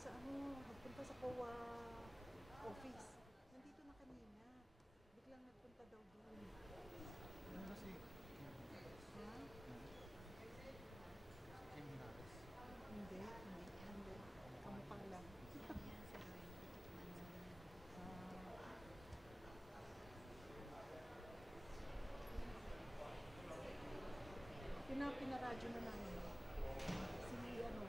sa ano, nagpunta sa COA office. Nandito na kanina. Biglang nagpunta daw doon. Ano kasi? Ha? Criminals. Hindi. Kamukha lang. Pinaradyo na namin. Si ano.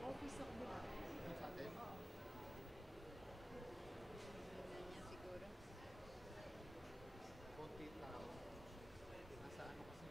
Office ako nila. Sa atin? Konti tao. Nasa ano kasi,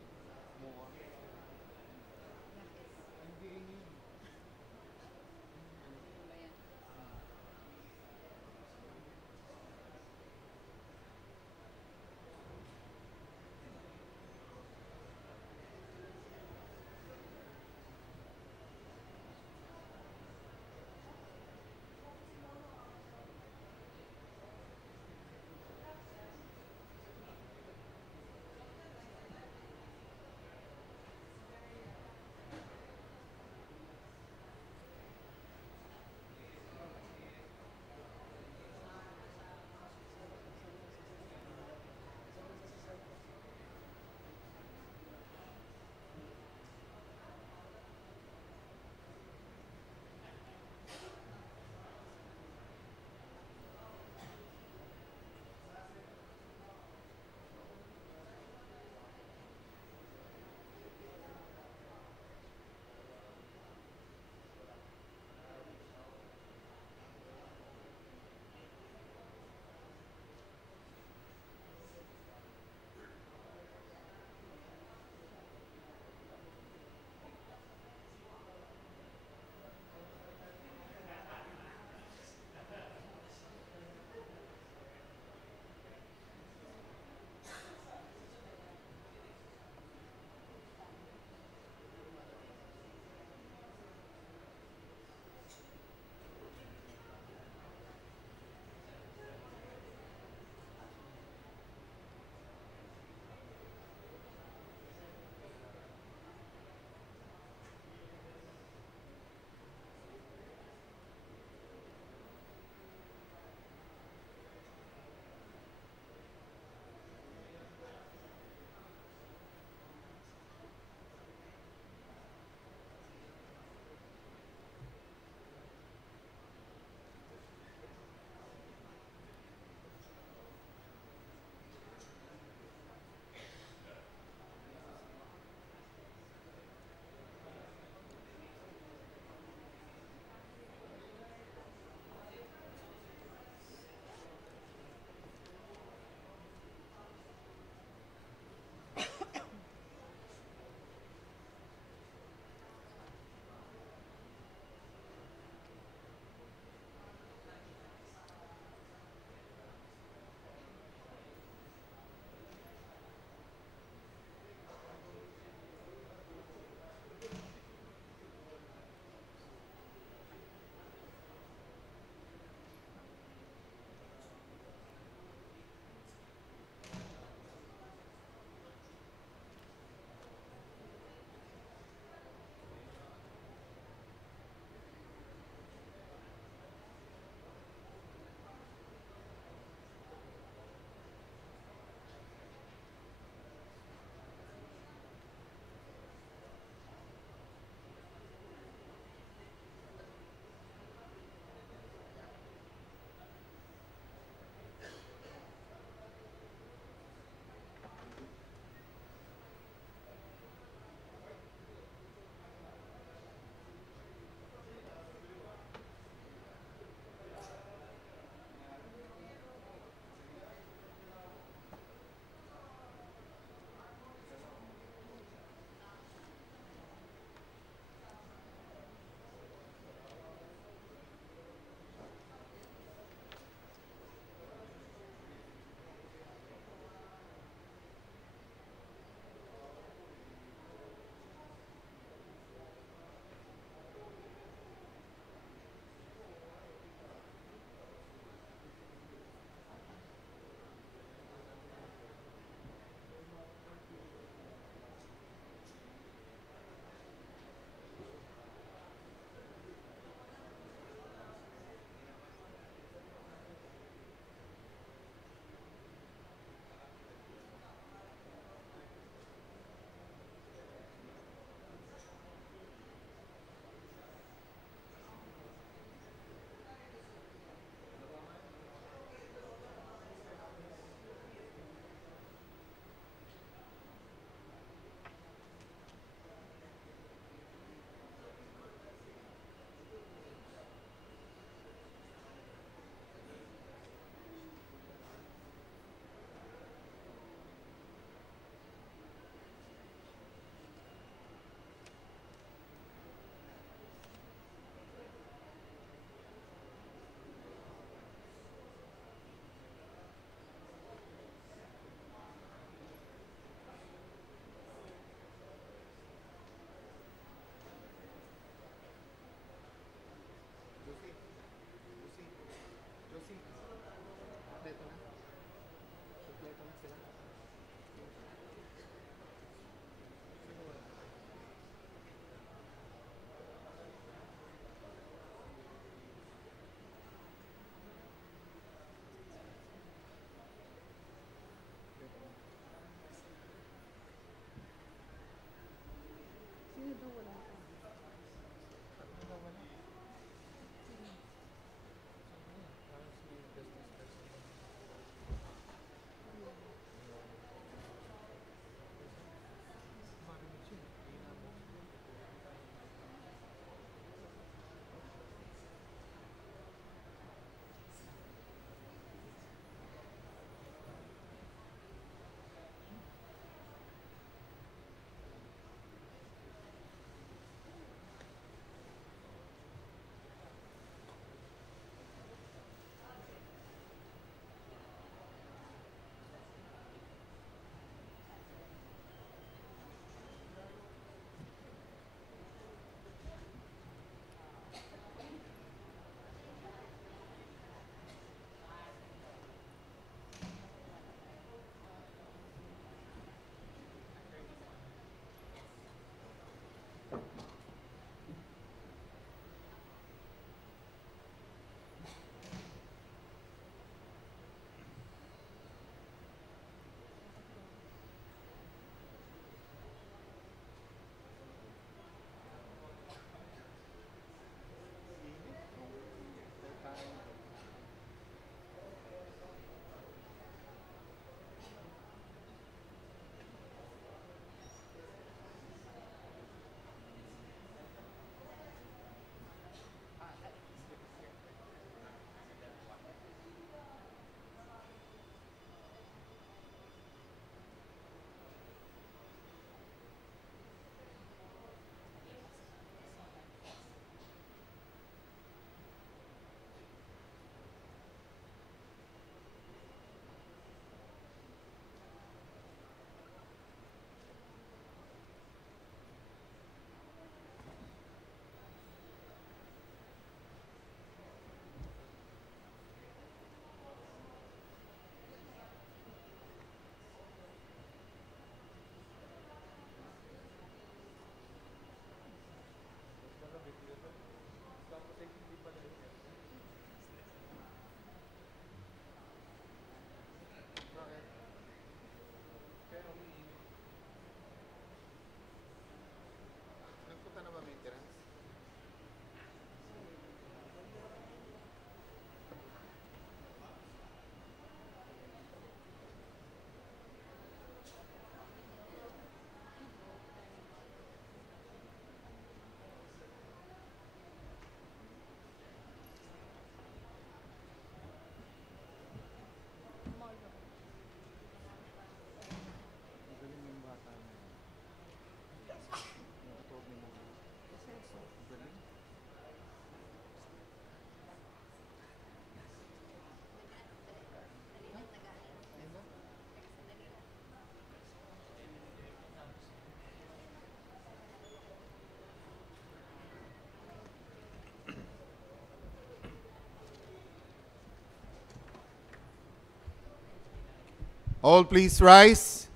All please rise.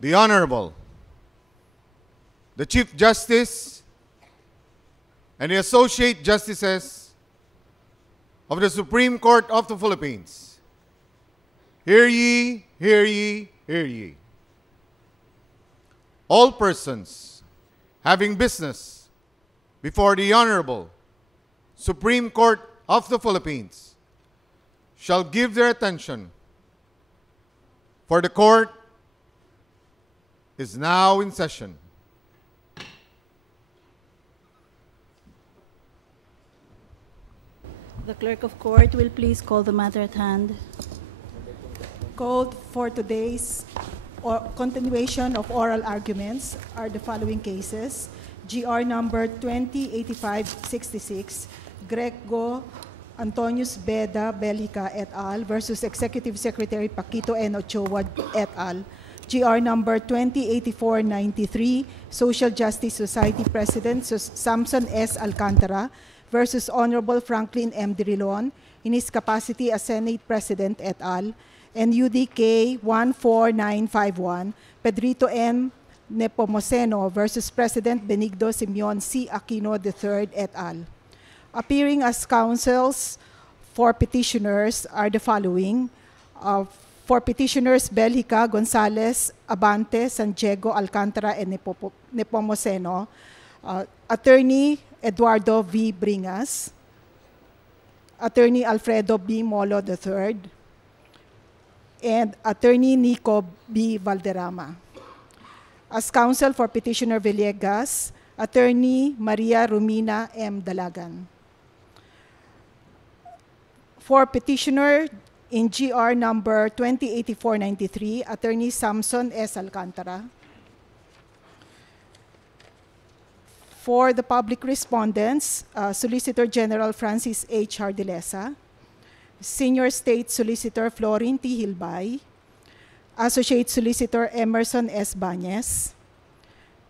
The Honorable, the Chief Justice and the Associate Justices of the Supreme Court of the Philippines. Hear ye, hear ye, hear ye. All persons having business before the Honorable Supreme Court of the Philippines shall give their attention, for the Court is now in session. The Clerk of Court will please call the matter at hand. Called for today's continuation of oral arguments are the following cases. GR number 2085-66, Greco Antonius Beda Belica et al. Versus Executive Secretary Paquito N. Ochoa et al. GR number 2084-93, Social Justice Society President Samson S. Alcantara versus Honorable Franklin M. Dirilon in his capacity as Senate President et al. And UDK 14951, Pedrito M. Nepomuceno versus President Benigno Simeon C. Aquino III et al. Appearing as counsels for petitioners are the following. For petitioners Belgica, Gonzalez, Abante, San Diego, Alcantara, and Nepomuceno, Attorney Eduardo V. Bringas, Attorney Alfredo B. Molo III, and Attorney Nico B. Valderrama. As counsel for petitioner Villegas, Attorney Maria Romina M. Dalagan. For petitioner in GR number 2084-93, Attorney Samson S. Alcantara. For the public respondents, Solicitor General Francis H. Hardilesa, Senior State Solicitor Florin T. Hilbay, Associate Solicitor Emerson S. Bañez,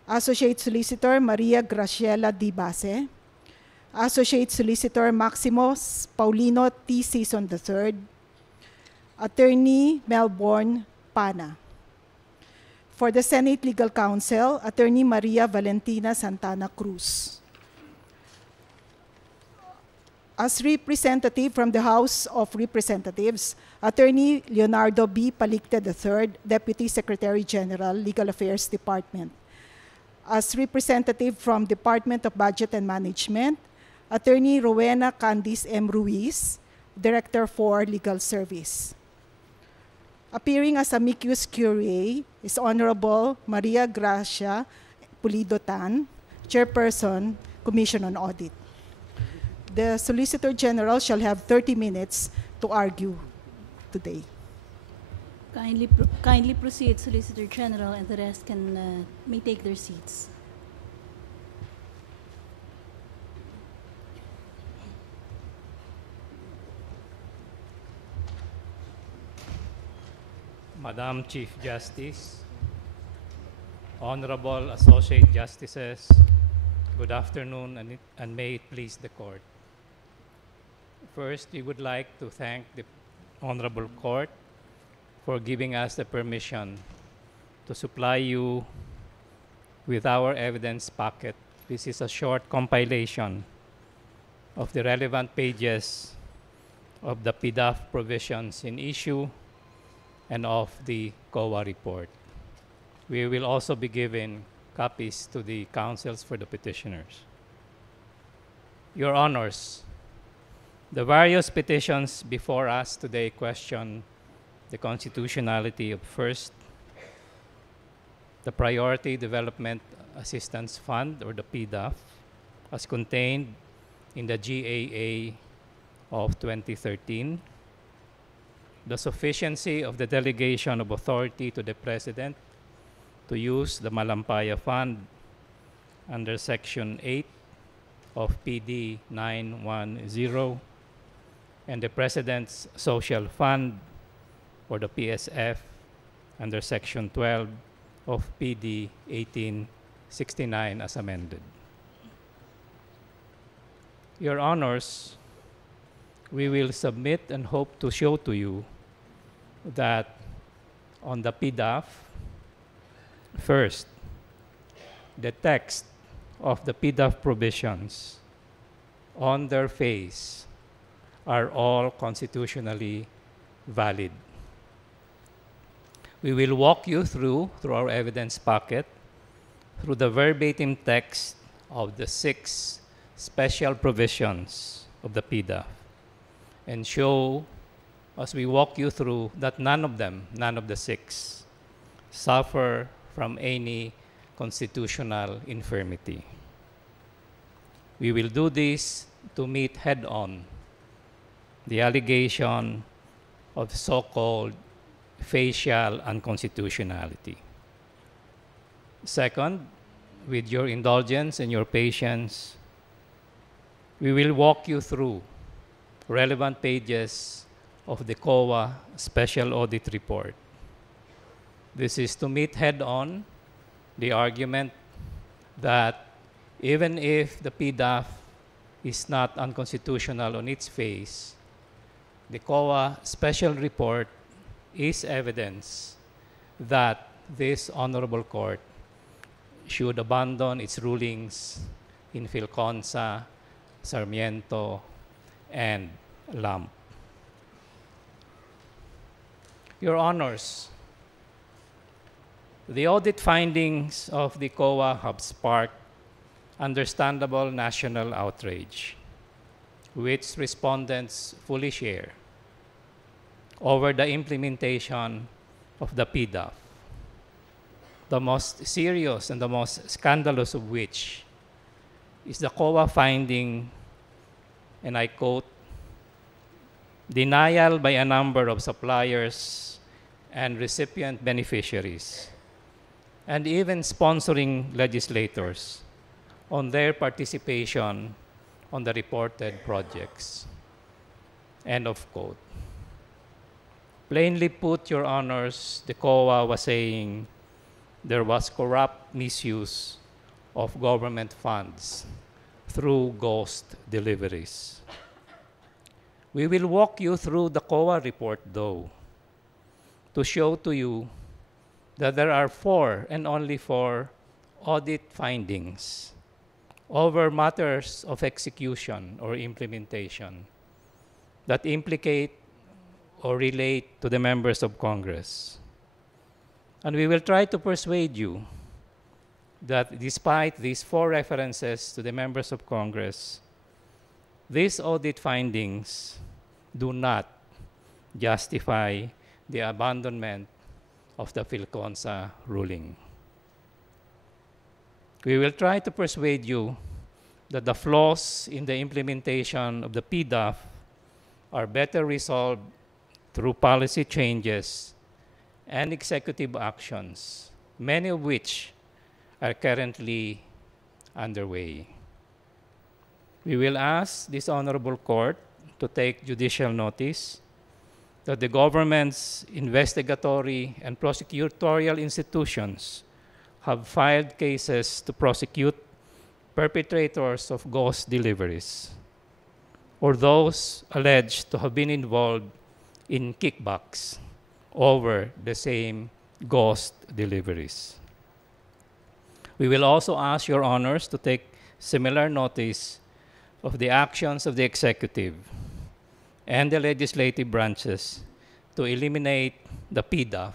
Associate Solicitor Maria Graciela D. Base, Associate Solicitor Maximo Paulino T. Season III, Attorney Melbourne Pana. For the Senate Legal Counsel, Attorney Maria Valentina Santana Cruz. As representative from the House of Representatives, Attorney Leonardo B. Palicte III, Deputy Secretary General, Legal Affairs Department. As representative from Department of Budget and Management, Attorney Rowena Candice M. Ruiz, Director for Legal Service. Appearing as amicus curiae is Honorable Maria Gracia Pulido Tan, Chairperson, Commission on Audit. The Solicitor General shall have 30 minutes to argue today. Kindly proceed, Solicitor General, and the rest may take their seats. Madam Chief Justice, Honorable Associate Justices, good afternoon, and may it please the Court. First, we would like to thank the Honorable Court for giving us the permission to supply you with our evidence packet. This is a short compilation of the relevant pages of the Pdaf provisions in issue and of the COA report. We will also be giving copies to the counsels for the petitioners. Your Honors, the various petitions before us today question the constitutionality of first, the Priority Development Assistance Fund, or the Pdaf, as contained in the GAA of 2013, the sufficiency of the delegation of authority to the President to use the Malampaya Fund under Section 8 of PD 910, and the President's Social Fund, or the PSF, under Section 12 of PD 1869 as amended. Your Honors, we will submit and hope to show to you that on the Pdaf, first, the text of the Pdaf provisions on their face are all constitutionally valid. We will walk you through our evidence packet, through the verbatim text of the 6 special provisions of the Pdaf, and show, as we walk you through, that none of the 6, suffer from any constitutional infirmity. We will do this to meet head-on the allegation of so-called facial unconstitutionality. Second, with your indulgence and your patience, we will walk you through relevant pages of the COA Special Audit Report. This is to meet head-on the argument that even if the Pdaf is not unconstitutional on its face, the COA Special Report is evidence that this honorable court should abandon its rulings in fil-consa, Sarmiento, and Lamp. Your Honors, the audit findings of the COA have sparked understandable national outrage, which respondents fully share, over the implementation of the Pdaf, the most serious and the most scandalous of which is the COA finding, and I quote, denial by a number of suppliers and recipient beneficiaries, and even sponsoring legislators on their participation on the reported projects. End of quote. Plainly put, Your Honors, the COA was saying there was corrupt misuse of government funds through ghost deliveries. We will walk you through the COA report, though, to show to you that there are 4 and only 4 audit findings over matters of execution or implementation that implicate or relate to the members of Congress. And we will try to persuade you that despite these 4 references to the members of Congress, these audit findings do not justify the abandonment of the fil-consa ruling. We will try to persuade you that the flaws in the implementation of the Pdaf are better resolved through policy changes and executive actions, many of which are currently underway. We will ask this honorable court to take judicial notice that the government's investigatory and prosecutorial institutions have filed cases to prosecute perpetrators of ghost deliveries or those alleged to have been involved in kickbacks over the same ghost deliveries. We will also ask Your Honors to take similar notice of the actions of the executive and the legislative branches to eliminate the Pdaf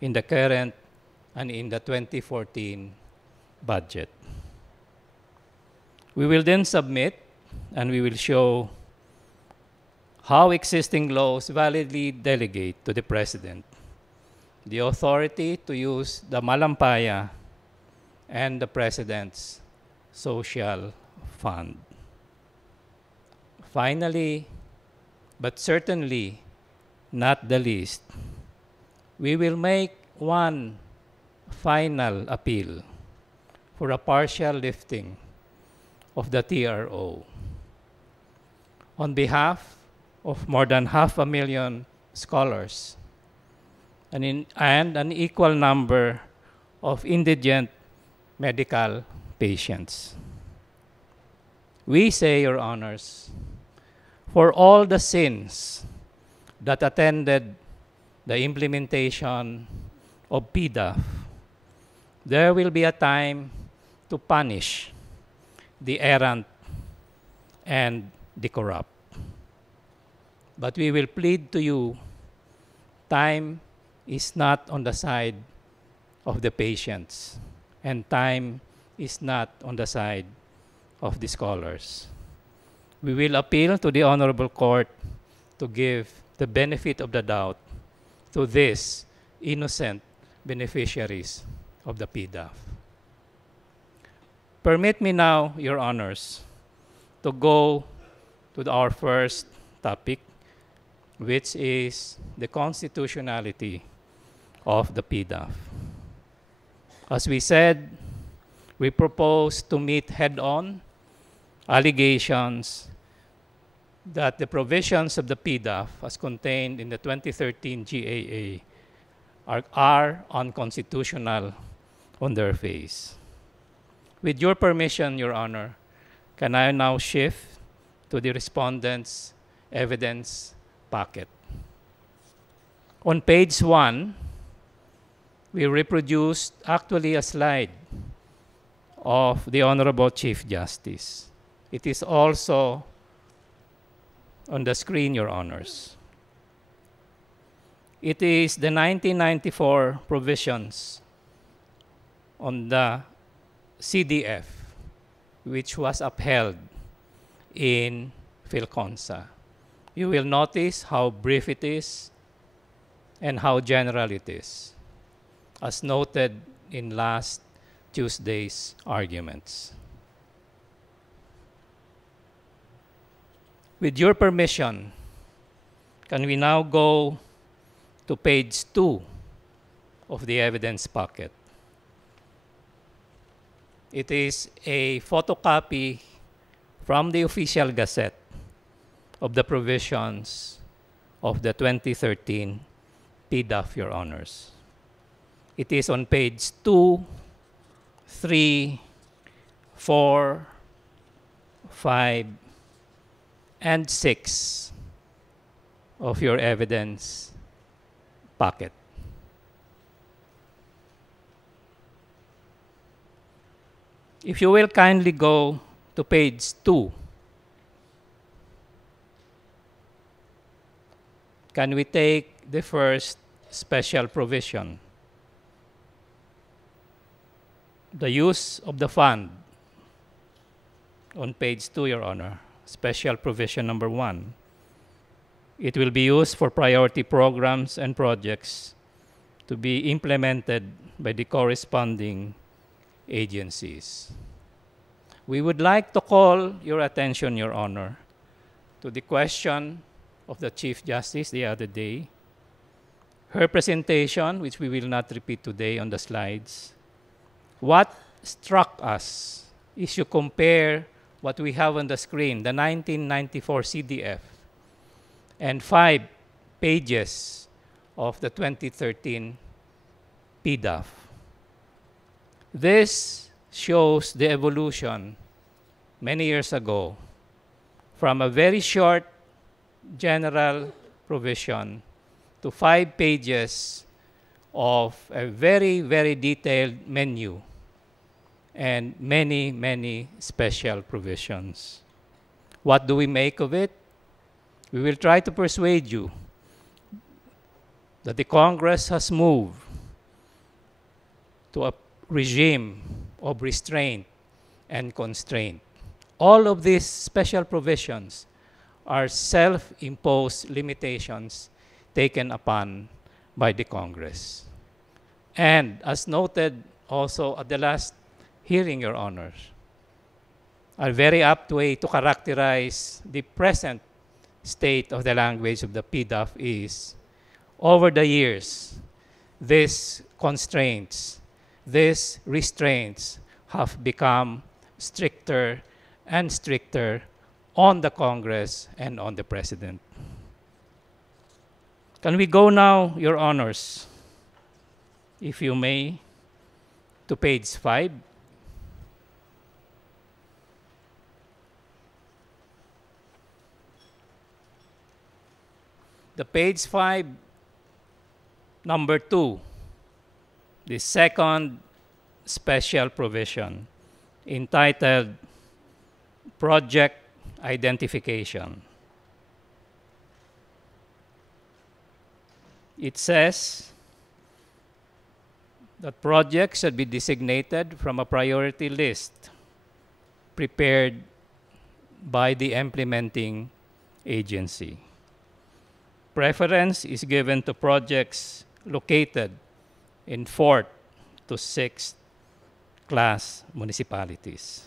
in the current and in the 2014 budget. We will then submit and we will show how existing laws validly delegate to the President the authority to use the Malampaya and the President's social fund. Finally, but certainly not the least, we will make one final appeal for a partial lifting of the TRRO. On behalf of more than 500,000 scholars and an equal number of indigent medical patients, we say, Your Honors, for all the sins that attended the implementation of Pdaf, there will be a time to punish the errant and the corrupt. But we will plead to you, time is not on the side of the patients, and time is not on the side of the scholars. We will appeal to the Honorable Court to give the benefit of the doubt to these innocent beneficiaries of the Pdaf. Permit me now, Your Honors, to go to our first topic, which is the constitutionality of the Pdaf. As we said, we propose to meet head-on allegations that the provisions of the Pdaf, as contained in the 2013 GAA, are unconstitutional on their face. With your permission, Your Honor, can I now shift to the respondent's evidence packet? On page 1, we reproduced actually a slide of the Honorable Chief Justice. It is also on the screen, Your Honors. It is the 1994 provisions on the CDF, which was upheld in fil-consa. You will notice how brief it is and how general it is, as noted in last Tuesday's arguments. With your permission, can we now go to page 2 of the evidence packet? It is a photocopy from the official gazette of the provisions of the 2013 Pdaf, Your Honors. It is on page 2, 3, 4, 5, and 6 of your evidence packet. If you will kindly go to page 2, can we take the first special provision? The use of the fund on page 2, Your Honor. Special provision number 1. It will be used for priority programs and projects to be implemented by the corresponding agencies. We would like to call your attention, Your Honor, to the question of the Chief Justice the other day. Her presentation, which we will not repeat today on the slides. What struck us is you compare what we have on the screen, the 1994 CDF, and 5 pages of the 2013 Pdaf. This shows the evolution many years ago from a very short general provision to 5 pages of a very, very detailed menu and many, many special provisions. What do we make of it? We will try to persuade you that the Congress has moved to a regime of restraint and constraint. All of these special provisions are self-imposed limitations taken upon by the Congress. And as noted also at the last hearing, Your Honors, are very apt way to characterize the present state of the language of the Pdaf is, over the years, these constraints, these restraints have become stricter and stricter on the Congress and on the President. Can we go now, Your Honors, if you may, to page 5. the page 5, number 2, the second special provision entitled Project Identification. It says that projects should be designated from a priority list prepared by the implementing agency. Preference is given to projects located in 4th to 6th class municipalities.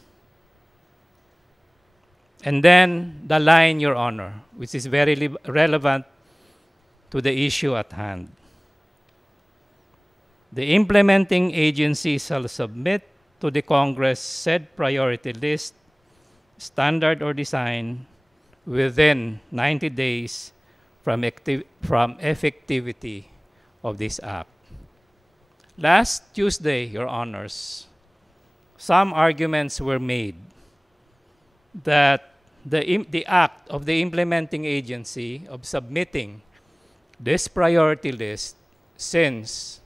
And then the line, Your Honor, which is very relevant to the issue at hand. The implementing agency shall submit to the Congress said priority list, standard or design, within 90 days from effectivity of this act. Last Tuesday, Your Honors, some arguments were made that the act of the implementing agency of submitting this priority list, since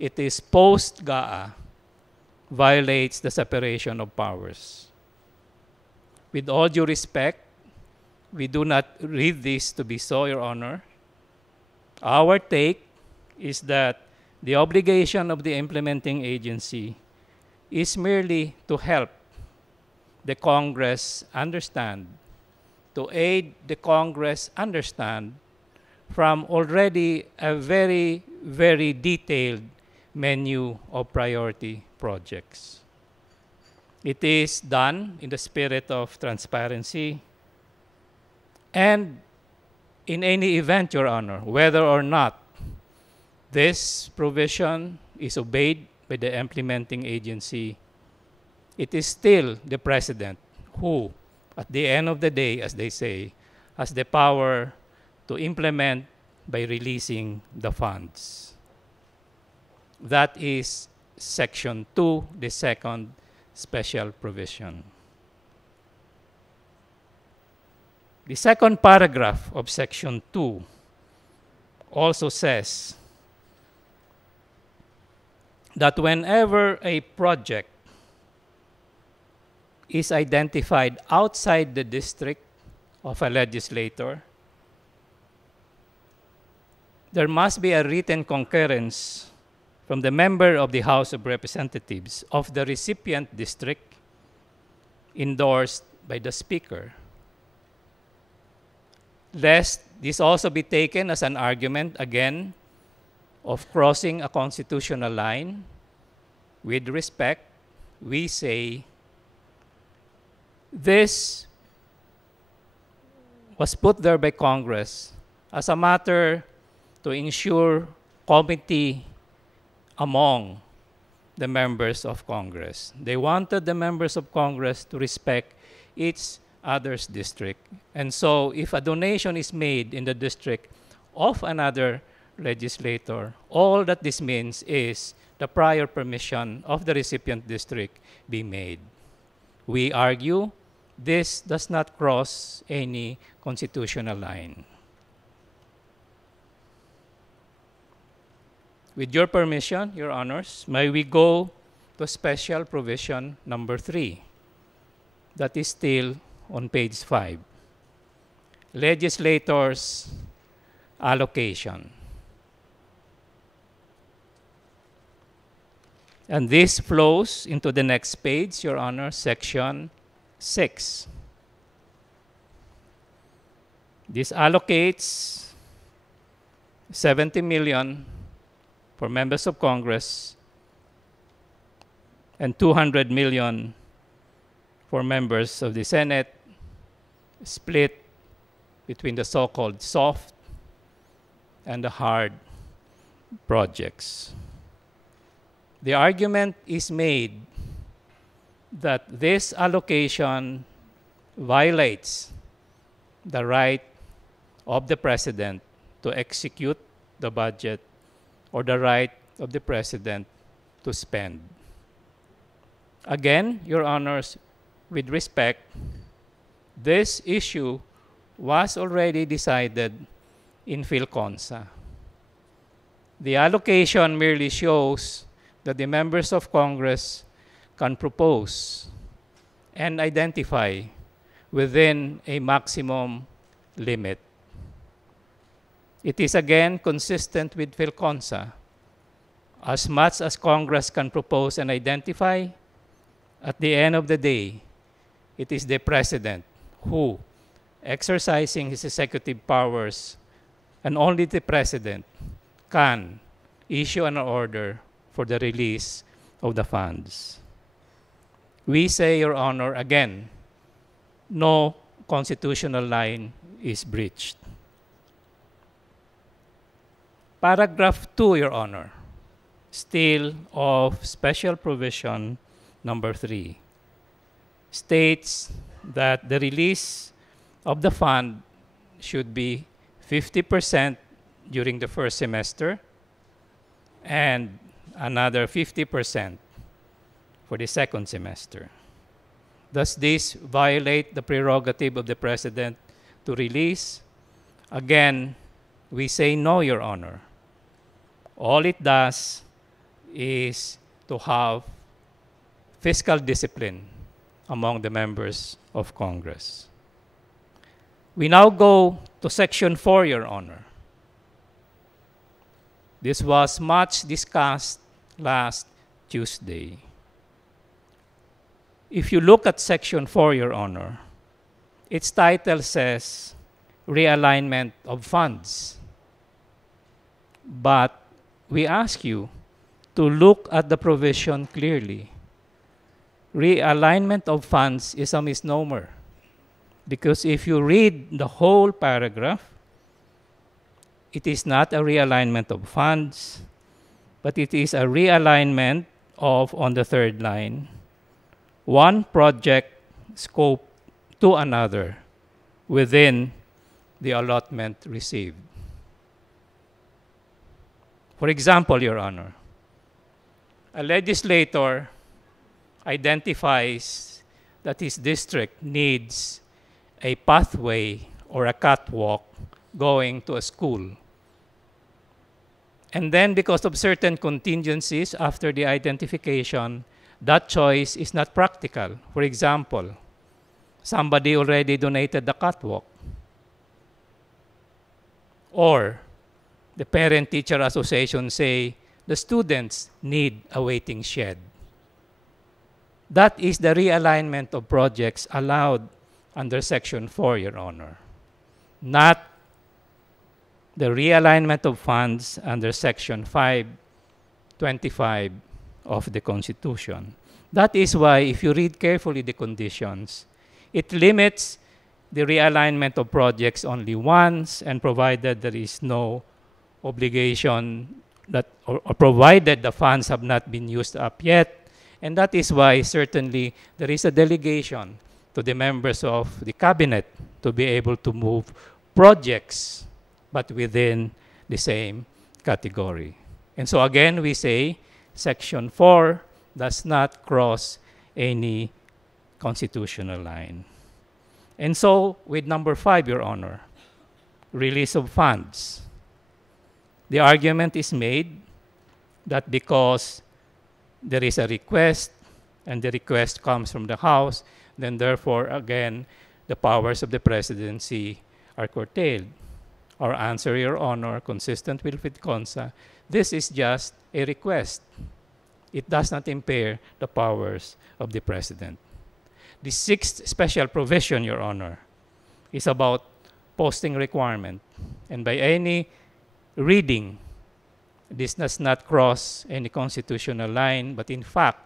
it is post-GAA, violates the separation of powers. With all due respect, we do not read this to be so, Your Honor. Our take is that the obligation of the implementing agency is merely to help the Congress understand, to aid the Congress understand from already a very, very detailed menu of priority projects. It is done in the spirit of transparency, and in any event, Your Honor, whether or not this provision is obeyed by the implementing agency, it is still the President who, at the end of the day, as they say, has the power to implement by releasing the funds. That is Section 2, the second special provision. The second paragraph of Section 2 also says that whenever a project is identified outside the district of a legislator, there must be a written concurrence from the member of the House of Representatives of the recipient district endorsed by the Speaker. Lest this also be taken as an argument, again, of crossing a constitutional line, with respect, we say this was put there by Congress as a matter to ensure comity among the members of Congress. They wanted the members of Congress to respect each other's district. And so if a donation is made in the district of another legislator, all that this means is the prior permission of the recipient district be made. We argue this does not cross any constitutional line. With your permission, Your Honors, may we go to special provision number 3. That is still on page 5. Legislators' allocation. And this flows into the next page, Your Honor, section 6. This allocates 70 million for members of Congress and 200 million for members of the Senate, split between the so-called soft and the hard projects. The argument is made that this allocation violates the right of the President to execute the budget or the right of the President to spend. Again, Your Honors, with respect, this issue was already decided in fil-consa. The allocation merely shows that the members of Congress can propose and identify within a maximum limit. It is again consistent with fil-consa. As much as Congress can propose and identify, at the end of the day, it is the President who, exercising his executive powers, and only the President can issue an order for the release of the funds. We say, Your Honor, again, no constitutional line is breached. Paragraph 2, Your Honor, still of Special Provision number 3, states that the release of the fund should be 50% during the first semester and another 50% for the second semester. Does this violate the prerogative of the President to release? Again, we say no, Your Honor. All it does is to have fiscal discipline among the members of Congress. We now go to Section 4, Your Honor. This was much discussed last Tuesday. If you look at Section 4, Your Honor, its title says Realignment of Funds. But we ask you to look at the provision clearly. Realignment of funds is a misnomer, because if you read the whole paragraph, it is not a realignment of funds, but it is a realignment of, on the third line, one project scope to another within the allotment received. For example, Your Honor, a legislator identifies that his district needs a pathway or a catwalk going to a school. And then, because of certain contingencies after the identification, that choice is not practical. For example, somebody already donated the catwalk. Or the Parent-Teacher Association say the students need a waiting shed. That is the realignment of projects allowed under Section 4, Your Honor, not the realignment of funds under Section 525 of the Constitution. That is why, if you read carefully the conditions, it limits the realignment of projects only once, and provided there is no obligation that, or provided the funds have not been used up yet. And that is why certainly there is a delegation to the members of the cabinet to be able to move projects, but within the same category. And so again, we say Section 4 does not cross any constitutional line. And so with number 5, Your Honor, release of funds. The argument is made that because there is a request and the request comes from the House, then therefore, again, the powers of the presidency are curtailed. Our answer, Your Honor, consistent with fil-consa, this is just a request. It does not impair the powers of the president. The 6th special provision, Your Honor, is about posting requirement. And by any reading, this does not cross any constitutional line, but in fact,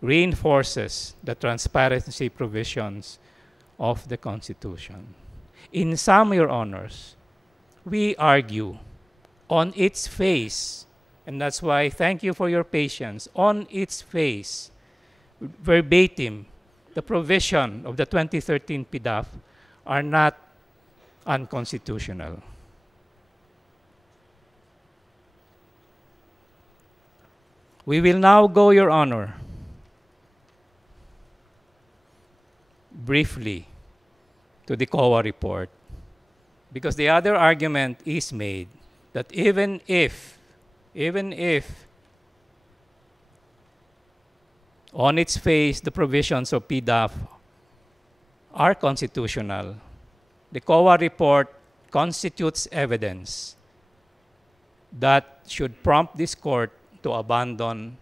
reinforces the transparency provisions of the Constitution. In sum, Your Honors, we argue on its face, and that's why thank you for your patience, on its face, verbatim, the provision of the 2013 Pdaf are not unconstitutional. We will now go, Your Honor, briefly to the COA report Because the other argument is made that even if on its face the provisions of Pdaf are constitutional, the COA report constitutes evidence that should prompt this court to abandon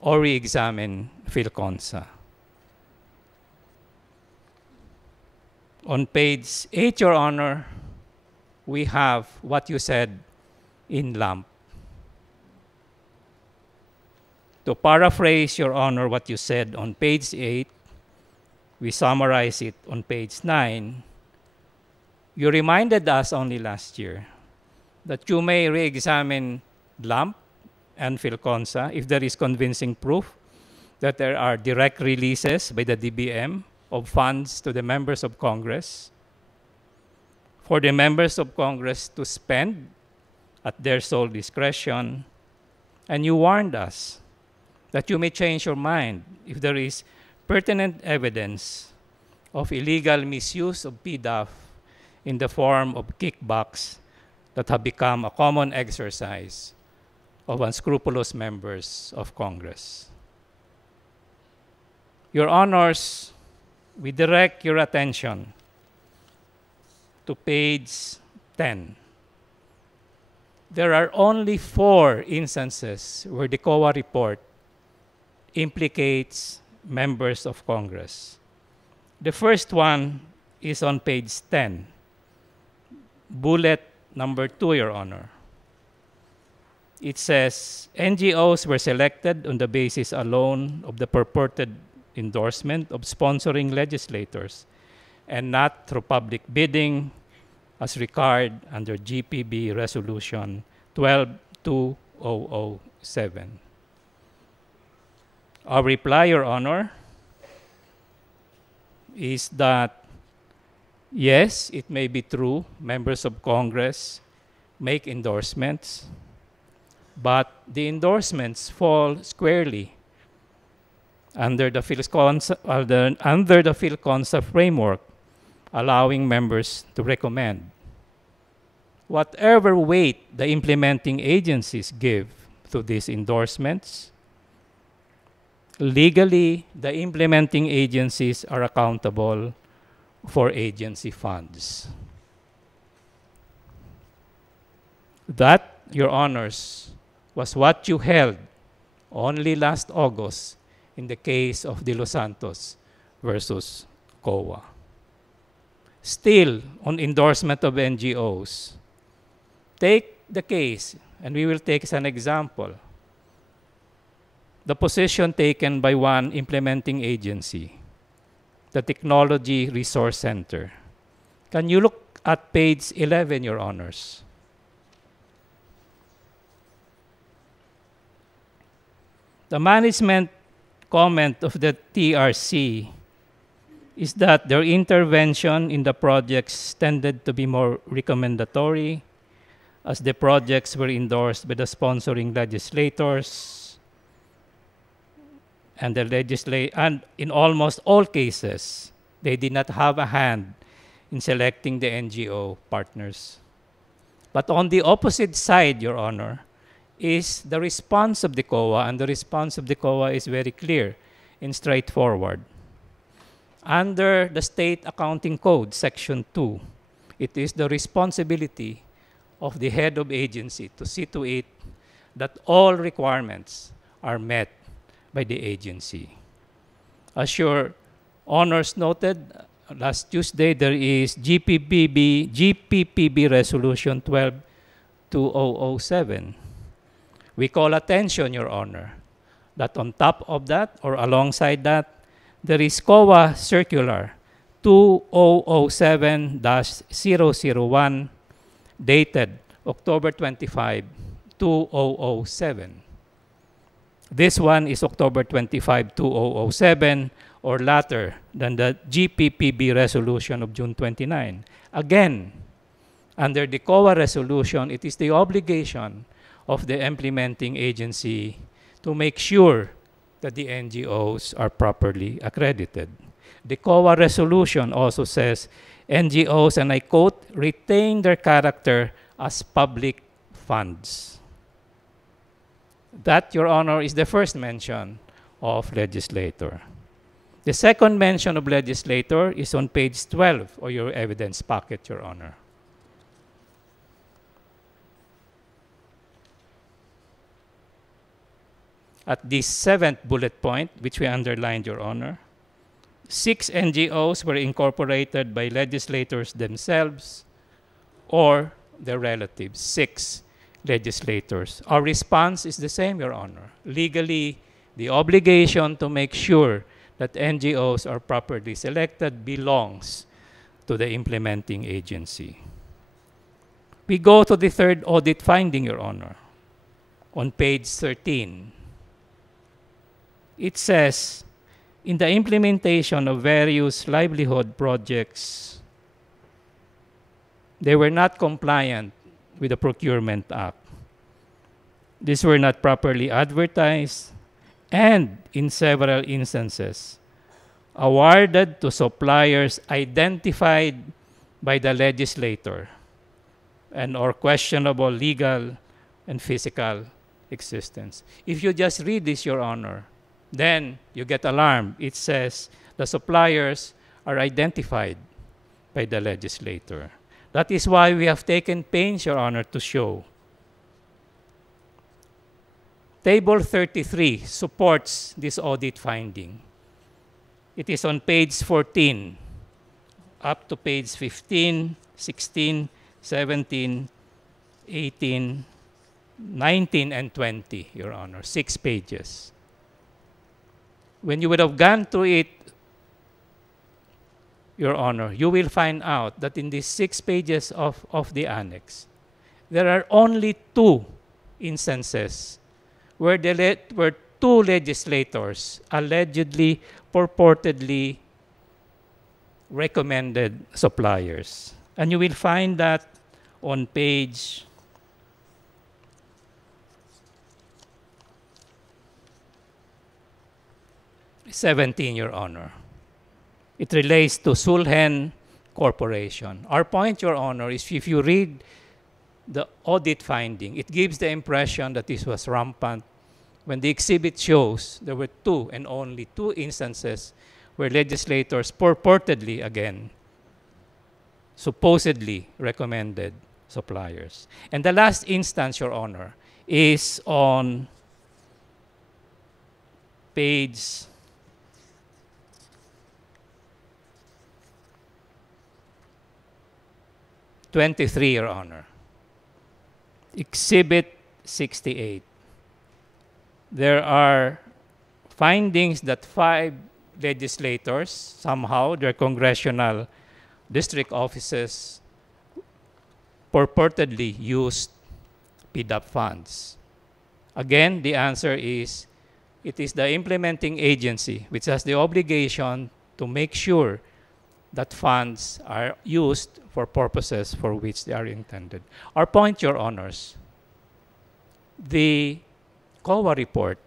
or re-examine fil-consa. On page 8, Your Honor, we have what you said in lump. To paraphrase, Your Honor, what you said on page 8, we summarize it on page 9. You reminded us only last year that you may re-examine lump and fil-consa if there is convincing proof that there are direct releases by the DBM of funds to the members of Congress for the members of Congress to spend at their sole discretion. And you warned us that you may change your mind if there is pertinent evidence of illegal misuse of Pdaf in the form of kickbacks that have become a common exercise of unscrupulous members of Congress. Your Honors, we direct your attention to page 10. There are only 4 instances where the COA report implicates members of Congress. The first one is on page 10, bullet number 2, Your Honor. It says, NGOs were selected on the basis alone of the purported endorsement of sponsoring legislators and not through public bidding as required under GPB Resolution 12-2007. Our reply, Your Honor, is that yes, it may be true members of Congress make endorsements, but the endorsements fall squarely under the fil-consa framework, allowing members to recommend. Whatever weight the implementing agencies give to these endorsements, legally, the implementing agencies are accountable for agency funds. That, Your Honors, was what you held only last August in the case of De Los Santos versus COA. Still, on endorsement of NGOs, take the case, and we will take as an example, the position taken by one implementing agency, the Technology Resource Center. Can you look at page 11, Your Honors? The management comment of the TRC is that their intervention in the projects tended to be more recommendatory as the projects were endorsed by the sponsoring legislators, and in almost all cases, they did not have a hand in selecting the NGO partners. But on the opposite side, Your Honor, is the response of the COA, and the response of the COA is very clear and straightforward. Under the State Accounting Code, Section 2, it is the responsibility of the head of agency to see to it that all requirements are met by the agency. As Your Honors noted, last Tuesday there is GPPB Resolution 12-2007. We call attention, Your Honor, that on top of that or alongside that, there is COA Circular 2007-001 dated October 25, 2007. This one is October 25, 2007, or later than the GPPB resolution of June 29. Again, under the COA resolution, it is the obligation of the implementing agency to make sure that the NGOs are properly accredited. The COA resolution also says NGOs, and I quote, retain their character as public funds. That, Your Honor, is the first mention of legislator. The second mention of legislator is on page 12 of your evidence packet, Your Honor. At this seventh bullet point, which we underlined, Your Honor, 6 NGOs were incorporated by legislators themselves or their relatives. 6 legislators. Our response is the same, Your Honor. Legally, the obligation to make sure that NGOs are properly selected belongs to the implementing agency. We go to the third audit finding, Your Honor, on page 13. It says, in the implementation of various livelihood projects, they were not compliant with the Procurement Act. These were not properly advertised and, in several instances, awarded to suppliers identified by the legislator and or questionable legal and physical existence. If you just read this, Your Honor, then you get alarmed. It says the suppliers are identified by the legislator. That is why we have taken pains, Your Honor, to show. Table 33 supports this audit finding. It is on page 14, up to page 15, 16, 17, 18, 19, and 20, Your Honor, 6 pages. When you would have gone through it, Your Honor, you will find out that in these 6 pages of the annex, there are only 2 instances where 2 legislators allegedly, purportedly recommended suppliers. And you will find that on page 17, Your Honor. It relates to Sulhen Corporation. Our point, Your Honor, is if you read the audit finding, it gives the impression that this was rampant when the exhibit shows there were 2 and only 2 instances where legislators purportedly, again, supposedly recommended suppliers. And the last instance, Your Honor, is on page 23, Your Honor. Exhibit 68. There are findings that 5 legislators, somehow their congressional district offices, purportedly used Pdaf funds. Again, the answer is it is the implementing agency which has the obligation to make sure that funds are used for purposes for which they are intended. Our point, Your Honors, the COA report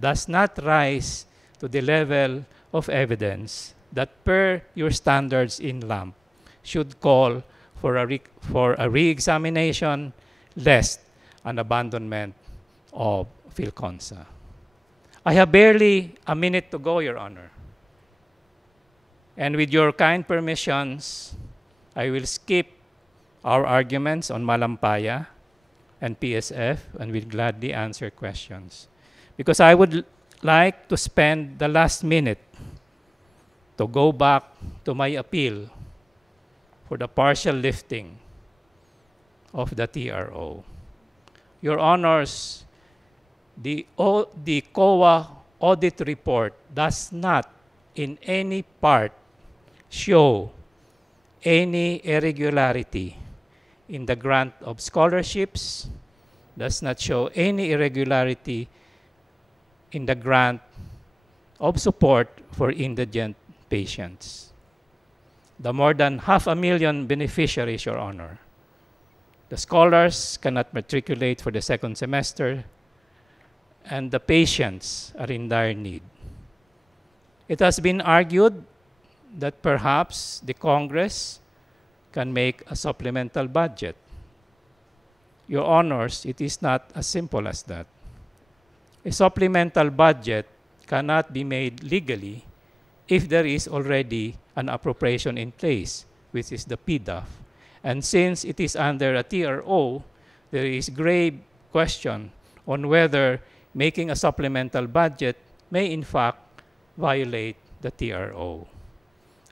does not rise to the level of evidence that per your standards in LAMP should call for a re-examination lest an abandonment of fil-consa. I have barely a minute to go, Your Honor. And with your kind permissions, I will skip our arguments on Malampaya and PSF and will gladly answer questions. Because I would like to spend the last minute to go back to my appeal for the partial lifting of the TRRO. Your Honors, the COA audit report does not in any part show any irregularity in the grant of scholarships, does not show any irregularity in the grant of support for indigent patients. The more than 500,000 beneficiaries, Your Honor, the scholars cannot matriculate for the 2nd semester, and the patients are in dire need. It has been argued that perhaps the Congress can make a supplemental budget. Your Honors, it is not as simple as that. A supplemental budget cannot be made legally if there is already an appropriation in place, which is the Pdaf. And since it is under a TRRO, there is grave question on whether making a supplemental budget may in fact violate the TRRO.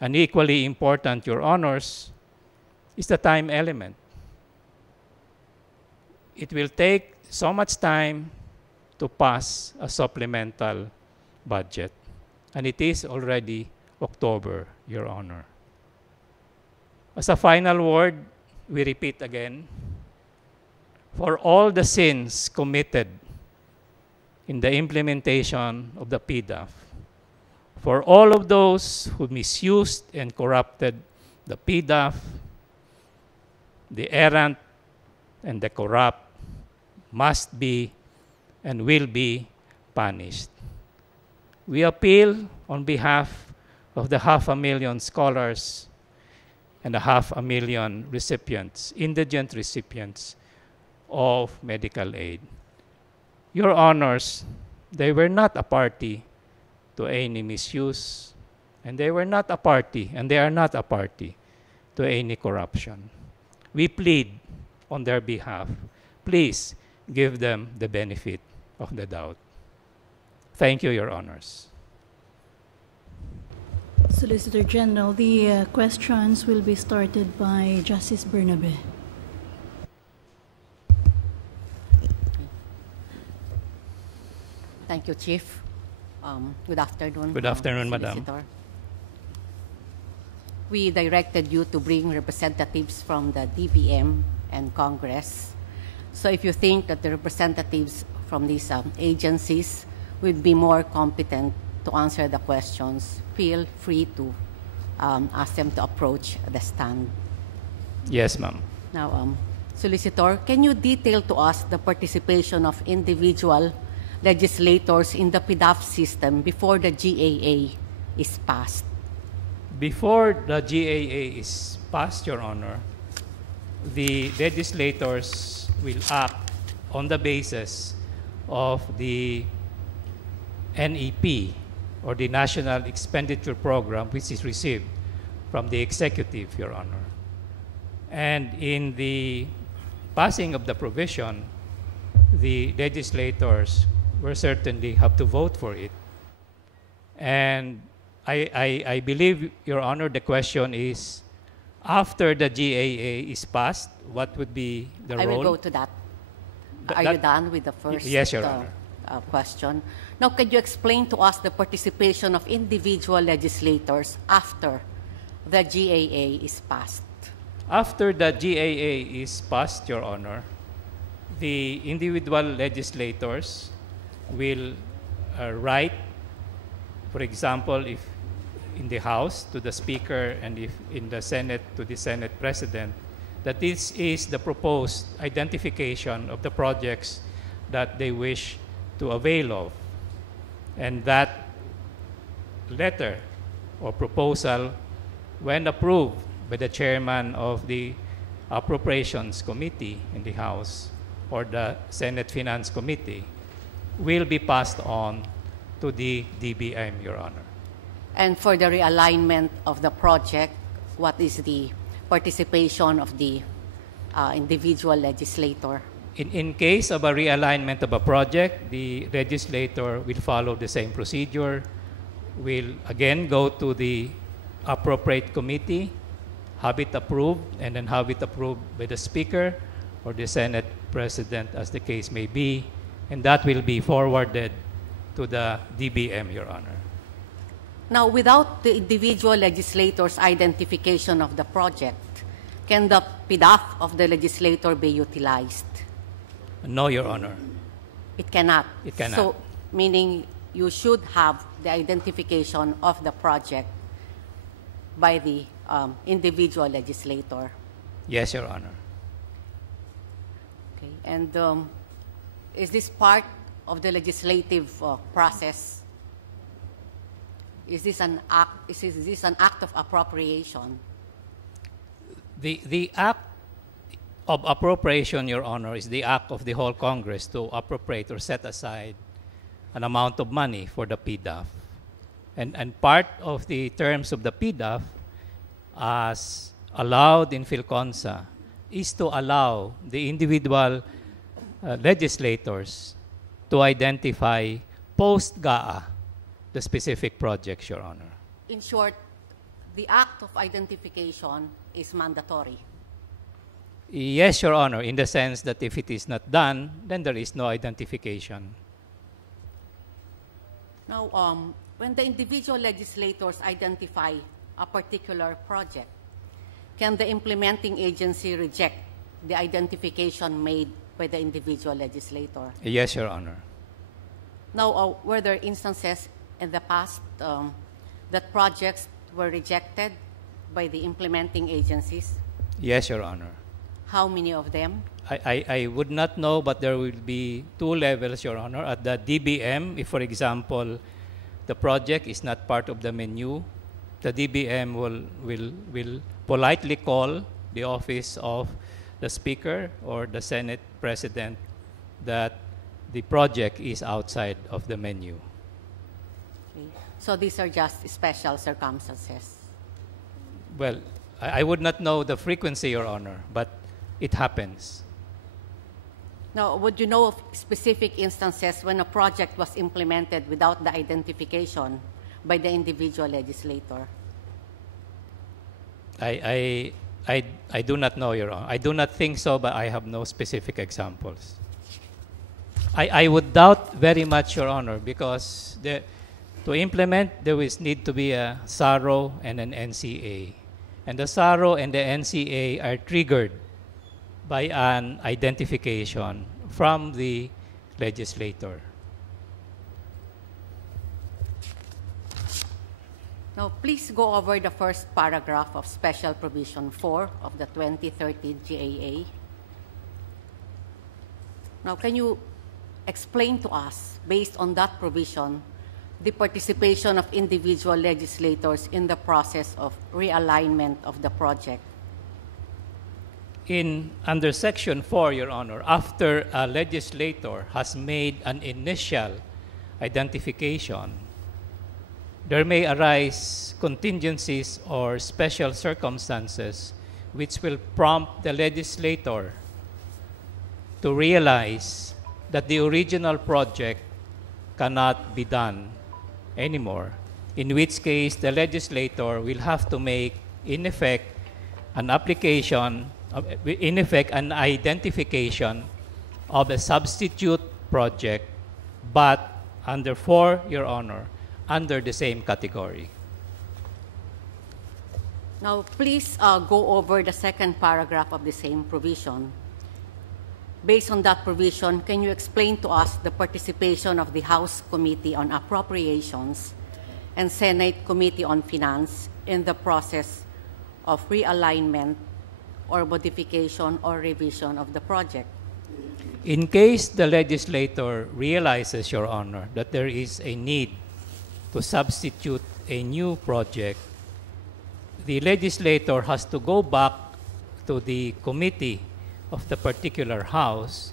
And equally important, Your Honors, is the time element. It will take so much time to pass a supplemental budget. And it is already October, Your Honor. As a final word, we repeat again, for all the sins committed in the implementation of the Pdaf, for all of those who misused and corrupted the Pdaf, the errant and the corrupt must be and will be punished. We appeal on behalf of the 500,000 scholars and the 500,000 recipients, indigent recipients of medical aid. Your Honors, they were not a party to any misuse, and they were not a party, and they are not a party to any corruption. We plead on their behalf. Please give them the benefit of the doubt. Thank you, Your Honors. Solicitor General, the questions will be started by Justice Bernabe. Thank you, Chief. Good afternoon. Good afternoon, Madam. Solicitor. We directed you to bring representatives from the DBM and Congress. So if you think that the representatives from these agencies would be more competent to answer the questions, feel free to ask them to approach the stand. Yes, ma'am. Now, Solicitor, can you detail to us the participation of individual legislators in the Pdaf system before the GAA is passed? Before the GAA is passed, Your Honor, the legislators will act on the basis of the NEP, or the National Expenditure Program, which is received from the executive, Your Honor. And in the passing of the provision, the legislators will certainly have to vote for it. And I believe, Your Honor, the question is, after the GAA is passed, what would be the role? I will go to that. Are you done with the first Yes, Your Honor. Question? Now, could you explain to us the participation of individual legislators after the GAA is passed? After the GAA is passed, Your Honor, the individual legislators will write, for example, if in the House to the Speaker and if in the Senate to the Senate President, that this is the proposed identification of the projects that they wish to avail of. And that letter or proposal, when approved by the chairman of the Appropriations Committee in the House or the Senate Finance Committee, will be passed on to the DBM, Your Honor. And for the realignment of the project, what is the participation of the individual legislator? In case of a realignment of a project, the legislator will follow the same procedure, will again go to the appropriate committee, have it approved, and then have it approved by the Speaker or the Senate President, as the case may be, and that will be forwarded to the DBM, Your Honor. Now, without the individual legislator's identification of the project, can the Pdaf of the legislator be utilized? No, Your Honor. It cannot. It cannot. So, meaning you should have the identification of the project by the individual legislator. Yes, Your Honor. Okay. And is this part of the legislative process? Is this an act of appropriation? The act of appropriation, Your Honor, is the act of the whole Congress to appropriate or set aside an amount of money for the Pdaf. And part of the terms of the Pdaf, as allowed in fil-consa, is to allow the individual legislators to identify post-GAA the specific projects, Your Honor. In short, the act of identification is mandatory. Yes, Your Honor, in the sense that if it is not done, then there is no identification. Now, when the individual legislators identify a particular project, can the implementing agency reject the identification made by the individual legislator? Yes, Your Honor. Now, were there instances in the past that projects were rejected by the implementing agencies? Yes, Your Honor. How many of them? I would not know, but there will be two levels, Your Honor. At the DBM, if, for example, the project is not part of the menu, the DBM will politely call the office of the Speaker or the Senate President that the project is outside of the menu. Okay. So these are just special circumstances. Well, I would not know the frequency, Your Honor, but it happens. Now, would you know of specific instances when a project was implemented without the identification by the individual legislator? I do not know, Your Honor. I do not think so, but I have no specific examples. I would doubt very much, Your Honor, because to implement, there will need to be a TRRO and an NCA. And the TRRO and the NCA are triggered by an identification from the legislator. Now, please go over the first paragraph of Special Provision 4 of the 2013 GAA. Now, can you explain to us, based on that provision, the participation of individual legislators in the process of realignment of the project? Under Section 4, Your Honor, after a legislator has made an initial identification, there may arise contingencies or special circumstances which will prompt the legislator to realize that the original project cannot be done anymore, in which case the legislator will have to make, in effect, an application, in effect, an identification of a substitute project, but under 4, Your Honor, under the same category. Now, please go over the second paragraph of the same provision. Based on that provision, can you explain to us the participation of the House Committee on Appropriations and Senate Committee on Finance in the process of realignment or modification or revision of the project? In case the legislator realizes, Your Honor, that there is a need to substitute a new project, the legislator has to go back to the committee of the particular House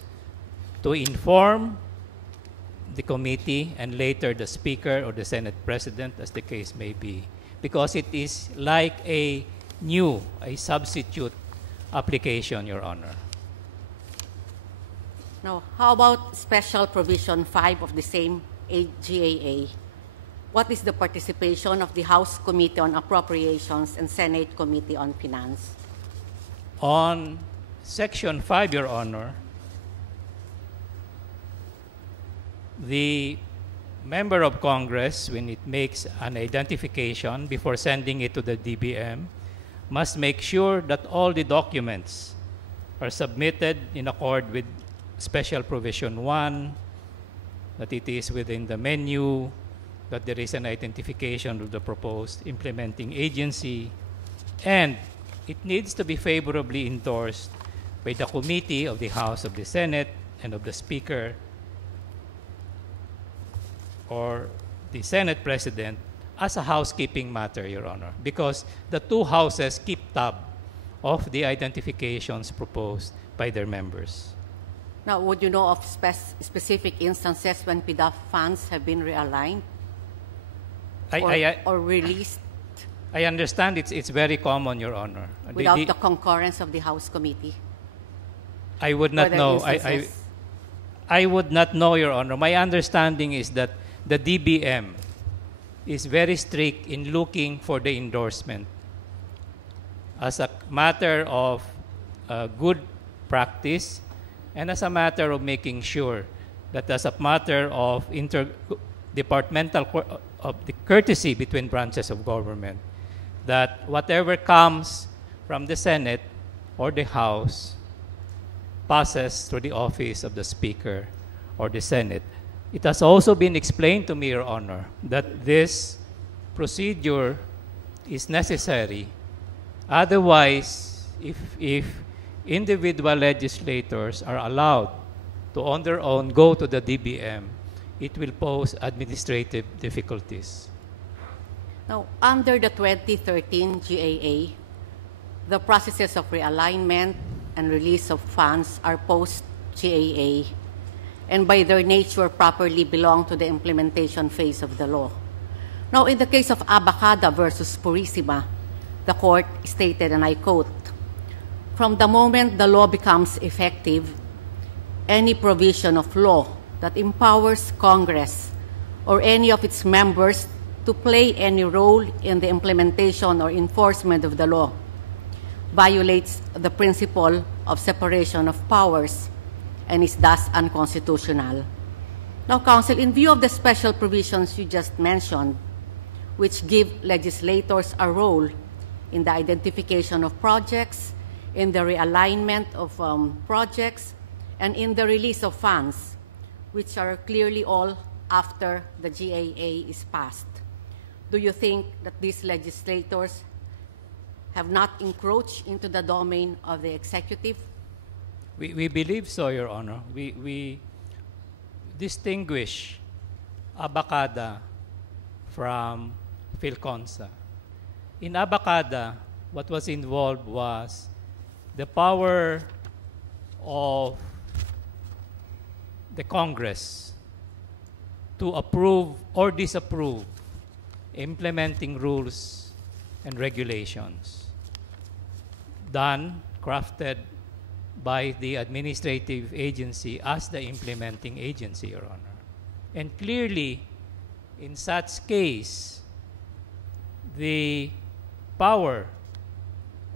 to inform the committee and later the Speaker or the Senate President, as the case may be, because it is like a substitute application, Your Honor. Now, how about Special Provision 5 of the same GAA? What is the participation of the House Committee on Appropriations and Senate Committee on Finance? On Section 5, Your Honor, the member of Congress, when it makes an identification before sending it to the DBM, must make sure that all the documents are submitted in accord with Special Provision 1, that it is within the menu, that there is an identification of the proposed implementing agency, and it needs to be favorably endorsed by the committee of the House of the Senate and of the Speaker or the Senate President as a housekeeping matter, Your Honor, because the two houses keep tab of the identifications proposed by their members. Now, would you know of specific instances when Pdaf funds have been realigned or released I understand it's very common, Your Honor. without the concurrence of the House Committee? I would not Were there know. instances? I would not know, Your Honor. My understanding is that the DBM is very strict in looking for the endorsement as a matter of good practice and as a matter of making sure that as a matter of interdepartmental of the courtesy between branches of government, that whatever comes from the Senate or the House passes through the office of the Speaker or the Senate. It has also been explained to me, Your Honor, that this procedure is necessary. Otherwise, if individual legislators are allowed to on their own go to the DBM, it will pose administrative difficulties. Now, under the 2013 GAA, the processes of realignment and release of funds are post-GAA and by their nature properly belong to the implementation phase of the law. Now, in the case of Abacada versus Purissima, the court stated, and I quote, "From the moment the law becomes effective, any provision of law that empowers Congress or any of its members to play any role in the implementation or enforcement of the law violates the principle of separation of powers and is thus unconstitutional." Now, Counsel, in view of the special provisions you just mentioned, which give legislators a role in the identification of projects, in the realignment of projects, and in the release of funds, which are clearly all after the GAA is passed, do you think that these legislators have not encroached into the domain of the executive? We believe so, Your Honor. We distinguish Abacada from fil-consa. In Abacada, what was involved was the power of the Congress to approve or disapprove implementing rules and regulations done, crafted by the administrative agency as the implementing agency, Your Honor. And clearly, in such case, the power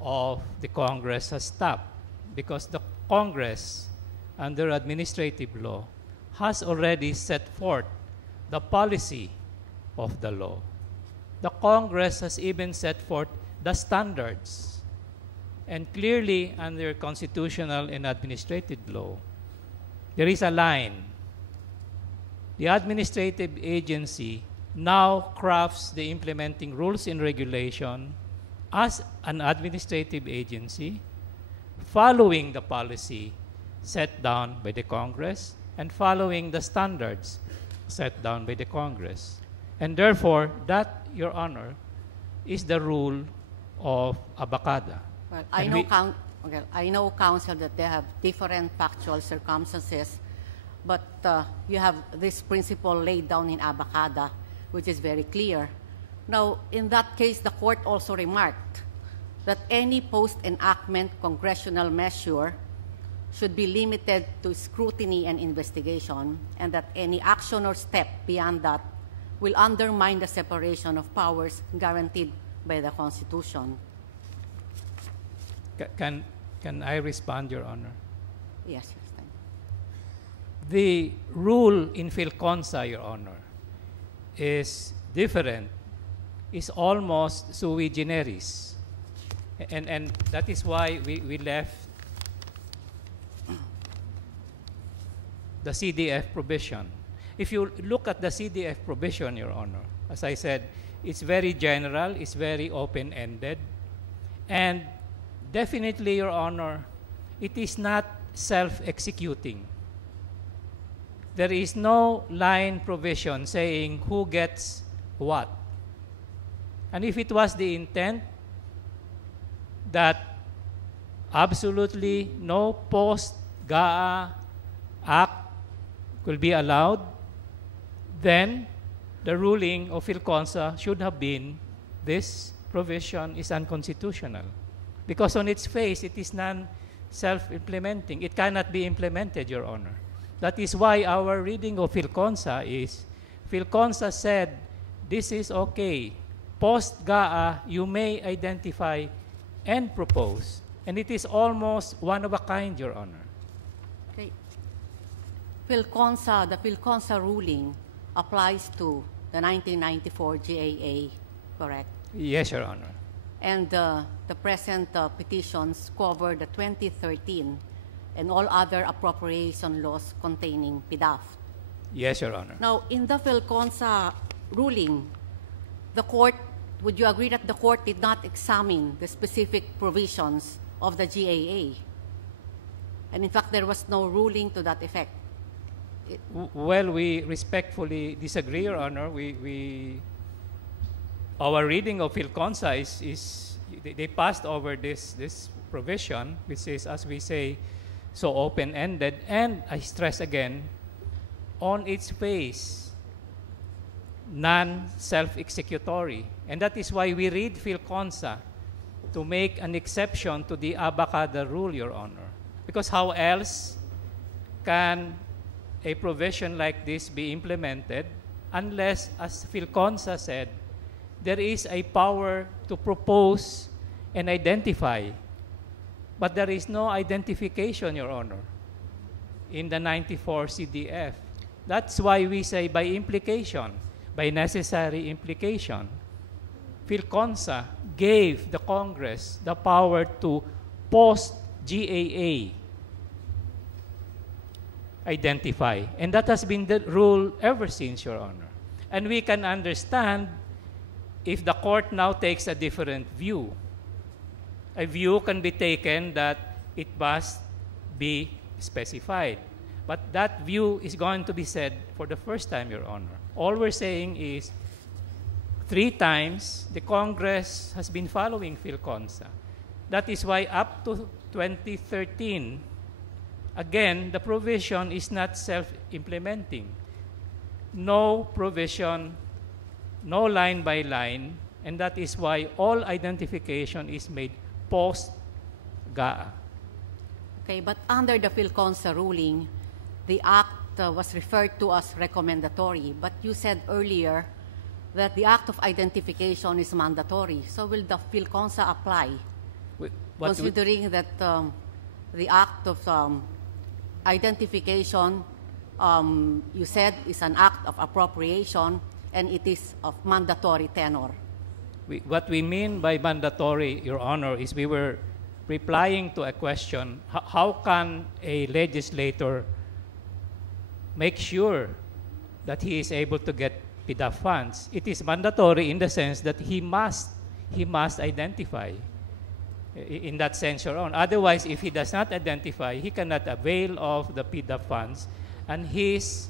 of the Congress has stopped because the Congress, under administrative law, has already set forth the policy of the law. The Congress has even set forth the standards. And clearly, under constitutional and administrative law, there is a line. The administrative agency now crafts the implementing rules and regulation as an administrative agency, following the policy set down by the Congress and following the standards set down by the Congress. And therefore, that, Your Honor, is the rule of Abacada. Well, And I know, Counsel, that they have different factual circumstances, but you have this principle laid down in Abacada, which is very clear. Now, in that case, the court also remarked that any post-enactment congressional measure should be limited to scrutiny and investigation, and that any action or step beyond that will undermine the separation of powers guaranteed by the Constitution. Can I respond, Your Honor? Yes, yes, thank you. The rule in fil-consa, Your Honor, is different, is almost sui generis. And that is why we left the CDF provision. If you look at the CDF provision, Your Honor, as I said, it's very general, it's very open-ended, and definitely, Your Honor, it is not self-executing. There is no line provision saying who gets what. And if it was the intent that absolutely no post-GAA act will be allowed, then the ruling of fil-consa should have been this provision is unconstitutional. Because on its face, it is non-self-implementing. It cannot be implemented, Your Honor. That is why our reading of fil-consa is, fil-consa said, this is okay. Post-GAA, you may identify and propose. And it is almost one of a kind, Your Honor. Okay. Fil-consa, the fil-consa ruling applies to the 1994 GAA, correct? Yes, Your Honor. And the present petitions cover the 2013 and all other appropriation laws containing Pdaf. Yes, Your Honor. Now, in the fil-consa ruling, the court, would you agree that the court did not examine the specific provisions of the GAA? And in fact, there was no ruling to that effect. Well, we respectfully disagree, Your Honor. Our reading of fil-consa is they passed over this provision, which is, as we say, so open-ended, and I stress again, on its face, non-self-executory. And that is why we read fil-consa to make an exception to the abacada rule, Your Honor. Because how else can a provision like this be implemented unless, as fil-consa said, there is a power to propose and identify, but there is no identification, Your Honor, in the 94 CDF. That's why we say by implication, by necessary implication, fil-consa gave the Congress the power to post-GAA identify. And that has been the rule ever since, Your Honor. And we can understand if the court now takes a different view. A view can be taken that it must be specified. But that view is going to be said for the first time, Your Honor. All we're saying is 3 times the Congress has been following fil-consa. That is why up to 2013, again, the provision is not self-implementing. No provision, no line by line, and that is why all identification is made post-GAA. Okay, but under the fil-consa ruling, the act was referred to as recommendatory, but you said earlier that the act of identification is mandatory. So will the fil-consa apply, considering that the act of identification, you said, is an act of appropriation, and it is of mandatory tenor? What we mean by mandatory, Your Honor, is we were replying to a question, how can a legislator make sure that he is able to get Pdaf funds? It is mandatory in the sense that he must identify. In that sense, Your Honor. Otherwise, if he does not identify, he cannot avail of the Pdaf funds, and his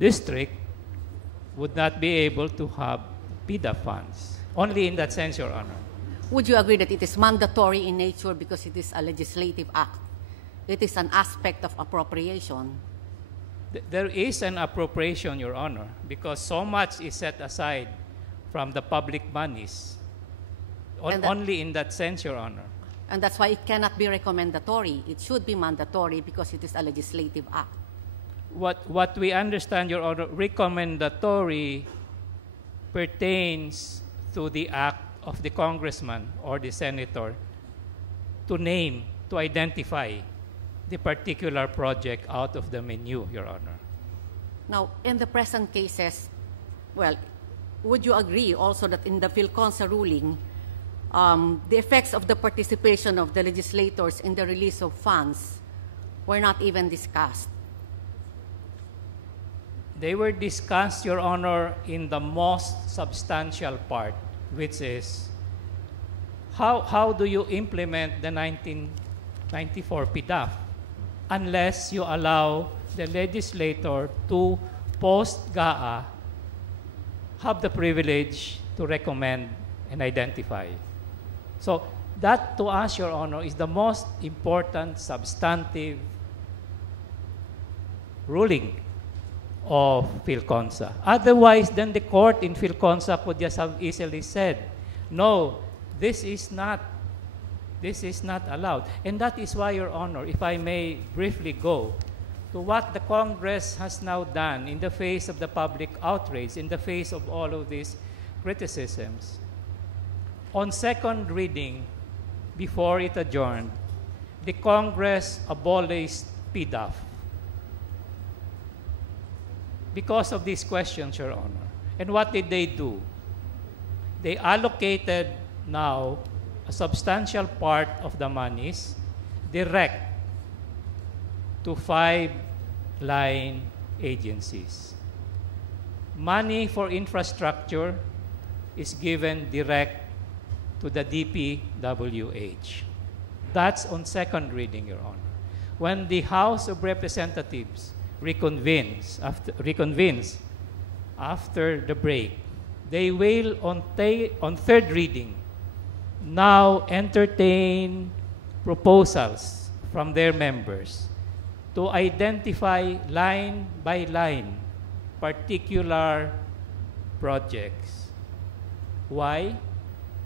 district would not be able to have Pdaf funds. Only in that sense, Your Honor. Would you agree that it is mandatory in nature because it is a legislative act? It is an aspect of appropriation. There is an appropriation, Your Honor, because so much is set aside from the public monies. Only in that sense, Your Honor. And that's why it cannot be recommendatory. It should be mandatory because it is a legislative act. What we understand, Your Honor, recommendatory pertains to the act of the congressman or the senator to name, to identify the particular project out of the menu, Your Honor. Now, in the present cases, well, would you agree also that in the fil-consa ruling, the effects of the participation of the legislators in the release of funds were not even discussed? They were discussed, Your Honor, in the most substantial part, which is how do you implement the 1994 Pdaf unless you allow the legislator to post-GAA have the privilege to recommend and identify. So that, to us, Your Honor, is the most important substantive ruling of fil-consa. Otherwise, then the court in fil-consa could just have easily said, no, this is not allowed. And that is why, Your Honor, if I may briefly go to what the Congress has now done in the face of the public outrage, in the face of all of these criticisms. On second reading, before it adjourned, the Congress abolished Pdaf. Because of these questions, Your Honor. And what did they do? They allocated now a substantial part of the monies direct to 5 line agencies. Money for infrastructure is given direct to the DPWH. That's on second reading, Your Honor. When the House of Representatives reconvenes after the break, they will, on third reading, now entertain proposals from their members to identify line by line particular projects. Why?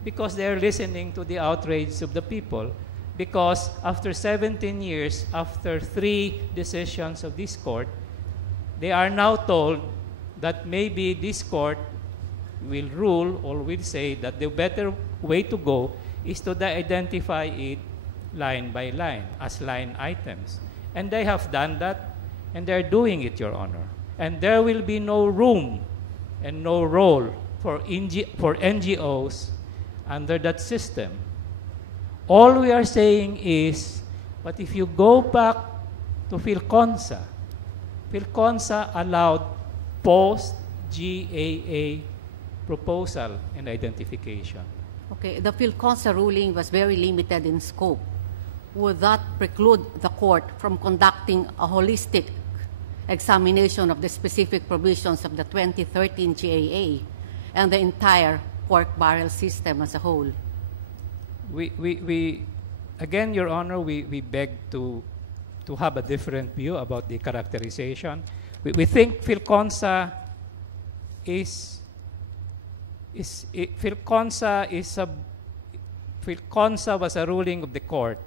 Because they're listening to the outrage of the people. Because after 17 years, after 3 decisions of this court, they are now told that maybe this court will rule or will say that the better way to go is to identify it line by line as line items. And they have done that, and they're doing it, Your Honor. And there will be no room and no role for NGOs under that system. All we are saying is, but if you go back to fil-consa, fil-consa allowed post-GAA proposal and identification. Okay, the fil-consa ruling was very limited in scope. Would that preclude the court from conducting a holistic examination of the specific provisions of the 2013 GAA and the entire pork barrel system as a whole? We again, Your Honor, we beg to have a different view about the characterization. We think fil-consa fil-consa was a ruling of the court,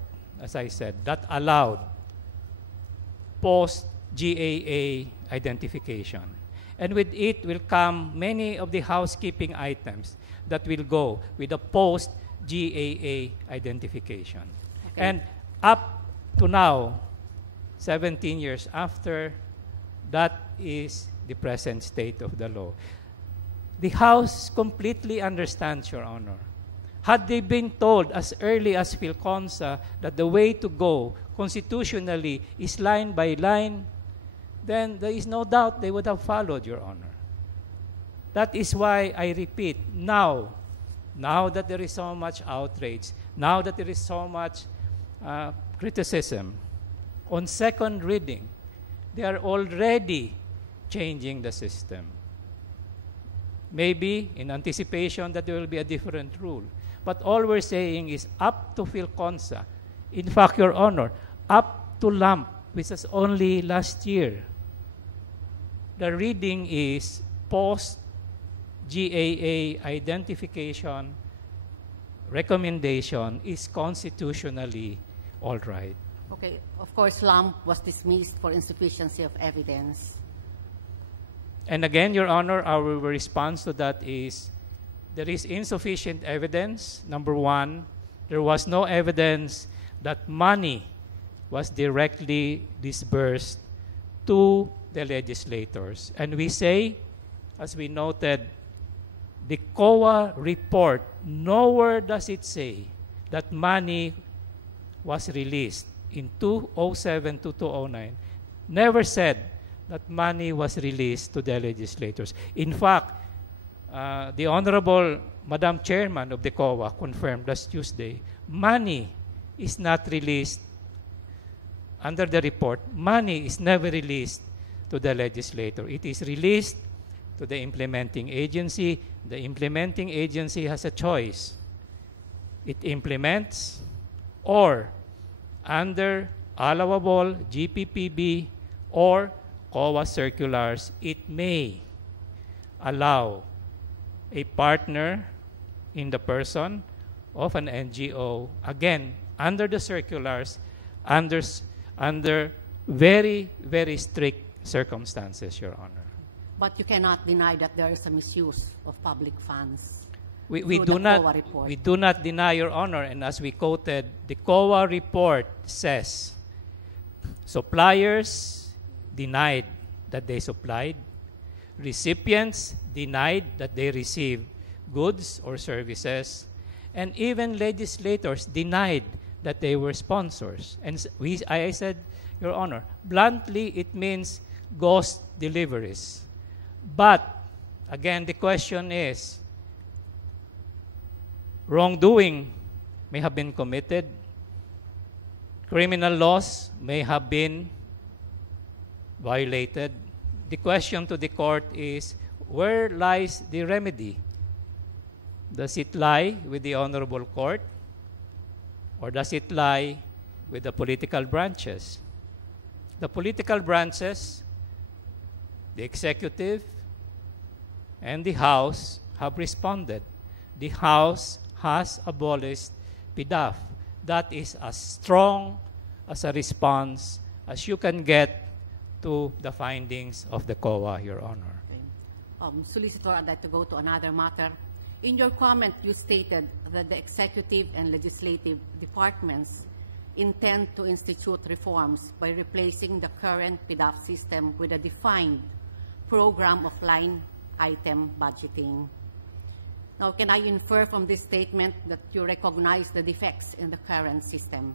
as I said, that allowed post-GAA identification. And with it will come many of the housekeeping items that will go with the post-GAA identification. Okay. And up to now, 17 years after, that is the present state of the law. The House completely understands, Your Honor. Had they been told as early as fil-consa that the way to go constitutionally is line by line, then there is no doubt they would have followed, Your Honor. That is why I repeat, now that there is so much outrage, now that there is so much criticism, on second reading, they are already changing the system. Maybe in anticipation that there will be a different rule. But all we're saying is up to fil-consa. In fact, Your Honor, up to LAMP, which was only last year. The reading is post-GAA identification recommendation is constitutionally all right. Okay, of course, LAMP was dismissed for insufficiency of evidence. And again, Your Honor, our response to that is there is insufficient evidence. Number one, there was no evidence that money was directly disbursed to the legislators. And we say, as we noted, the COA report, nowhere does it say that money was released in 2007 to 2009. Never said that money was released to the legislators. In fact, the Honorable Madam Chairman of the COA confirmed last Tuesday, money is not released under the report. Money is never released to the legislator. It is released to the implementing agency. The implementing agency has a choice. It implements, or under allowable GPPB or COA circulars, it may allow a partner in the person of an NGO, again, under the circulars, under very, very strict circumstances, Your Honor. But you cannot deny that there is a misuse of public funds. We through do the not COA report. we do not deny, Your Honor, and as we quoted, the COA report says suppliers denied that they supplied, recipients denied that they received goods or services, and even legislators denied that they were sponsors. And I said, Your Honor, bluntly, it means ghost deliveries. But, again, the question is, wrongdoing may have been committed, criminal laws may have been violated. The question to the court is, where lies the remedy? Does it lie with the Honorable Court, or does it lie with the political branches? The political branches, the executive, and the House have responded. The House has abolished Pdaf. That is as strong as a response as you can get to the findings of the COA, Your Honor. Solicitor, I'd like to go to another matter. In your comment, you stated that the executive and legislative departments intend to institute reforms by replacing the current Pdaf system with a defined program of line item budgeting. Now, can I infer from this statement that you recognize the defects in the current system?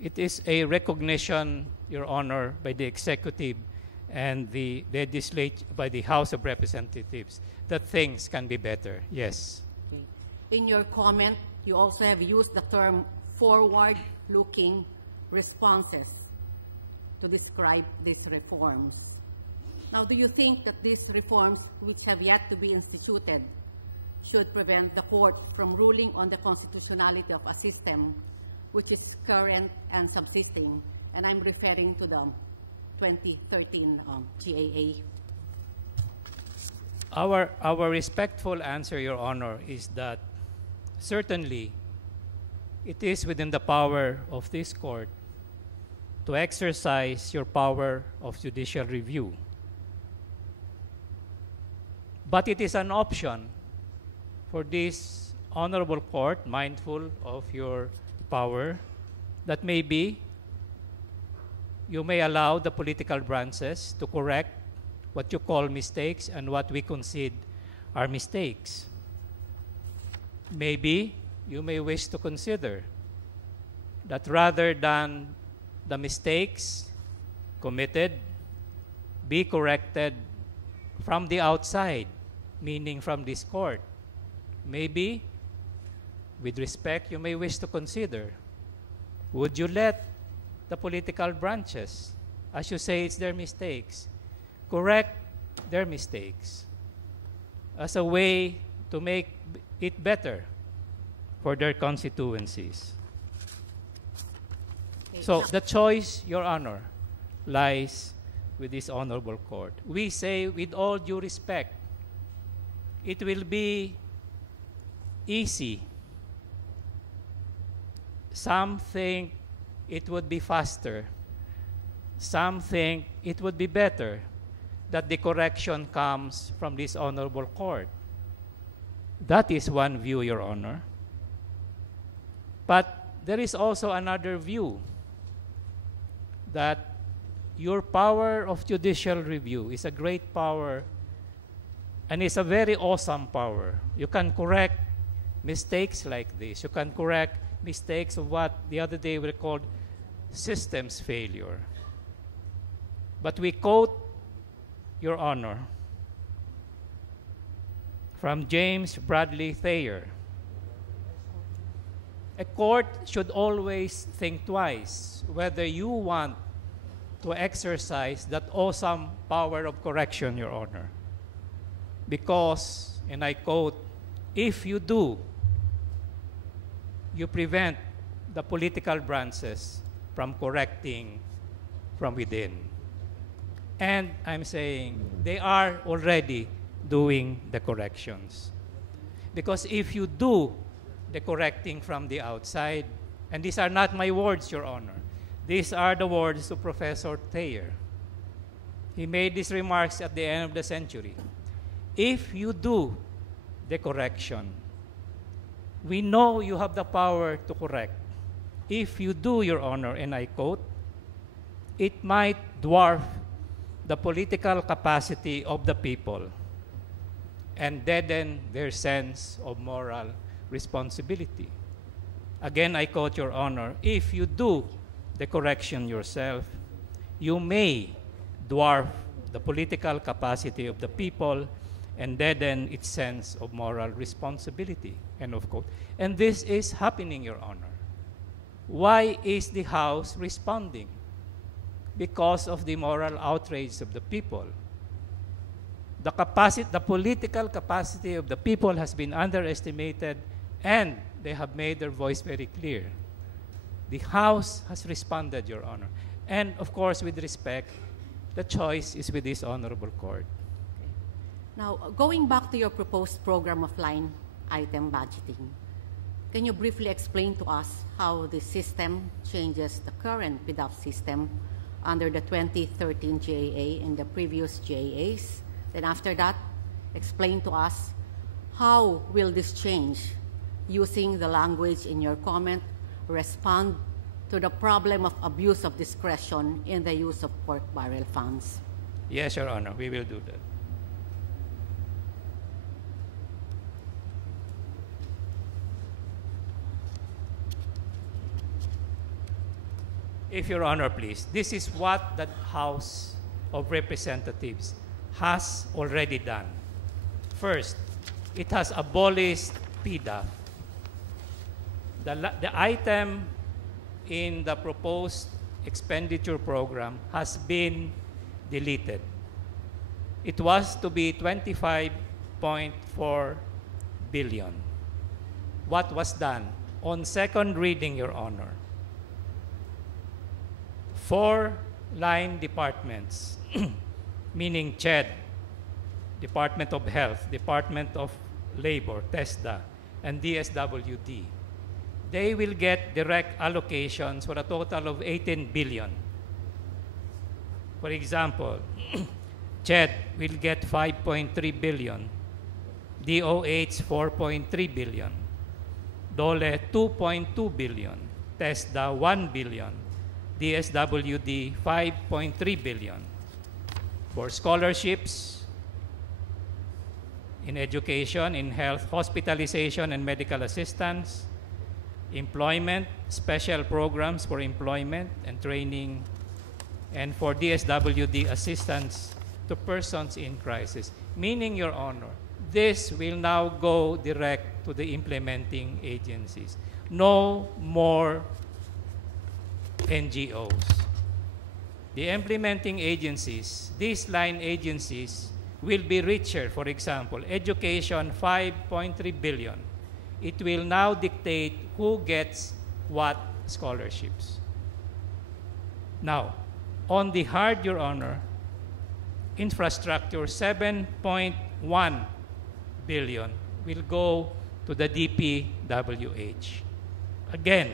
It is a recognition, Your Honor, by the executive and the legislature, by the House of Representatives, that things can be better. Yes. Okay. In your comment, you also have used the term forward-looking responses to describe these reforms. Now, do you think that these reforms, which have yet to be instituted, should prevent the court from ruling on the constitutionality of a system which is current and subsisting? And I'm referring to the 2013 GAA. Our respectful answer, Your Honor, is that certainly it is within the power of this court to exercise your power of judicial review. But it is an option for this honorable court, mindful of your power, that maybe you may allow the political branches to correct what you call mistakes and what we concede are mistakes. Maybe you may wish to consider that rather than the mistakes committed be corrected from the outside, meaning from this court, maybe, with respect, you may wish to consider, would you let the political branches, as you say it's their mistakes, correct their mistakes as a way to make it better for their constituencies? Okay. So the choice, Your Honor, lies with this honorable court. We say, with all due respect, it will be easy. Some think it would be faster. Some think it would be better that the correction comes from this honorable court. That is one view, Your Honor. But there is also another view, that your power of judicial review is a great power and it's a very awesome power. You can correct mistakes like this. You can correct mistakes of what the other day we called systems failure. But we quote, Your Honor, from James Bradley Thayer, a court should always think twice whether you want to exercise that awesome power of correction, Your Honor. because, and I quote, if you do, you prevent the political branches from correcting from within. And I'm saying they are already doing the corrections. Because if you do the correcting from the outside, and these are not my words, Your Honor, these are the words of Professor Thayer. He made these remarks at the end of the century. If you do the correction, we know you have the power to correct. If you do, Your Honor, and I quote, it might dwarf the political capacity of the people and deaden their sense of moral responsibility. Again, I quote, Your Honor, if you do the correction yourself, you may dwarf the political capacity of the people and deaden its sense of moral responsibility, end of quote. And this is happening, Your Honor. Why is the House responding? Because of the moral outrage of the people. The political capacity of the people has been underestimated, and they have made their voice very clear. The House has responded, Your Honor. And of course, with respect, the choice is with this honorable court. Now, going back to your proposed program of line item budgeting, can you briefly explain to us how the system changes the current Pdaf system under the 2013 JAA and the previous JAAs? Then after that, explain to us how will this change, using the language in your comment, respond to the problem of abuse of discretion in the use of pork barrel funds? Yes, Your Honor, we will do that. If Your Honor, please, this is what the House of Representatives has already done. First, it has abolished Pdaf. The item in the proposed expenditure program has been deleted. It was to be 25.4 billion. What was done? On second reading, Your Honor, 4 line departments, meaning CHED, Department of Health, Department of Labor, TESDA, and DSWD, they will get direct allocations for a total of 18 billion. For example, CHED will get 5.3 billion, DOH 4.3 billion, DOLE 2.2 billion, TESDA 1 billion, DSWD 5.3 billion. For scholarships in education, in health, hospitalization and medical assistance, employment, special programs for employment and training, and for DSWD assistance to persons in crisis. Meaning, Your Honor, this will now go direct to the implementing agencies. No more NGOs. The implementing agencies, these line agencies, will be richer. For example, education, 5.3 billion. It will now dictate who gets what scholarships. Now, on the hard, Your Honor, infrastructure, 7.1 billion will go to the DPWH. Again,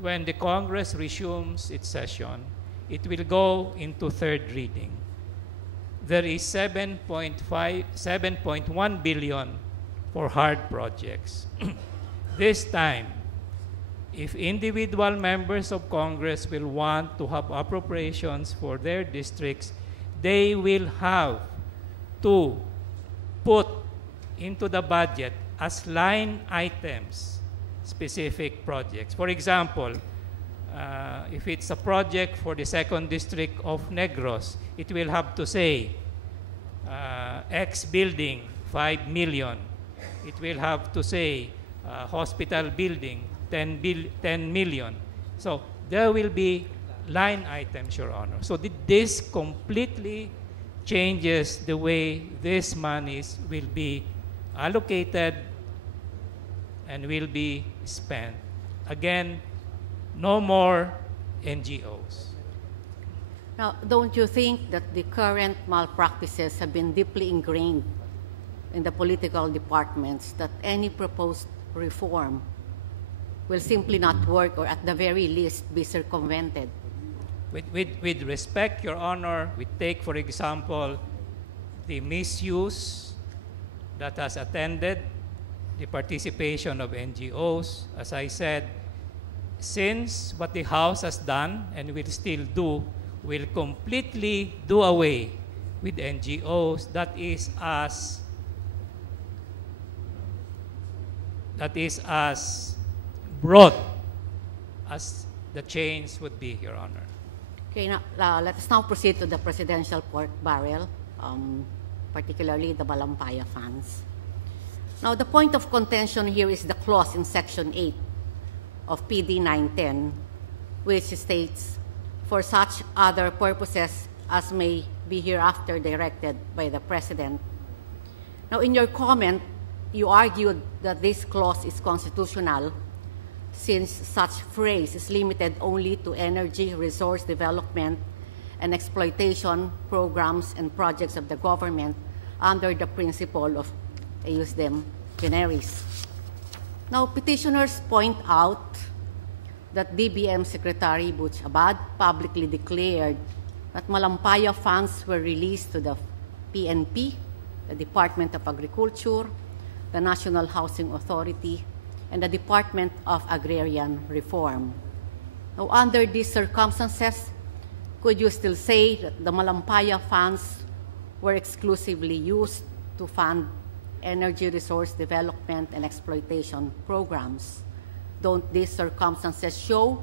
when the Congress resumes its session, it will go into third reading. There is 7.1 billion for hard projects. This time, if individual members of Congress will want to have appropriations for their districts, they will have to put into the budget as line items specific projects. For example, if it's a project for the 2nd District of Negros, it will have to say X building, 5 million. It will have to say hospital building, 10 million. So there will be line items, Your Honor. So this completely changes the way these monies will be allocated and will be spent. Again, no more NGOs. Now, don't you think that the current malpractices have been deeply ingrained in the political departments, that any proposed reform will simply not work, or at the very least be circumvented? With respect, Your Honor, we take, for example, the misuse that has attended the participation of NGOs. As I said, since what the House has done and will still do will completely do away with NGOs, that is as broad as the change would be, Your Honor. Okay, now, let us now proceed to the presidential pork barrel, particularly the Malampaya funds. Now, the point of contention here is the clause in Section 8 of PD 910, which states, for such other purposes as may be hereafter directed by the President. Now, in your comment, you argued that this clause is constitutional since such phrase is limited only to energy resource development and exploitation programs and projects of the government under the principle of iusdem generis. Now, petitioners point out that DBM Secretary Butch Abad publicly declared that Malampaya funds were released to the PNP, the Department of Agriculture, the National Housing Authority, and the Department of Agrarian Reform. Now, under these circumstances, could you still say that the Malampaya funds were exclusively used to fund energy resource development and exploitation programs? Don't these circumstances show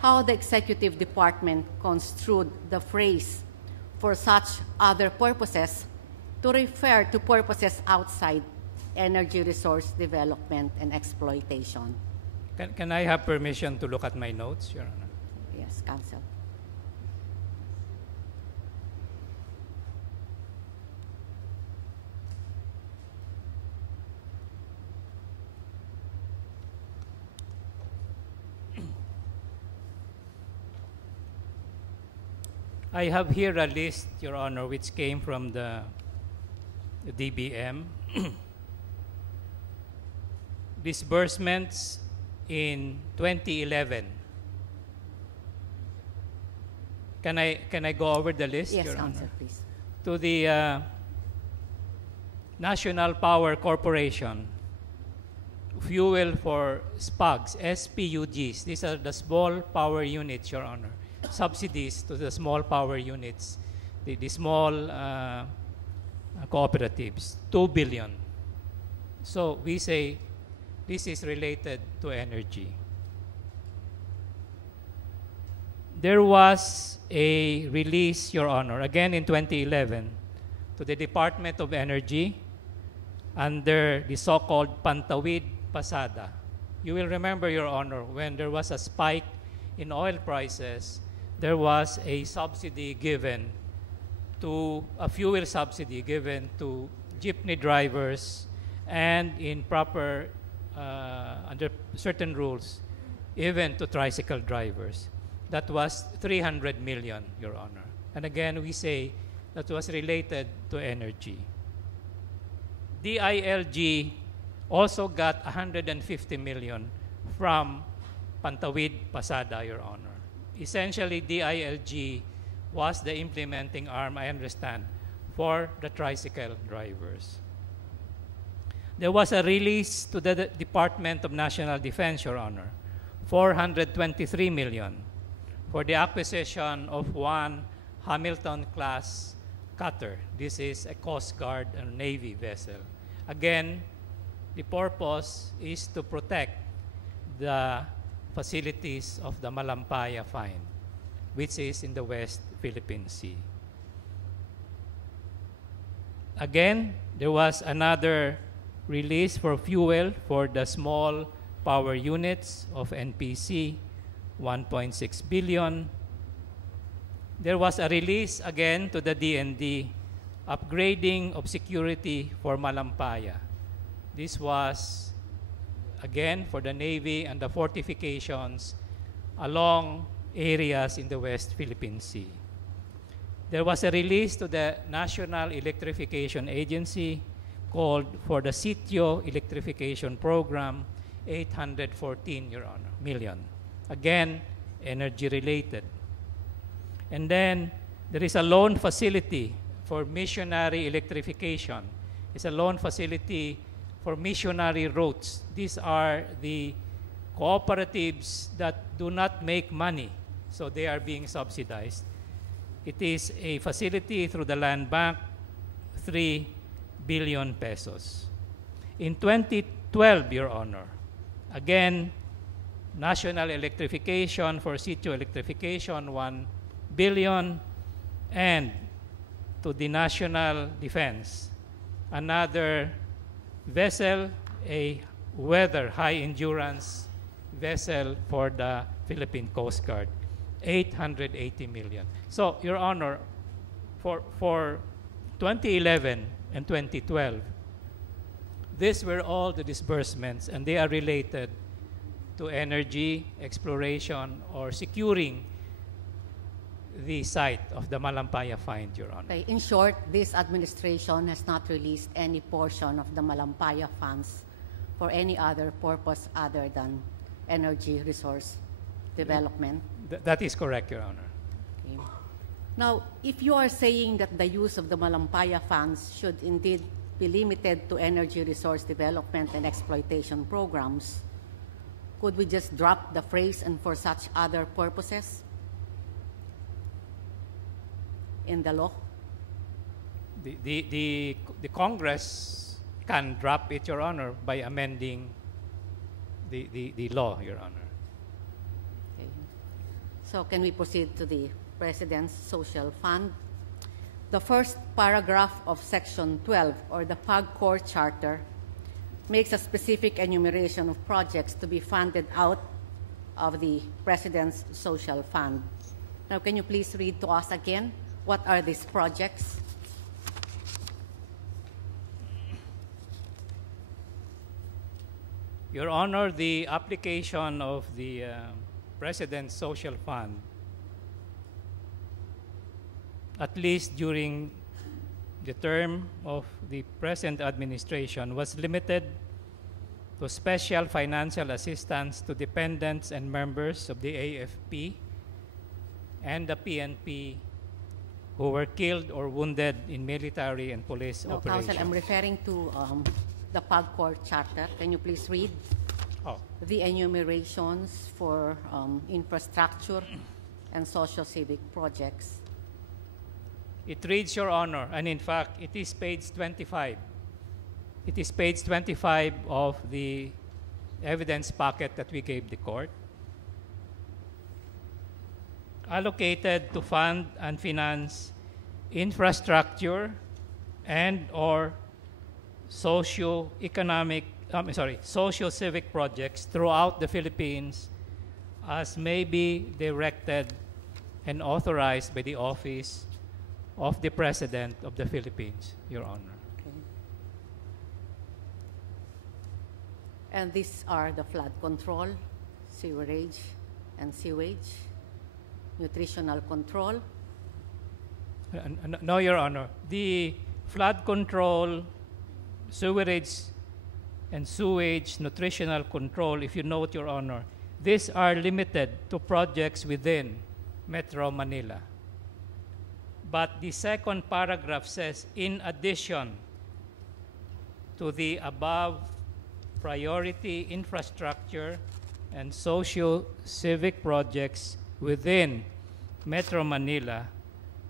how the executive department construed the phrase "for such other purposes" to refer to purposes outside energy resource development and exploitation? Can I have permission to look at my notes, Your Honor? Yes, Counsel. I have here a list, Your Honor, which came from the DBM. Disbursements in 2011. Can I go over the list, Yes, Your Counsel, Honor? please. To the National Power Corporation, fuel for SPUGs, SPUGs. These are the small power units, Your Honor. Subsidies to the small power units, the small cooperatives, 2 billion. So we say this is related to energy. There was a release, Your Honor, again in 2011, to the Department of Energy under the so-called Pantawid Pasada. You will remember, Your Honor, when there was a spike in oil prices, there was a subsidy given to, a fuel subsidy given to jeepney drivers and in proper, under certain rules, even to tricycle drivers. That was 300 million, Your Honor. And again, we say that was related to energy. DILG also got 150 million from Pantawid Pasada, Your Honor. Essentially, DILG was the implementing arm, I understand, for the tricycle drivers. There was a release to the Department of National Defense, Your Honor, 423 million for the acquisition of one Hamilton-class cutter. This is a Coast Guard and Navy vessel. Again, the purpose is to protect the facilities of the Malampaya find, which is in the West Philippine Sea. Again, there was another release for fuel for the small power units of NPC, 1.6 billion. There was a release again to the DND upgrading of security for Malampaya. This was, again, for the Navy and the fortifications along areas in the West Philippine Sea. There was a release to the National Electrification Agency called for the Sitio Electrification Program, 814 million. Again, energy related. And then there is a loan facility for missionary electrification. It's a loan facility for missionary routes. These are the cooperatives that do not make money, so they are being subsidized. It is a facility through the Land Bank, 3 billion pesos. In 2012, Your Honor, again, national electrification for sitio electrification, 1 billion, and to the national defense, another vessel, a weather high endurance vessel for the Philippine Coast Guard, 880 million. So, Your Honor, for 2011 and 2012, these were all the disbursements, and they are related to energy, exploration, or securing the site of the Malampaya find, Your Honor. Okay. In short, this administration has not released any portion of the Malampaya funds for any other purpose other than energy resource development. That is correct, Your Honor. Okay. Now, if you are saying that the use of the Malampaya funds should indeed be limited to energy resource development and exploitation programs, could we just drop the phrase "and for such other purposes" in the law? The Congress can drop it, Your Honor, by amending the law, Your Honor. Okay. So can we proceed to the President's Social Fund? The first paragraph of Section 12, or the PAG-CORE Charter, makes a specific enumeration of projects to be funded out of the President's Social Fund. Now, can you please read to us again what are these projects? Your Honor, the application of the President's Social Fund, at least during the term of the present administration, was limited to special financial assistance to dependents and members of the AFP and the PNP who were killed or wounded in military and police No, operations. Counsel, I'm referring to the PAG-CORE Charter. Can you please read the enumerations for infrastructure and social-civic projects? It reads, Your Honor, and in fact, it is page 25. It is page 25 of the evidence packet that we gave the court. Allocated to fund and finance infrastructure and or socio-civic projects throughout the Philippines as may be directed and authorized by the office of the President of the Philippines, Your Honor. Okay. And these are the flood control, sewerage and sewage, nutritional control. No, Your Honor. The flood control, sewerage and sewage, nutritional control, if you note, Your Honor, these are limited to projects within Metro Manila. But the second paragraph says, in addition to the above priority infrastructure and socio-civic projects within Metro Manila,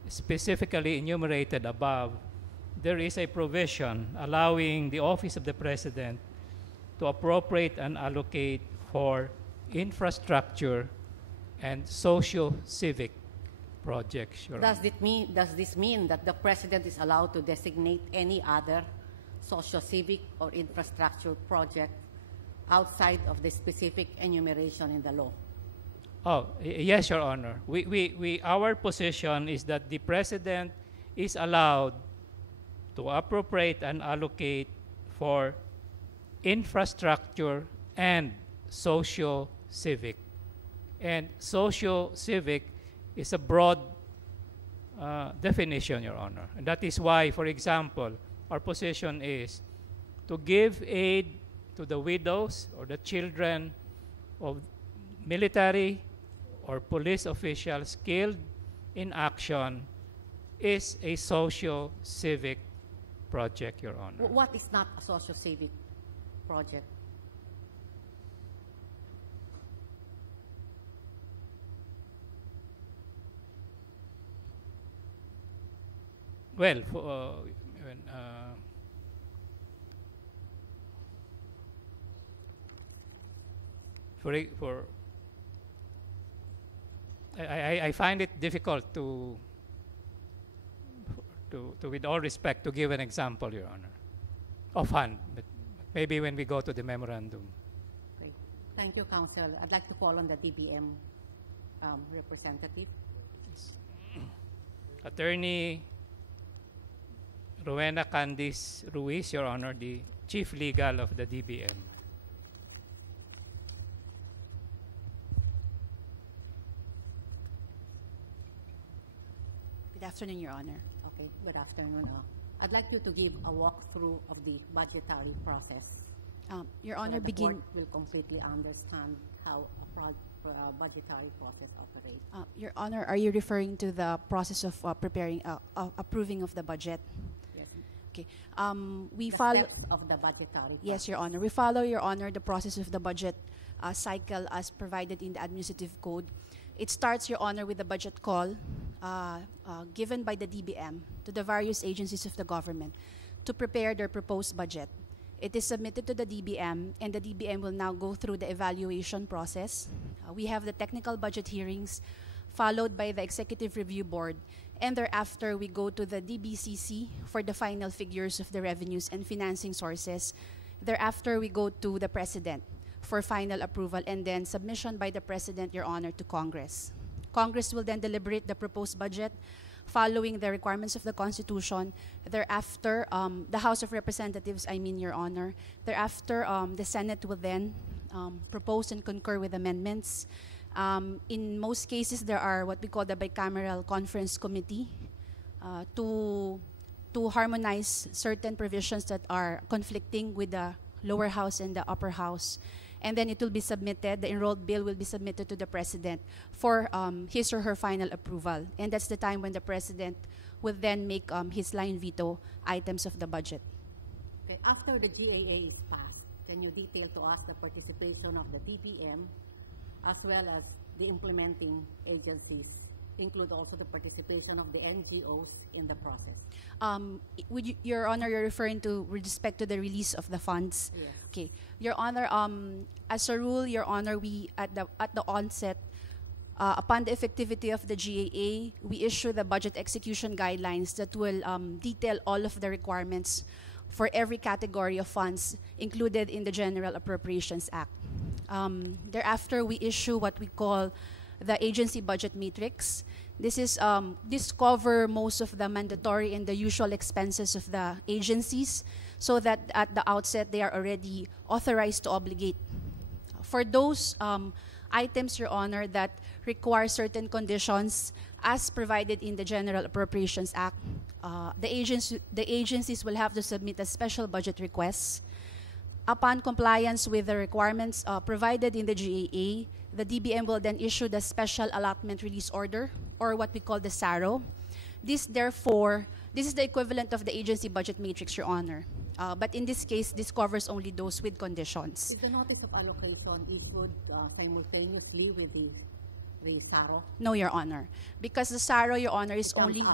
specifically enumerated above, there is a provision allowing the Office of the President to appropriate and allocate for infrastructure and socio-civic projects. Your Does this mean that the President is allowed to designate any other socio-civic or infrastructure project outside of the specific enumeration in the law? Oh, yes, Your Honor. Our position is that the President is allowed to appropriate and allocate for infrastructure and socio-civic. And socio-civic is a broad definition, Your Honor. And that is why, for example, our position is to give aid to the widows or the children of military or police officials killed in action is a socio-civic project, Your Honor. What is not a socio-civic project? Well, I find it difficult to, with all respect, to give an example, Your Honor, offhand, but maybe when we go to the memorandum. Great. Thank you, Counsel. I'd like to call on the DBM representative. Attorney Rowena Candice Ruiz, Your Honor, the Chief Legal of the DBM. Good afternoon, Your Honor. Okay, good afternoon. I'd like you to give a walkthrough of the budgetary process. Your so Honor, that the board will completely understand how a budgetary process operates. Your Honor, are you referring to the process of approving of the budget? Yes. Okay. The follow. steps of the budgetary process. Yes, Your Honor. We follow, Your Honor, the process of the budget cycle as provided in the Administrative Code. It starts, Your Honor, with the budget call given by the DBM to the various agencies of the government to prepare their proposed budget. It is submitted to the DBM, and the DBM will now go through the evaluation process. We have the technical budget hearings, followed by the Executive Review Board, and thereafter we go to the DBCC for the final figures of the revenues and financing sources. Thereafter, we go to the President for final approval, and then submission by the President, Your Honor, to Congress. Congress will then deliberate the proposed budget following the requirements of the Constitution. Thereafter, the House of Representatives, Your Honor. Thereafter, the Senate will then propose and concur with amendments. In most cases, there are what we call the bicameral conference committee to harmonize certain provisions that are conflicting with the lower house and the upper house. And then it will be submitted, the enrolled bill will be submitted to the President for his or her final approval. And that's the time when the President will then make his line veto items of the budget. Okay. After the GAA is passed, can you detail to us the participation of the DBM as well as the implementing agencies? Include also the participation of the NGOs in the process. Your Honor, you're referring to with respect to the release of the funds. Yeah. Okay, Your Honor. As a rule, Your Honor, we at the onset, upon the effectivity of the GAA, we issue the budget execution guidelines that will detail all of the requirements for every category of funds included in the General Appropriations Act. Thereafter, we issue what we call the agency budget matrix. This cover most of the mandatory and the usual expenses of the agencies, so that at the outset they are already authorized to obligate. For those items, Your Honor, that require certain conditions as provided in the General Appropriations Act, the agencies will have to submit a special budget request. Upon compliance with the requirements provided in the GAA, the DBM will then issue the Special Allotment Release Order, or what we call the SARO. This is the equivalent of the agency budget matrix, Your Honor. But in this case, this covers only those with conditions. Is the notice of allocation issued simultaneously with the SARO? No, Your Honor. Because the SARO, Your Honor, is only...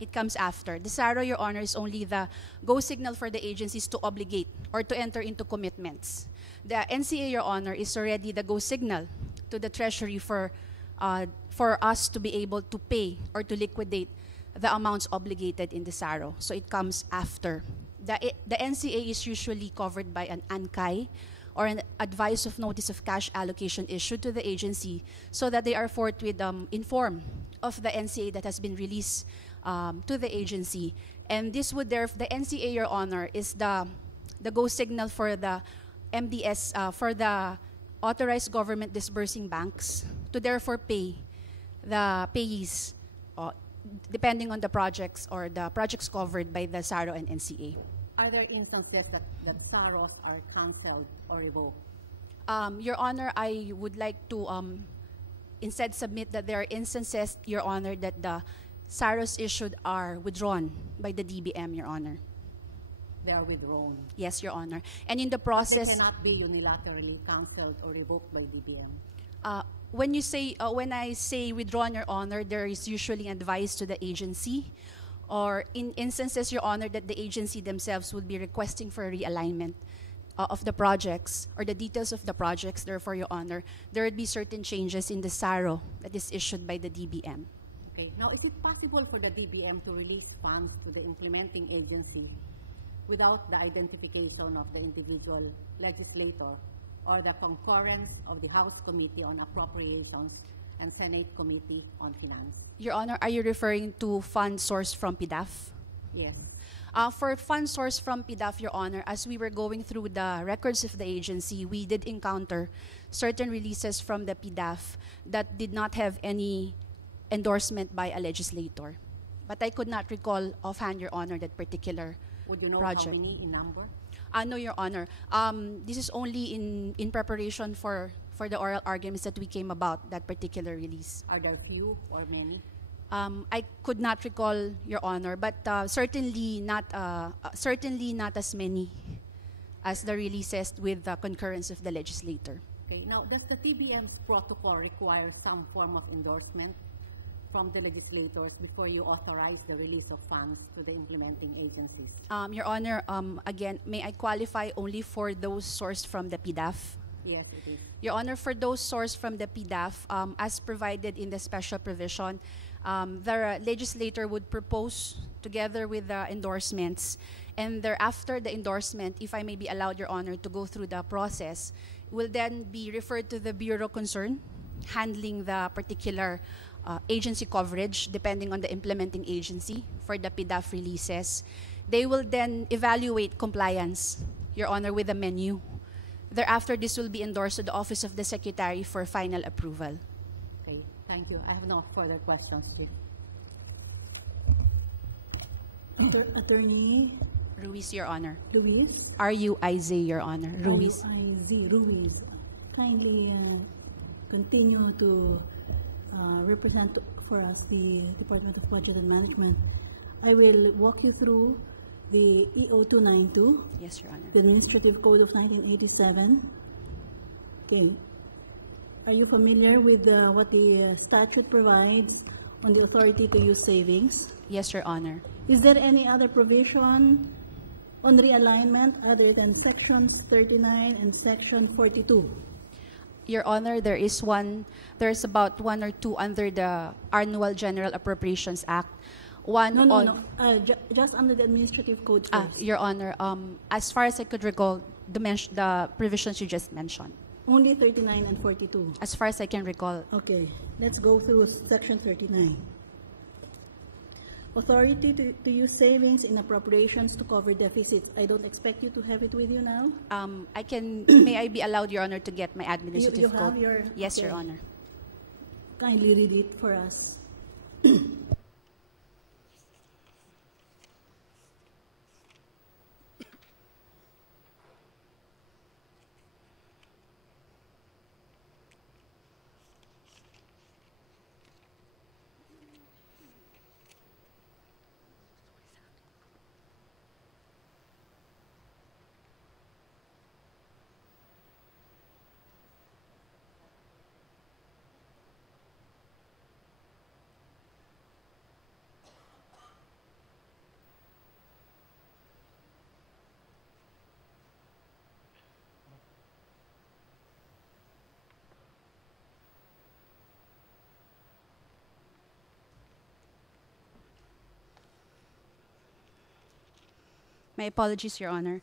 It comes after. The SARO, Your Honor, is only the go signal for the agencies to obligate or to enter into commitments. The NCA, Your Honor, is already the go signal to the Treasury for us to be able to pay or to liquidate the amounts obligated in the SARO. So it comes after. The NCA is usually covered by an ANCAI, or an advice of notice of cash allocation issued to the agency, so that they are forthwith informed of the NCA that has been released to the agency. And this would the NCA, Your Honor, is the go signal for the MDS, for the authorized government disbursing banks to therefore pay the payees depending on the projects or the projects covered by the TRRO and NCA. Are there instances that TRROs are canceled or revoked? Your Honor, I would like to instead submit that there are instances, Your Honor, that the TRROs issued are withdrawn by the DBM, Your Honor. They are withdrawn. Yes, Your Honor. And in the They process, cannot be unilaterally canceled or revoked by DBM. when I say withdrawn, Your Honor, there is usually advice to the agency, or in instances, Your Honor, that the agency themselves would be requesting for a realignment of the projects or the details of the projects. Therefore, Your Honor, there would be certain changes in the TRRO that is issued by the DBM. Okay. Now, is it possible for the DBM to release funds to the implementing agency without the identification of the individual legislator or the concurrence of the House Committee on Appropriations and Senate Committee on Finance? Your Honor, are you referring to funds sourced from Pdaf? Yes. For funds sourced from Pdaf, Your Honor, as we were going through the records of the agency, we did encounter certain releases from the Pdaf that did not have any endorsement by a legislator. But I could not recall offhand, Your Honor, that particular Would you know project. how many in number? No, Your Honor. This is only in preparation for the oral arguments that we came about that particular release. Are there few or many? I could not recall, Your Honor, but certainly not as many as the releases with the concurrence of the legislator. Okay. Now, does the TBM's protocol require some form of endorsement from the legislators before you authorize the release of funds to the implementing agencies? Your Honor, again, may I qualify only for those sourced from the Pdaf? Yes, it is. Your Honor, for those sourced from the Pdaf, as provided in the special provision, the legislator would propose together with the endorsements, and thereafter the endorsement, if I may be allowed, Your Honor, to go through the process, will then be referred to the bureau concerned, handling the particular agency coverage depending on the implementing agency for the Pdaf releases. They will then evaluate compliance, Your Honor, with the menu. Thereafter, this will be endorsed to the Office of the Secretary for final approval. Okay, thank you. I have no further questions, Chief. Attorney Ruiz, Your Honor. Luis. R-U-I-Z, Your Honor. Ruiz. R-U-I-Z, Ruiz. Kindly continue to represent for us the Department of Budget and Management. I will walk you through the EO 292, Yes, Your Honor. the Administrative Code of 1987. Okay. Are you familiar with what the statute provides on the authority to use savings? Yes, Your Honor. Is there any other provision on realignment other than sections 39 and section 42? Your Honor, there's about one or two under the Annual General Appropriations Act. One No. Just under the administrative code first. Your Honor, as far as I could recall, the provisions you just mentioned. Only 39 and 42. As far as I can recall. Okay, let's go through section 39. Authority to use savings in appropriations to cover deficits. I don't expect you to have it with you now. May I be allowed, Your Honor, to get my administrative You code? have your... Yes, okay. Your Honor. Kindly read it for us. My apologies, Your Honor.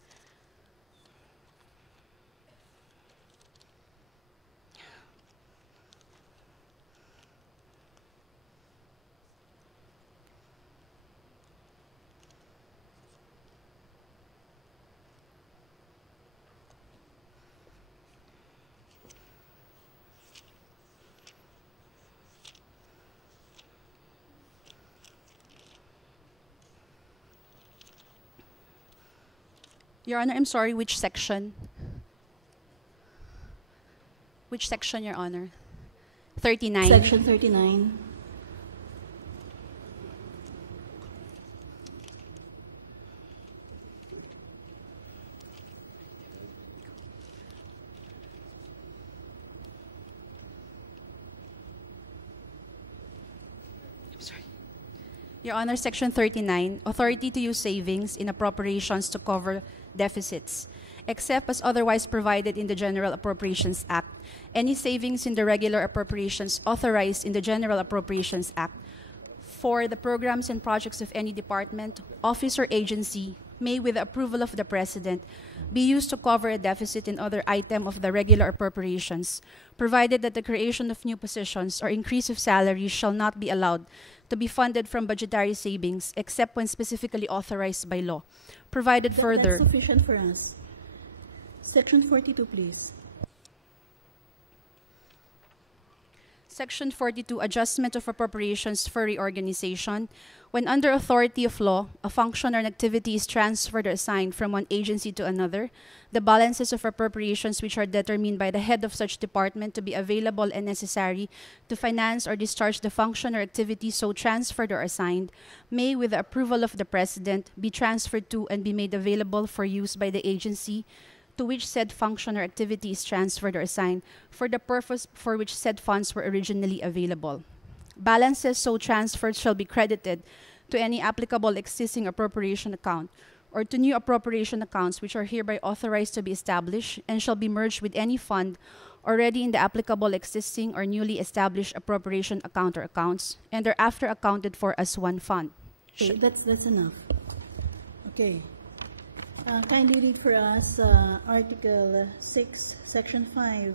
Your Honor, I'm sorry, which section? Which section, Your Honor? 39. Section 39. Your Honor, Section 39, authority to use savings in appropriations to cover deficits, except as otherwise provided in the General Appropriations Act. Any savings in the regular appropriations authorized in the General Appropriations Act for the programs and projects of any department, office, or agency may, with the approval of the President, be used to cover a deficit in other item of the regular appropriations, provided that the creation of new positions or increase of salaries shall not be allowed to be funded from budgetary savings except when specifically authorized by law. Provided further... That's sufficient for us. Section 42, please. Section 42, adjustment of appropriations for reorganization. When under authority of law, a function or an activity is transferred or assigned from one agency to another, the balances of appropriations which are determined by the head of such department to be available and necessary to finance or discharge the function or activity so transferred or assigned may, with the approval of the President, be transferred to and be made available for use by the agency to which said function or activity is transferred or assigned for the purpose for which said funds were originally available. Balances so transferred shall be credited to any applicable existing appropriation account or to new appropriation accounts which are hereby authorized to be established and shall be merged with any fund already in the applicable existing or newly established appropriation account or accounts and thereafter accounted for as one fund. Okay, that's enough. Okay. Kindly read for us Article 6, Section 5.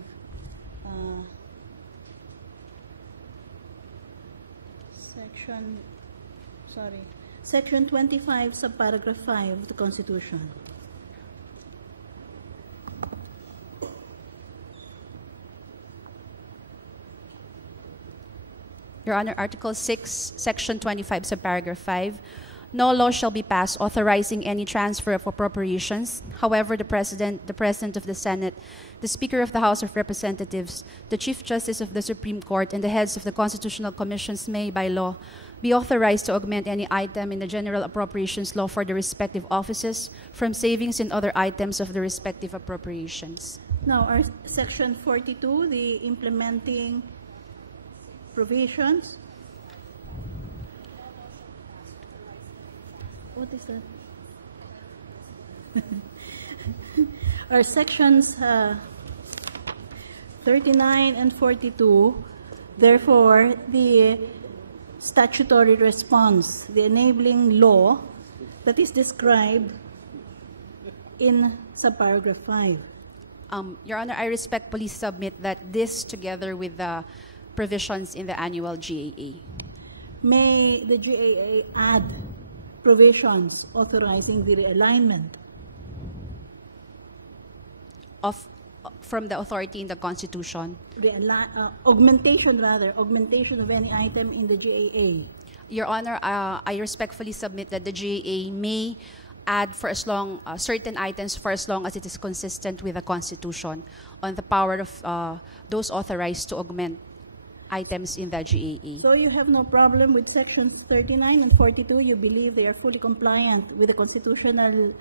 Section 25, subparagraph 5 of the Constitution. Your Honor, Article 6, Section 25, subparagraph 5. No law shall be passed authorizing any transfer of appropriations. However, the President of the Senate, the Speaker of the House of Representatives, the Chief Justice of the Supreme Court, and the heads of the constitutional commissions may, by law, be authorized to augment any item in the General Appropriations Law for the respective offices from savings in other items of the respective appropriations. Now, our Section 42, the implementing provisions. What is that? Our sections 39 and 42, therefore, the statutory response, the enabling law that is described in subparagraph 5. Your Honor, I respectfully submit that this, together with the provisions in the annual GAA. May the GAA add provisions authorizing the realignment from the authority in the Constitution? Augmentation of any item in the GAA. Your Honor, I respectfully submit that the GAA may add for as long certain items for as long as it is consistent with the Constitution on the power of those authorized to augment items in the GAA. So you have no problem with sections 39 and 42? You believe they are fully compliant with the constitutional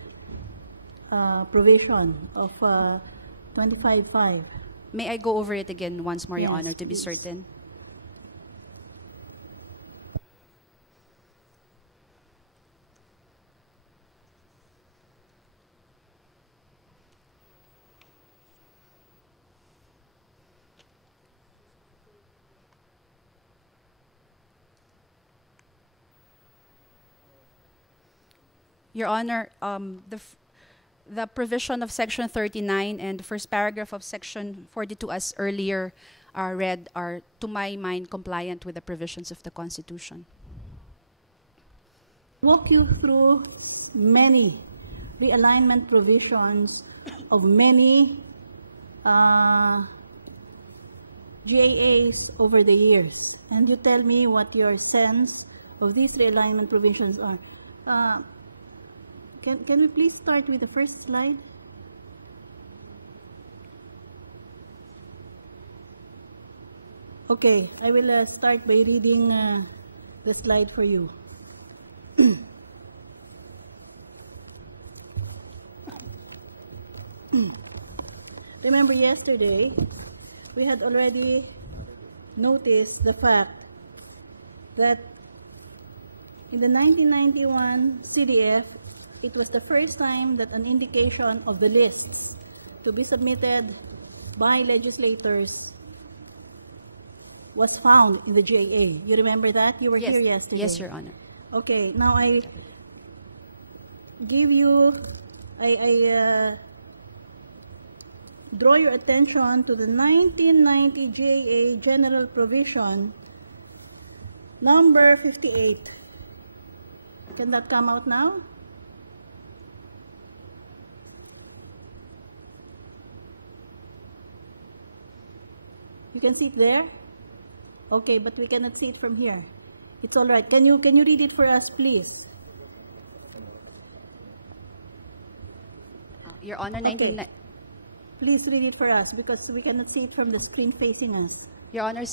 provision of 25.5? May I go over it again once more, Yes, Your Honor, to be please. certain? Your Honor, the provision of Section 39 and the first paragraph of Section 42, as earlier read, are, to my mind, compliant with the provisions of the Constitution. Walk you through many realignment provisions of many GAAs over the years, and you tell me what your sense of these realignment provisions are. Can we please start with the first slide? Okay, I will start by reading the slide for you. Remember yesterday, we had already noticed the fact that in the 1991 CDF, it was the first time that an indication of the lists to be submitted by legislators was found in the GAA. You remember that? You were Yes. here yesterday. Yes, Your Honor. Okay, now I give you, I draw your attention to the 1990 GAA General Provision, number 58. Can that come out now? You can see it there? Okay, but we cannot see it from here. It's all right. Can you read it for us, please? Your Honor, Okay. Please read it for us because we cannot see it from the screen facing us. Your Honor,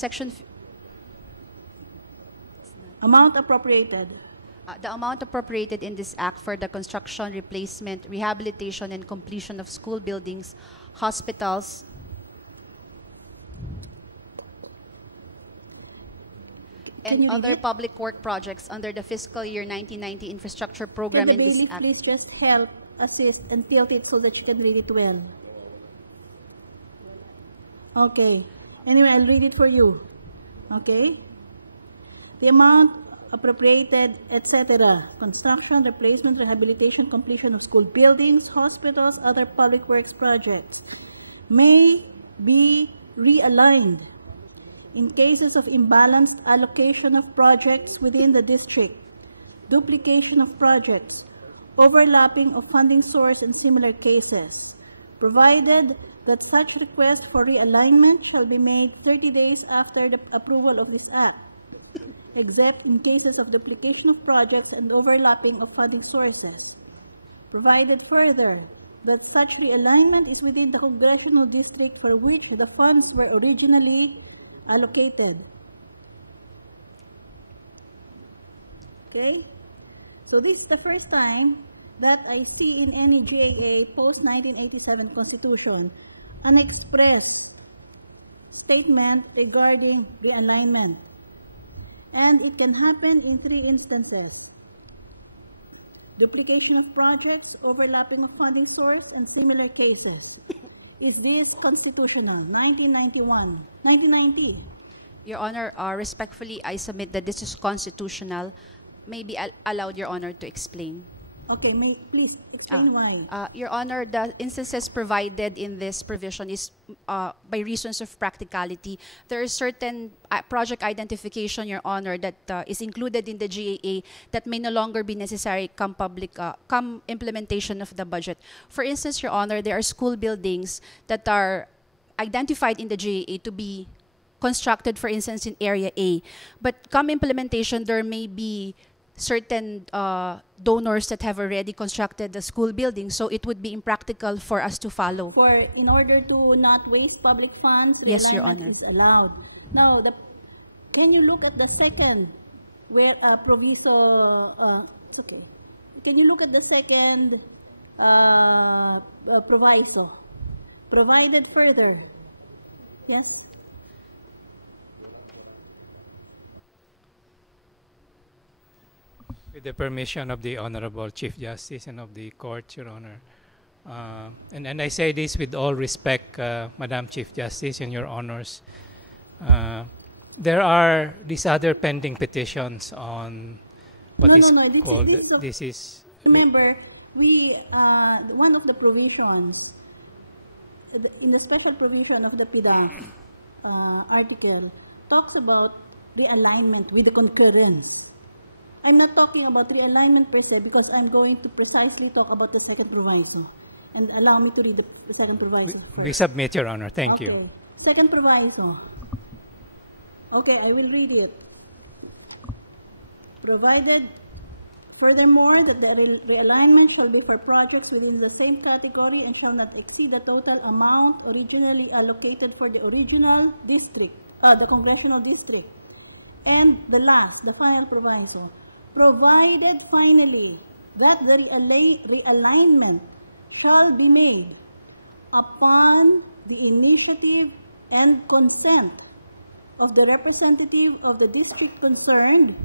Amount appropriated. the amount appropriated in this act for the construction, replacement, rehabilitation, and completion of school buildings, hospitals, Can and you read other it? public work projects under the fiscal year 1990 infrastructure Can program the in this bailiff act. please just help, assist, and tilt it so that you can read it well? Okay. Anyway, I'll read it for you. Okay? The amount appropriated, etc. Construction, replacement, rehabilitation, completion of school buildings, hospitals, other public works projects may be realigned in cases of imbalanced allocation of projects within the district, duplication of projects, overlapping of funding source and similar cases, provided that such request for realignment shall be made 30 days after the approval of this act, except in cases of duplication of projects and overlapping of funding sources, provided further that such realignment is within the congressional district for which the funds were originally allocated. Okay? So this is the first time that I see in any GAA post-1987 Constitution an express statement regarding the alignment. And it can happen in 3 instances: duplication of projects, overlapping of funding source, and similar cases. Is this constitutional? 1990. Your Honor, respectfully, I submit that this is constitutional. May be allowed, Your Honor, to explain. Okay, please explain why. Your Honor, the instances provided in this provision is by reasons of practicality. There is certain project identification, Your Honor, that is included in the GAA that may no longer be necessary come implementation of the budget. For instance, Your Honor, there are school buildings that are identified in the GAA to be constructed, for instance, in Area A. But come implementation, there may be certain donors that have already constructed the school building, so it would be impractical for us to follow. In order to not waste public funds, Yes, Your realignment Honor. is allowed. Now, can you look at the second where proviso? Okay. Can you look at the second proviso? Provided further. Yes. With the permission of the Honorable Chief Justice and of the Court, Your Honor. And I say this with all respect, Madam Chief Justice and Your Honors. There are these other pending petitions on what is called, this is... Remember, one of the provisions, in the special provision of the Pdaf article, talks about the alignment with the concurrence. I'm not talking about realignment per se because I'm going to precisely talk about the second proviso. And allow me to read the second proviso. We submit, Your Honor. Thank Okay. you. Second proviso. Okay, I will read it. Provided Furthermore, that the realignment shall be for projects within the same category and shall not exceed the total amount originally allocated for the original district, the congressional district. And the final proviso, provided finally that the realignment shall be made upon the initiative and consent of the representative of the district concerned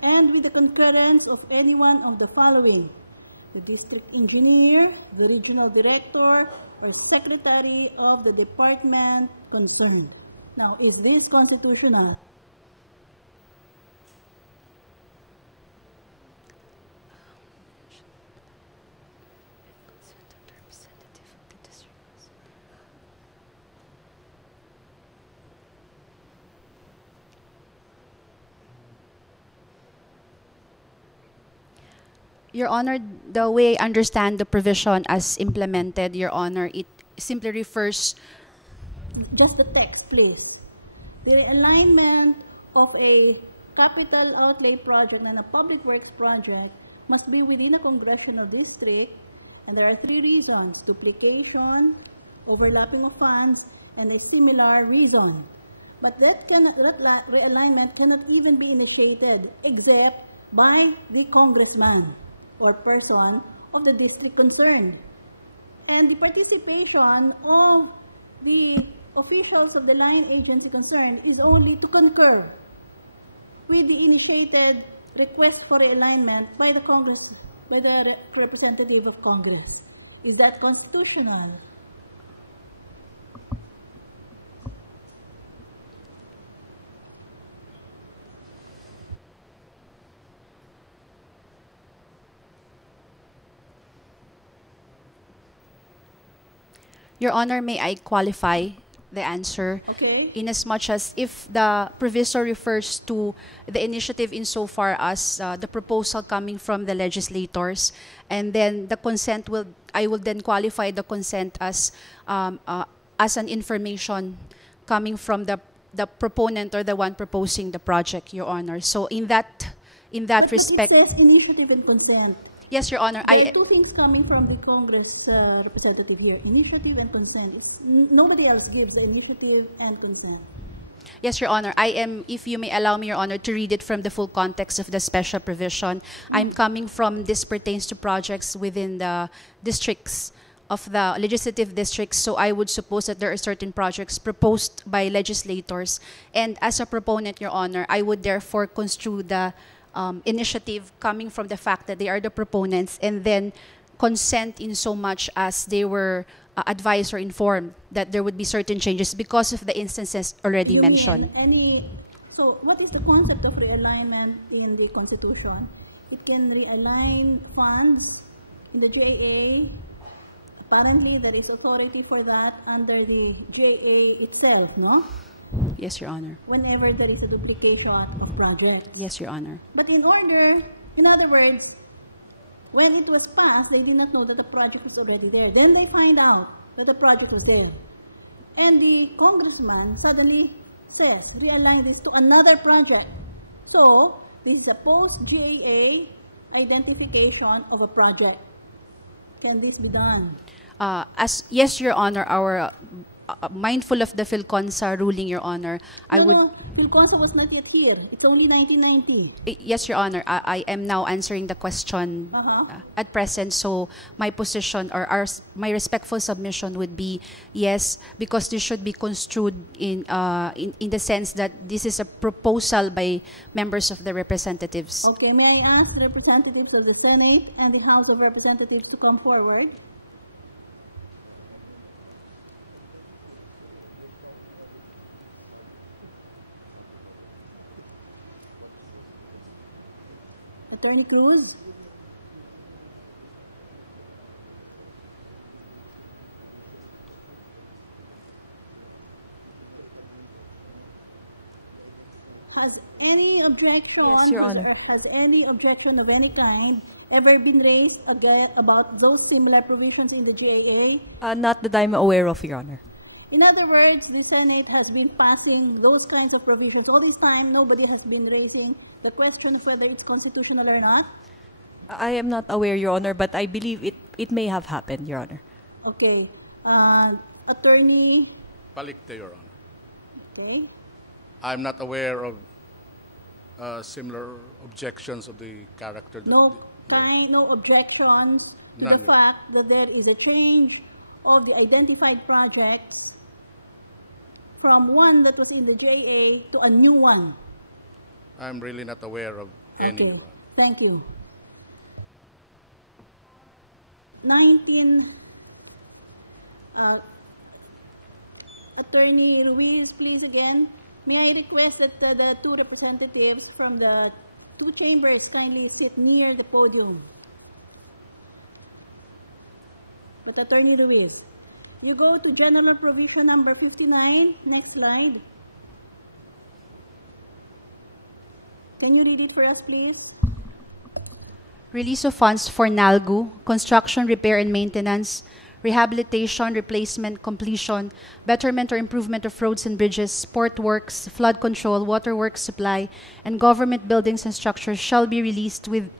and with the concurrence of any one of the following: the district engineer, the regional director, or secretary of the department concerned. Now, is this constitutional? Your Honor, the way I understand the provision as implemented, Your Honor, it simply refers. Just the text, please. The alignment of a capital outlay project and a public works project must be within a congressional district, and there are 3 reasons: duplication, overlapping of funds, and a similar reason. But that realignment cannot even be initiated except by the congressman or person of the district concerned. And the participation of the officials of the line agency concerned is only to concur with the initiated request for alignment by the representative of Congress. Is that constitutional? Your Honor, may I qualify the answer? Okay. In as much as if the proviso refers to the initiative insofar as the proposal coming from the legislators, and then the consent I will then qualify the consent as an information coming from the proponent or the one proposing the project, Your Honor. So in that But respect, it says initiative and consent. yes, Your Honor. There are 2 things coming from the Congress representative here: initiative and consent. Nobody else gives the initiative and consent. Yes, Your Honor. I am, if you may allow me, Your Honor, to read it from the full context of the special provision. I'm coming from, this pertains to projects within the districts of the legislative districts, so I would suppose that there are certain projects proposed by legislators. And as a proponent, Your Honor, I would therefore construe the initiative coming from the fact that they are the proponents, and then consent in so much as they were advised or informed that there would be certain changes because of the instances already mentioned. So what is the concept of realignment in the Constitution? It can realign funds in the JA. Apparently, there is authority for that under the JA itself, no? Yes, Your Honor. Whenever there is a duplication of project. Yes, Your Honor. But in other words, when it was passed, they did not know that the project is already there. Then they find out that the project was there. And the congressman suddenly says, realign this to another project. So, this is a post-GAA identification of a project. Can this be done? Yes, Your Honor, our mindful of the fil-consa ruling, Your Honor, I would... fil-consa was not yet here. It's only 1990. Yes, Your Honor, I am now answering the question at present. So my position or my respectful submission would be yes, because this should be construed in the sense that this is a proposal by members of the representatives. Okay, may I ask the representatives of the Senate and the House of Representatives to come forward? Attorney Cruz? Has any objection? Yes, Your Honor. Has any objection of any kind ever been raised about those similar provisions in the GAA? Not that I'm aware of, Your Honor. In other words, the Senate has been passing those kinds of provisions all the time. Nobody has been raising the question of whether it's constitutional or not. I am not aware, Your Honor, but I believe it may have happened, Your Honor. Okay. Attorney, Palikte, Your Honor. okay. I'm not aware of similar objections of the character. That No objections to None, the Your fact that there is a change of the identified projects from one that was in the JA to a new one. I'm really not aware of any, Your Okay, Honor. thank you. 19, Attorney Ruiz, please again. May I request that the two representatives from the two chambers kindly sit near the podium. But Attorney Ruiz, you go to General Provision number 59, next slide. Can you read it for us, please? Release of funds for NALGU, construction, repair and maintenance, rehabilitation, replacement, completion, betterment or improvement of roads and bridges, sport works, flood control, water works supply, and government buildings and structures shall be released with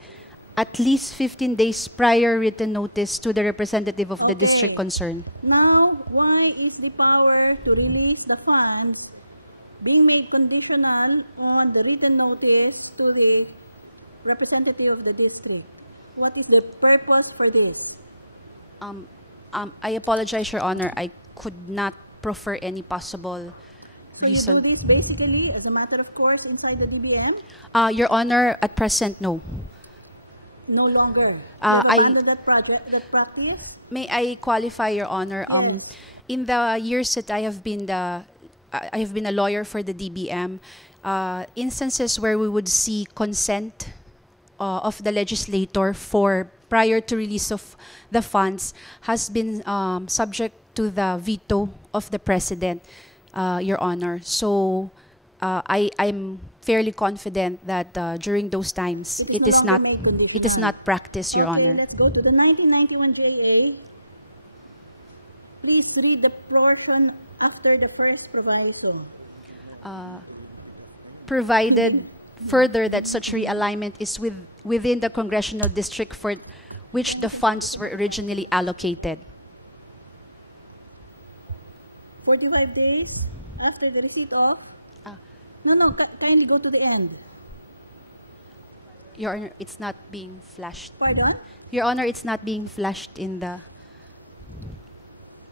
at least 15 days prior written notice to the representative of the district Okay. concerned. Now, why is the power to release the funds being made conditional on the written notice to the representative of the district? What is the purpose for this? I apologize, Your Honor. I could not proffer any possible So you reason. do this basically as a matter of course inside the DBM? Your Honor, at present, no. No longer. I- You have abandoned that project, that practice? May I qualify, Your Honor? Yes. In the years that I have been a lawyer for the DBM, instances where we would see consent of the legislator for prior to release of the funds has been subject to the veto of the president, Your Honor. So I'm fairly confident that during those times It is no longer made conditional. it is not practiced, Your Okay, Honor. let's go to the 1991 JA. Please read the portion after the first proviso. Provided further that such realignment is within the congressional district for which the funds were originally allocated. 45 days after the receipt of? Ah. No, kindly go to the end. Your Honor, it's not being flashed. Pardon? Your Honor, it's not being flashed in the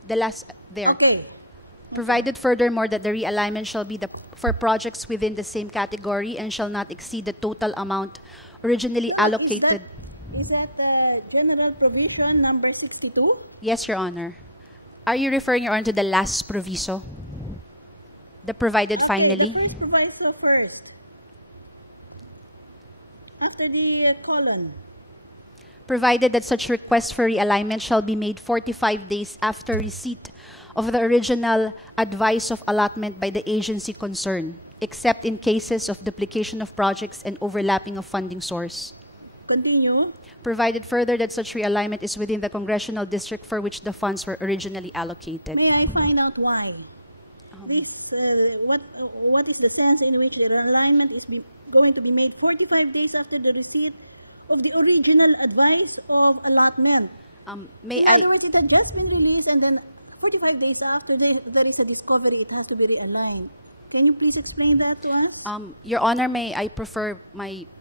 last there. Okay. Provided furthermore that the realignment shall be for projects within the same category and shall not exceed the total amount originally allocated. Is that general provision number 62? Yes, Your Honor. Are you referring, Your Honor, to the last proviso? The provided Okay, finally? the first proviso first. After the colon. Provided that such request for realignment shall be made 45 days after receipt of the original advice of allotment by the agency concerned, except in cases of duplication of projects and overlapping of funding source. Continue. Provided further that such realignment is within the congressional district for which the funds were originally allocated. May I find out why? This, what is the sense in which the alignment is going to be made 45 days after the receipt of the original advice of allotment? May In I... other words, it had just been released and then 45 days after there is a discovery, it has to be realigned. Can you please explain that to us? Your Honor, may I prefer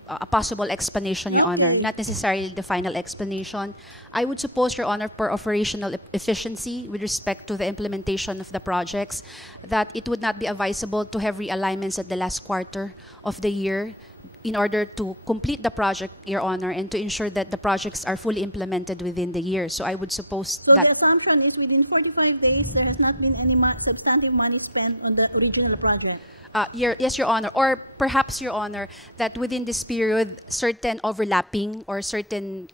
a possible explanation, Your Honor, Okay. not necessarily the final explanation. I would suppose, Your Honor, for operational efficiency with respect to the implementation of the projects, that it would not be advisable to have realignments at the last quarter of the year in order to complete the project, Your Honor, and to ensure that the projects are fully implemented within the year. So I would suppose So that... the assumption is within 45 days, there has not been any substantive money spent on the original project. Yes, Your Honor. Or perhaps, Your Honor, that within this period, certain overlapping or certain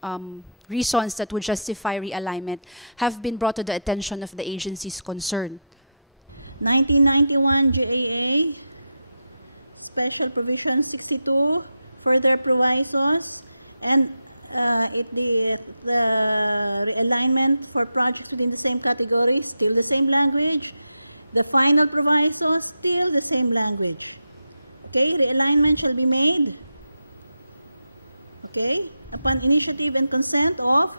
reasons that would justify realignment have been brought to the attention of the agencies concerned. 1991 GAA, Special Provision 62, further provisos, and the alignment for projects within the same categories, still the same language. The final proviso, still the same language. Okay, the alignment shall be made. Okay? Upon initiative and consent of?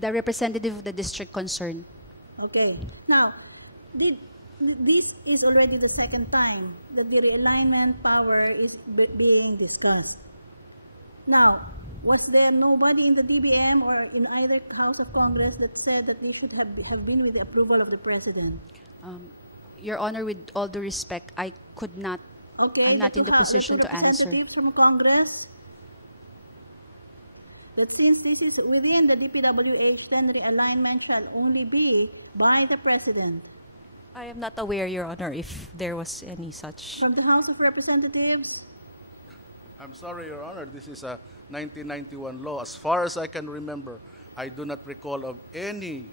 The representative of the district concerned. Okay. Now, this is already the second time that the realignment power is being discussed. Now, was there nobody in the DBM or in either House of Congress that said that we should have been with the approval of the President? Your Honor, with all due respect, I could not. Okay, I'm not in the position to answer. From Congress, that since this is within the DPWH, then realignment shall only be by the President. I am not aware, Your Honor, if there was any such. From the House of Representatives? I'm sorry, Your Honor, this is a 1991 law. As far as I can remember, I do not recall of any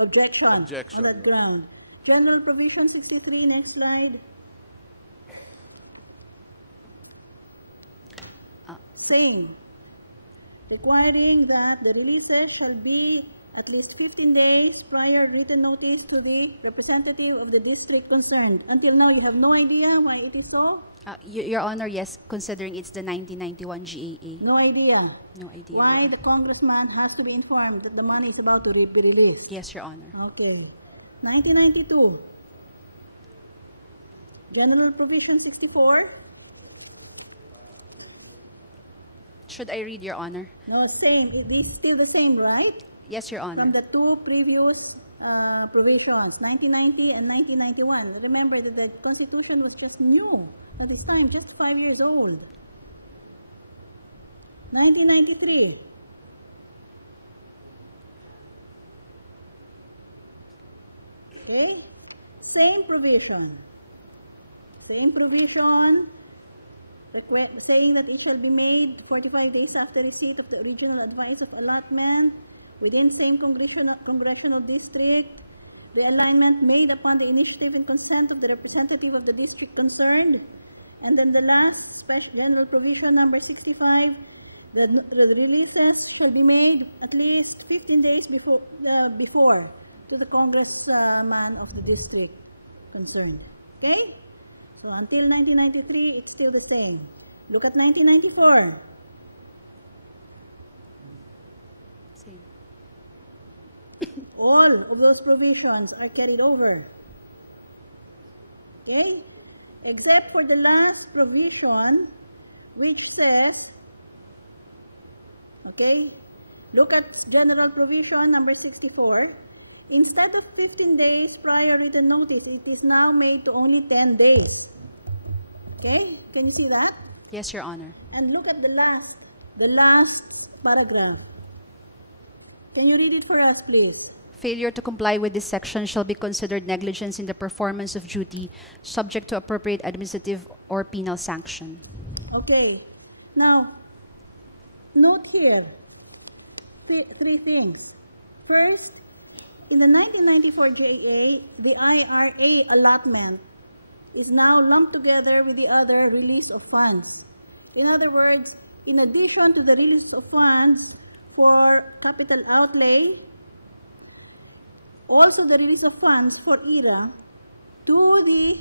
Objection. On that ground. General Provision 63, next slide. Saying, requiring that the releases shall be at least 15 days prior written notice to the representative of the district concerned. Until now, you have no idea why it is so? Your Honor, yes, considering it's the 1991 GAA. No idea? No idea. Why the congressman has to be informed that the money is about to be released? Yes, Your Honor. Okay. 1992. General Provision 64. Should I read, Your Honor? No, same. It is still the same, right? Yes, Your Honor. From the two previous provisions, 1990 and 1991. Remember that the Constitution was just new at the time, just 5 years old. 1993. Okay? Same provision. Same provision. Saying that it shall be made 45 days after receipt of the original advice of allotment within same congressional district. The alignment made upon the initiative and consent of the representative of the district concerned. And then the last special general provision number 65, the releases shall be made at least 15 days before to the congressman of the district concerned. Okay? So until 1993, it's still the same. Look at 1994. Same. All of those provisions are carried over. Okay? Except for the last provision, which says, okay, look at General Provision number 64. Instead of 15 days prior written notice, it is now made to only 10 days. Okay? Can you see that? Yes, Your Honor. And look at the last paragraph. Can you read it for us, please? Failure to comply with this section shall be considered negligence in the performance of duty, subject to appropriate administrative or penal sanction. Okay. Now, note here three things. First, in the 1994 JA, the IRA allotment is now lumped together with the other release of funds. In other words, in addition to the release of funds for capital outlay, also the release of funds for ERA to the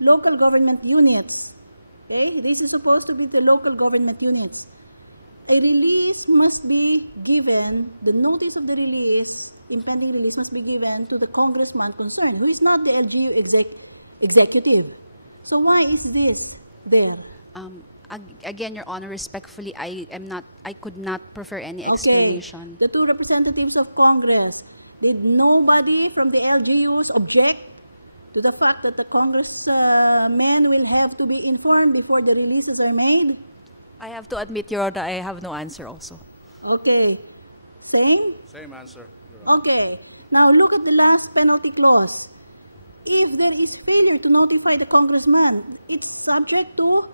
local government units. Okay? This is supposed to be the local government units. A release must be given, the notice of the release, impending release must be given to the congressman concerned, who is not the LGU executive. So why is this there? Again, Your Honor, respectfully, I could not prefer any explanation. The two representatives of Congress, did nobody from the LGUs object to the fact that the congressmen will have to be informed before the releases are made? I have to admit, Your Honor, I have no answer also. Okay. Same? Same answer, Your Honor. Okay. Now look at the last penalty clause. If there is failure to notify the congressman, it's subject to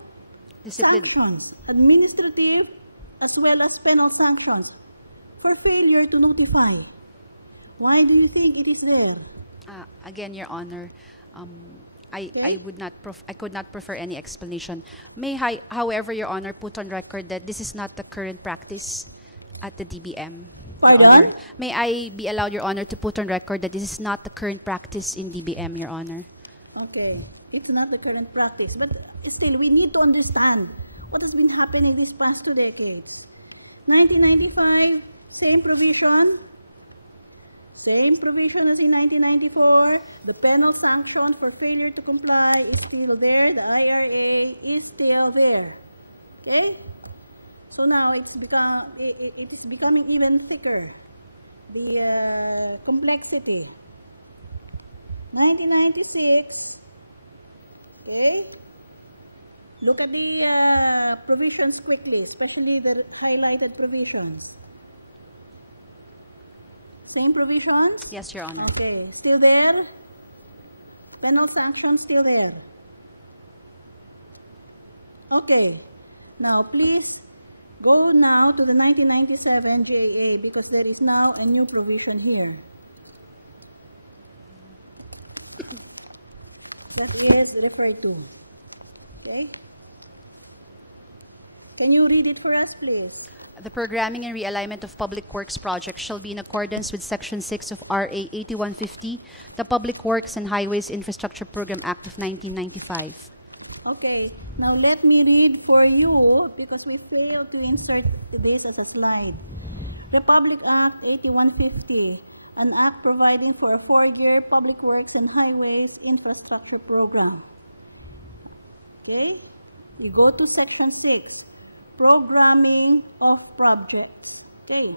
Discipline. sanctions, administrative as well as penal sanctions for failure to notify. Why do you think it is there? Again, Your Honor, I could not prefer any explanation. May I, however, Your Honor, put on record that this is not the current practice at the DBM. Your Honor. May I be allowed, Your Honor, to put on record that this is not the current practice in DBM, Your Honor. Okay, it's not the current practice, but still we need to understand what has been happening these past 2 decades. 1995, same provision as in 1994. The penal sanction for failure to comply is still there. The IRA is still there. Okay? So now it is becoming even thicker. The complexity. 1996. Okay? Look at the provisions quickly, especially the highlighted provisions. Same provisions? Yes, Your Honor. Okay, still there? Penal sanctions still there? Okay, now please go now to the 1997 JA because there is now a new provision here. That is referred to. Okay? Can you read it for us, please? The programming and realignment of public works projects shall be in accordance with Section 6 of RA 8150, the Public Works and Highways Infrastructure Program Act of 1995. Okay, now let me read for you because we failed to insert this as a slide. The Public Act 8150, an act providing for a 4-year public works and highways infrastructure program. Okay, we go to Section 6. Programming of projects. Okay.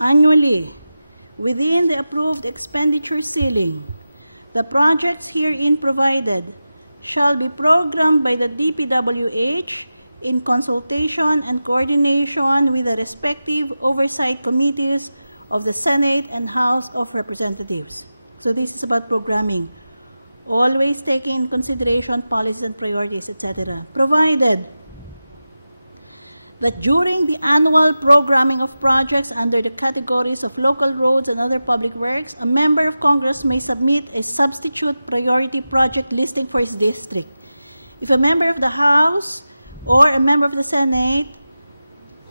Annually, within the approved expenditure ceiling, the projects herein provided shall be programmed by the DPWH in consultation and coordination with the respective oversight committees of the Senate and House of Representatives. So this is about programming. Always taking in consideration policies and priorities, etc. Provided that during the annual programming of projects under the categories of local roads and other public works, a member of Congress may submit a substitute priority project listing for his district. If a member of the House or a member of the Senate,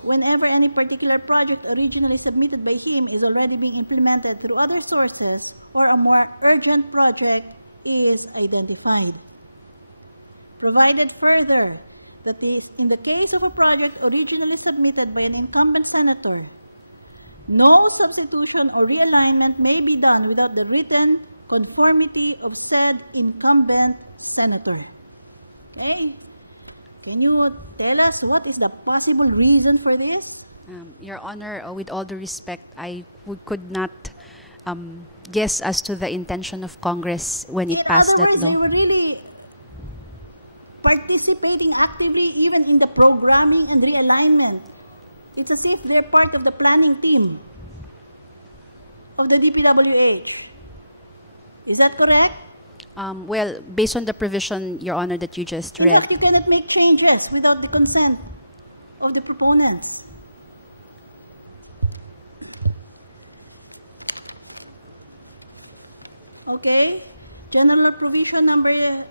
whenever any particular project originally submitted by him is already being implemented through other sources or a more urgent project is identified. Provided further, that in the case of a project originally submitted by an incumbent senator, no substitution or realignment may be done without the written conformity of said incumbent senator. Okay? Can you tell us what is the possible reason for this? Your Honor, with all due respect, I could not guess as to the intention of Congress when it passed that law. They were really participating actively even in the programming and realignment. It's as if they're part of the planning team of the DPWH. Is that correct? Well, based on the provision, Your Honor, that you just read. You cannot make changes without the consent of the proponents. Okay. General provision number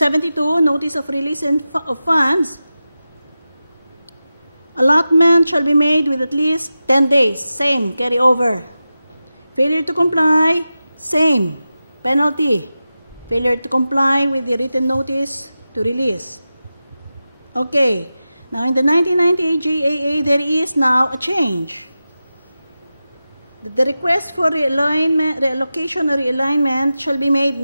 72, notice of release of funds. Allotment shall be made with at least 10 days. Same, carry over. Failure to comply, same, penalty. Failure to comply with the written notice to release. Okay, now in the 1998 GAA, there is now a change. The request for reallocation or realignment shall be made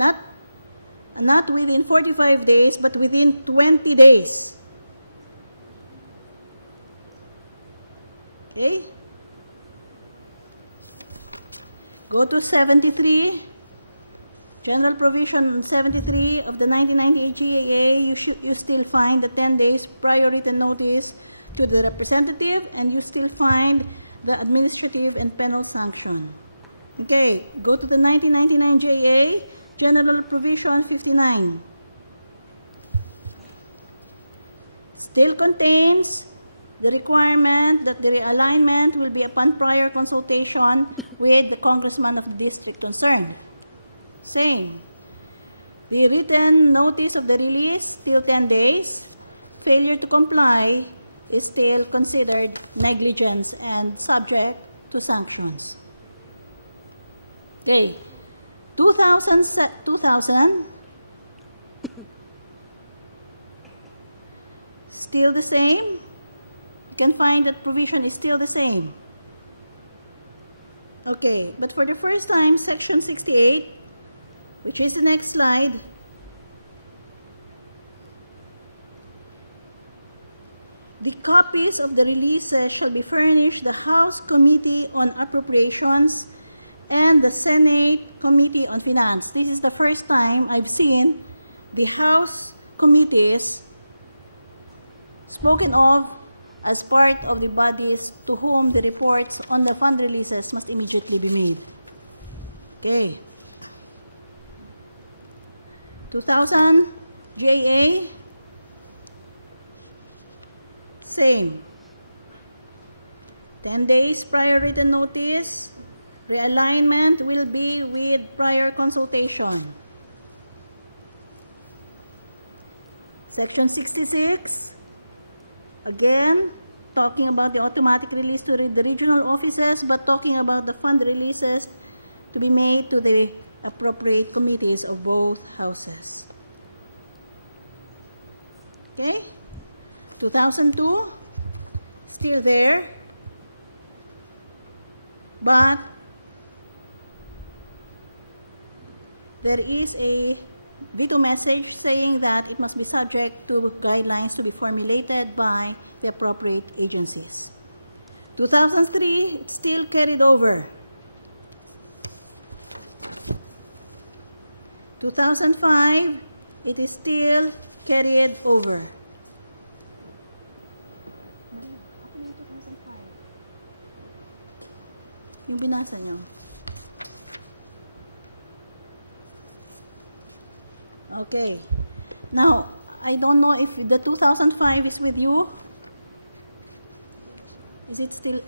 not within 45 days, but within 20 days. Okay? Go to 73. General provision 73 of the 1998 GAA, you still find the 10 days prior written notice to the representative, and you still find the administrative and penal sanction. Okay, go to the 1999 GAA, General Provision 59. Still contains the requirement that the alignment will be upon prior consultation with the congressman of the district concerned. Same. The written notice of the release, still 10 days. Failure to comply is still considered negligence and subject to sanctions. Okay. 2000 Still the same? You can find that provision is still the same. Okay, but for the first time, Section 68, which is the next slide, the copies of the releases shall be furnished the House Committee on Appropriations and the Senate Committee on Finance. This is the first time I've seen the House committees spoken of as part of the bodies to whom the reports on the fund releases must immediately be made. Okay. 2000 GAA, same. 10 days prior written notice. The alignment will be with prior consultation. Section 66, again, talking about the automatic release to the regional offices, but talking about the fund releases to be made to the appropriate committees of both houses. Okay? 2002, still there, but there is a video message saying that it must be subject to guidelines to be formulated by the appropriate agencies. 2003, still carried over. 2005, it is still carried over. Hindi na siya yan. Okay. Now, I don't know if the 2005 is with you. Is it still?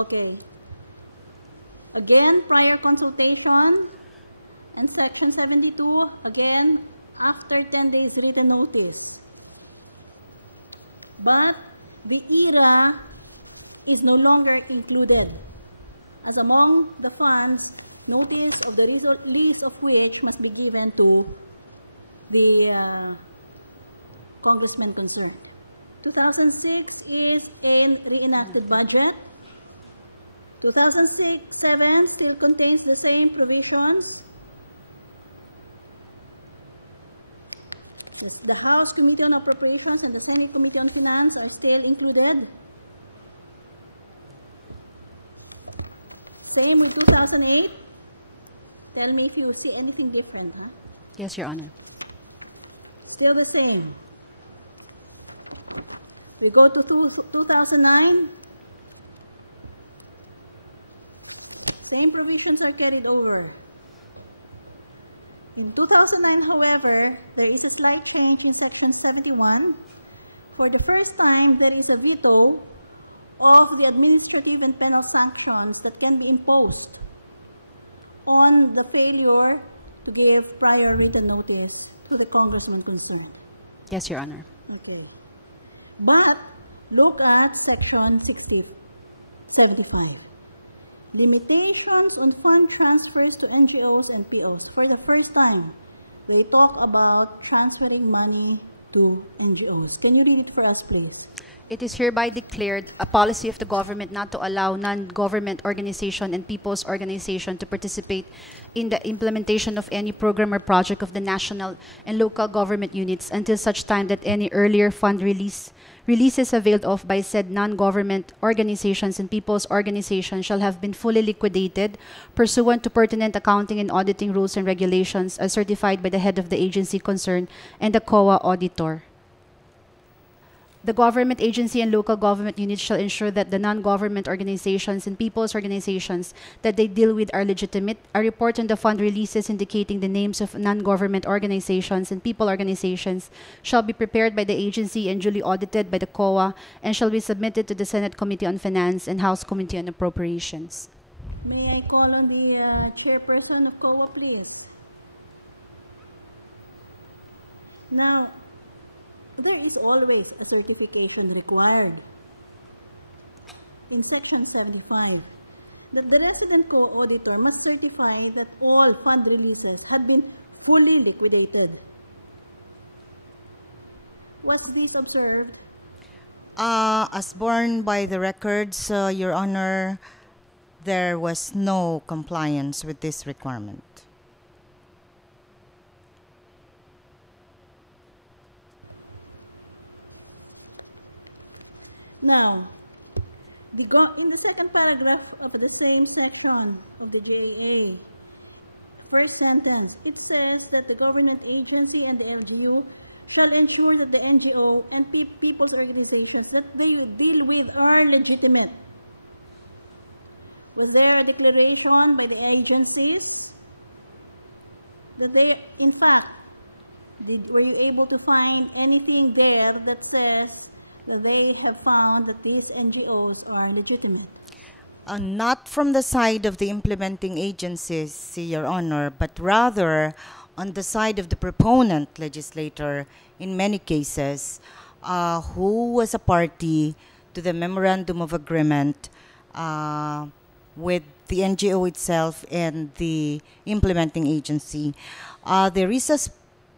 Okay. Again, prior consultation. In Section 72, again, after 10 days written notice. But the ERA is no longer included, as among the funds, notice of the release of which must be given to the congressman concerned. 2006 is a reenacted budget. 2006-7 still contains the same provisions. Yes, the House Committee on Appropriations and the Senate Committee on Finance are still included. Same in 2008. Tell me if you see anything different. Huh? Yes, Your Honor. Still the same. We go to 2009. Same provisions are carried over. In 2009, however, there is a slight change in Section 71. For the first time, there is a veto of the administrative and penal sanctions that can be imposed on the failure to give prior written notice to the congressman concerned. Yes, Your Honor. Okay. But look at Section 75. Limitations on fund transfers to NGOs and POs. For the first time, they talk about transferring money to NGOs. Can you read it for us, please? It is hereby declared a policy of the government not to allow non-government organization and people's organization to participate in the implementation of any program or project of the national and local government units until such time that any earlier fund releases availed of by said non-government organizations and people's organizations shall have been fully liquidated pursuant to pertinent accounting and auditing rules and regulations as certified by the head of the agency concerned and the COA auditor. The government agency and local government units shall ensure that the non-government organizations and people's organizations that they deal with are legitimate. A report on the fund releases indicating the names of non-government organizations and people organizations shall be prepared by the agency and duly audited by the COA and shall be submitted to the Senate Committee on Finance and House Committee on Appropriations. May I call on the chairperson of COA, please? Now, there is always a certification required in Section 75 that the resident co-auditor must certify that all fund releases have been fully liquidated. Was this observed? As borne by the records, Your Honor, there was no compliance with this requirement. Now, in the second paragraph of the same section of the JAA, first sentence, it says that the government agency and the LGU shall ensure that the NGO and people's organizations that they deal with are legitimate. Was there a declaration by the agencies that they, in fact, were you able to find anything there that says that they have found that these NGOs are legitimate? Not from the side of the implementing agencies, Your Honor, but rather on the side of the proponent legislator in many cases, who was a party to the memorandum of agreement with the NGO itself and the implementing agency. There is a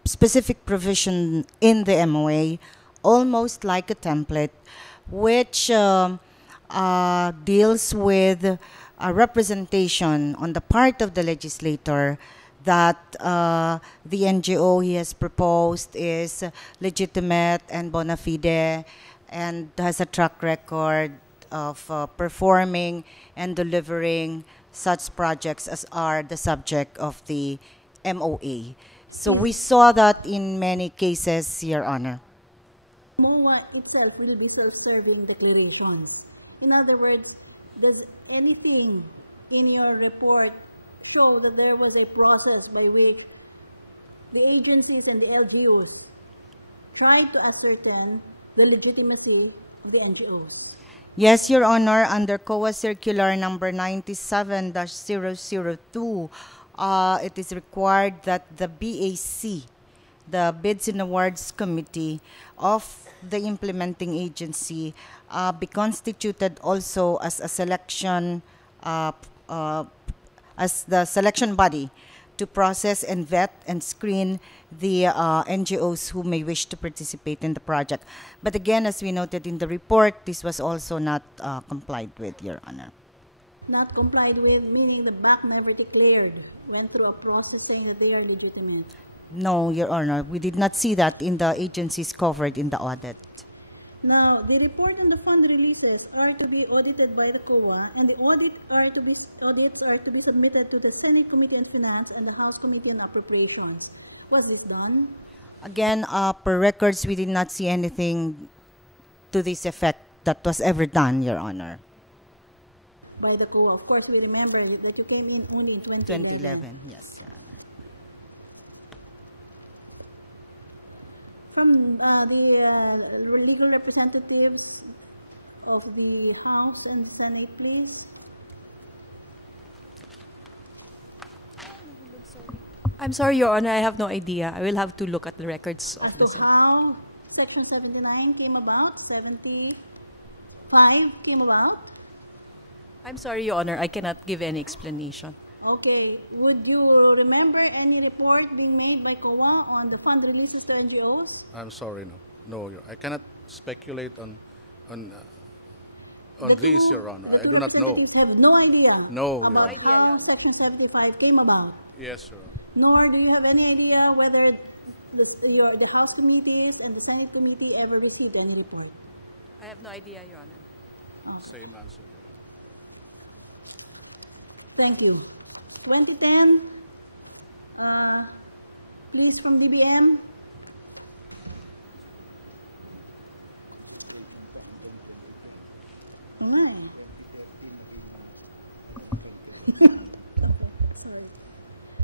specific provision in the MOA, almost like a template, which deals with a representation on the part of the legislator that the NGO he has proposed is legitimate and bona fide and has a track record of performing and delivering such projects as are the subject of the MOA. So we saw that in many cases, Your Honor. MOA itself will be self-serving declarations. In other words, does anything in your report show that there was a process by which the agencies and the LGUs tried to ascertain the legitimacy of the NGOs? Yes, Your Honor, under COA Circular number 97-002, it is required that the BAC, the Bids and Awards Committee of the implementing agency, be constituted also as a selection, as the selection body to process and vet and screen the NGOs who may wish to participate in the project. But again, as we noted in the report, this was also not complied with, Your Honor. Not complied with, meaning the BAC never declared, went through a process saying that they are legitimate. No, Your Honor, we did not see that in the agencies covered in the audit. Now, the report on the fund releases are to be audited by the COA, and the audits are to be submitted to the Senate Committee on Finance and the House Committee on Appropriations. Was this done? Again, per records, we did not see anything to this effect that was ever done, Your Honor. By the COA. Of course, we remember that you came in only in 2011. Yes, Your Honor. From the legal representatives of the House and Senate, please. I'm sorry, Your Honor, I have no idea. I will have to look at the records of the As to Senate. how Section 79 came about, 75 came about. I'm sorry, Your Honor, I cannot give any explanation. Okay, would you remember any report being made by COA on the fund releases to NGOs? I'm sorry, no. I cannot speculate on The this, two- Your Honor. the I two do not know. representatives have no idea No, about Your Honor. idea, Your how Honor. Section 75 came about. Yes, Your Honor. Nor do you have any idea whether the House committees and the Senate committee ever received any report. I have no idea, Your Honor. Same answer, Your Honor. Thank you. 2010, please from BBM. Alright.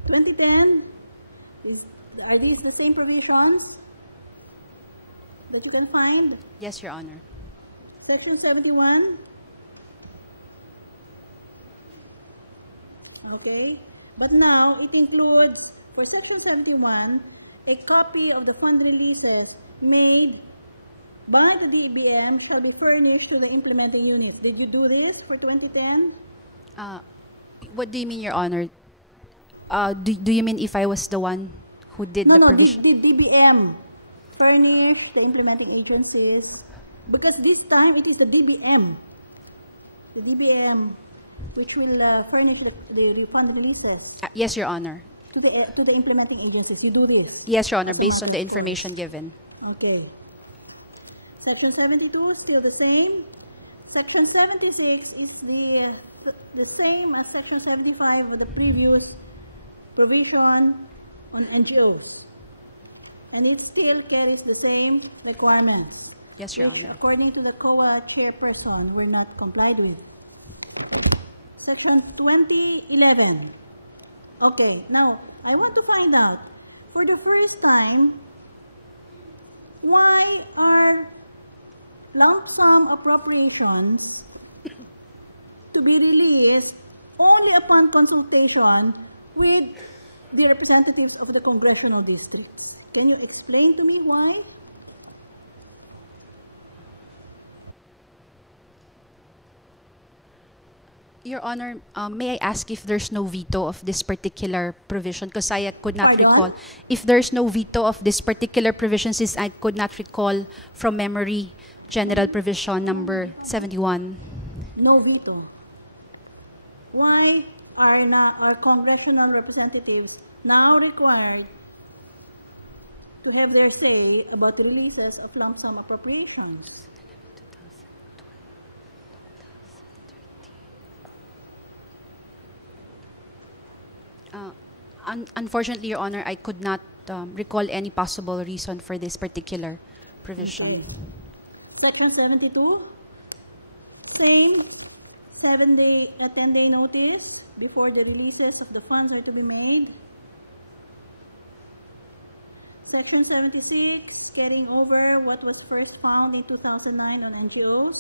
2010, are these the same provisions that you can find? Yes, Your Honor. Section 71. Okay, but now it includes, for Section 71, a copy of the fund releases made by the DBM shall be furnished to the implementing unit. Did you do this for 2010? What do you mean, Your Honor? Do you mean if I was the one who did the provision? No, did DBM furnish the implementing agencies, because this time it is the DBM, which will furnish the fund releases Yes, Your Honor. to the implementing agencies. You do this. Yes, Your Honor, based on the information given. Okay. Section 72 is still the same. Section 76 is the same as Section 75 with the previous provision on NGOs. And it still carries the same requirements. Yes, Your which, Honor. according to the COA chairperson, were not complied with. Section 2011. Okay, now I want to find out, for the first time, why are lump sum appropriations to be released only upon consultation with the representatives of the congressional districts? Can you explain to me why? Your Honor, may I ask if there's no veto of this particular provision? Because I could not Pardon? recall. If there's no veto of this particular provision, since I could not recall from memory General Provision number 71. No veto. Why are our congressional representatives now required to have their say about the releases of lump sum appropriations? Unfortunately, Your Honor, I could not recall any possible reason for this particular provision. Okay. Section 72, same 10-day notice before the releases of the funds are to be made. Section 76, carrying over what was first found in 2009 on NGOs.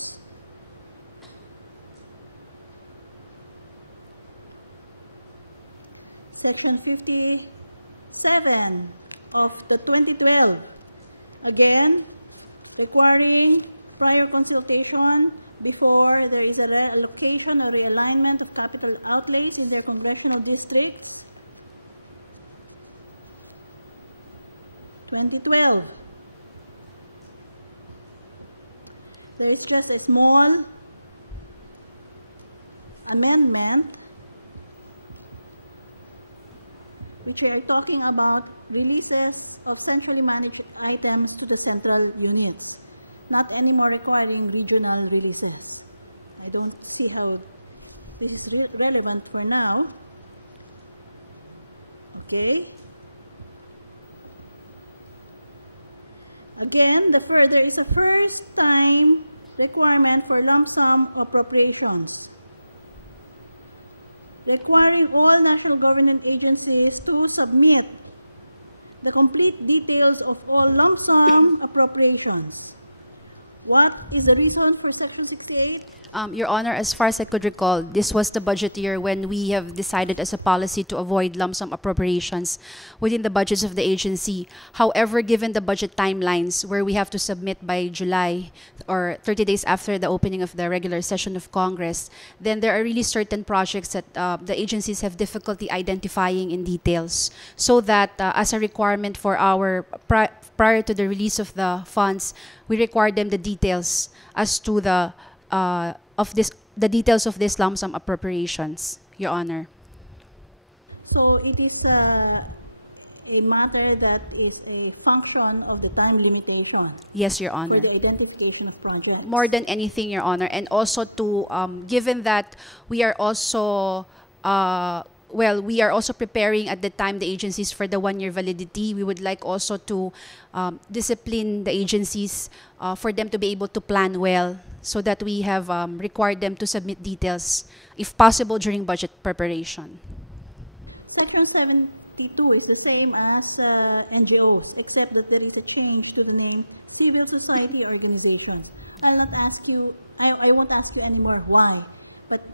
Section 57 of the 2012, again, requiring prior consultation before there is a reallocation or realignment of capital outlays in their congressional district. 2012. There is just a small amendment which we are talking about releases of centrally managed items to the central units, not anymore requiring regional releases. I don't see how this is relevant for now. Okay. Again, there is a first time requirement for lump sum appropriations, requiring all national government agencies to submit the complete details of all lump sum appropriations. What is the reason for Section 68? Your Honor, as far as I could recall, this was the budget year when we have decided as a policy to avoid lump sum appropriations within the budgets of the agency. However, given the budget timelines where we have to submit by July or 30 days after the opening of the regular session of Congress, then there are really certain projects that the agencies have difficulty identifying in details, so that as a requirement for our prior to the release of the funds, we require them the details as to the details of this lump sum appropriations, Your Honor. So it is a matter that is a function of the time limitation. Yes, Your Honor. For the identification of projects. More than anything, Your Honor, and also to given that we are also we are also preparing at the time the agencies for the 1-year validity. We would like also to discipline the agencies for them to be able to plan well, so that we have required them to submit details, if possible, during budget preparation. Section 72 is the same as NGOs, except that there is a change to the name civil society organization. I won't ask you anymore why, but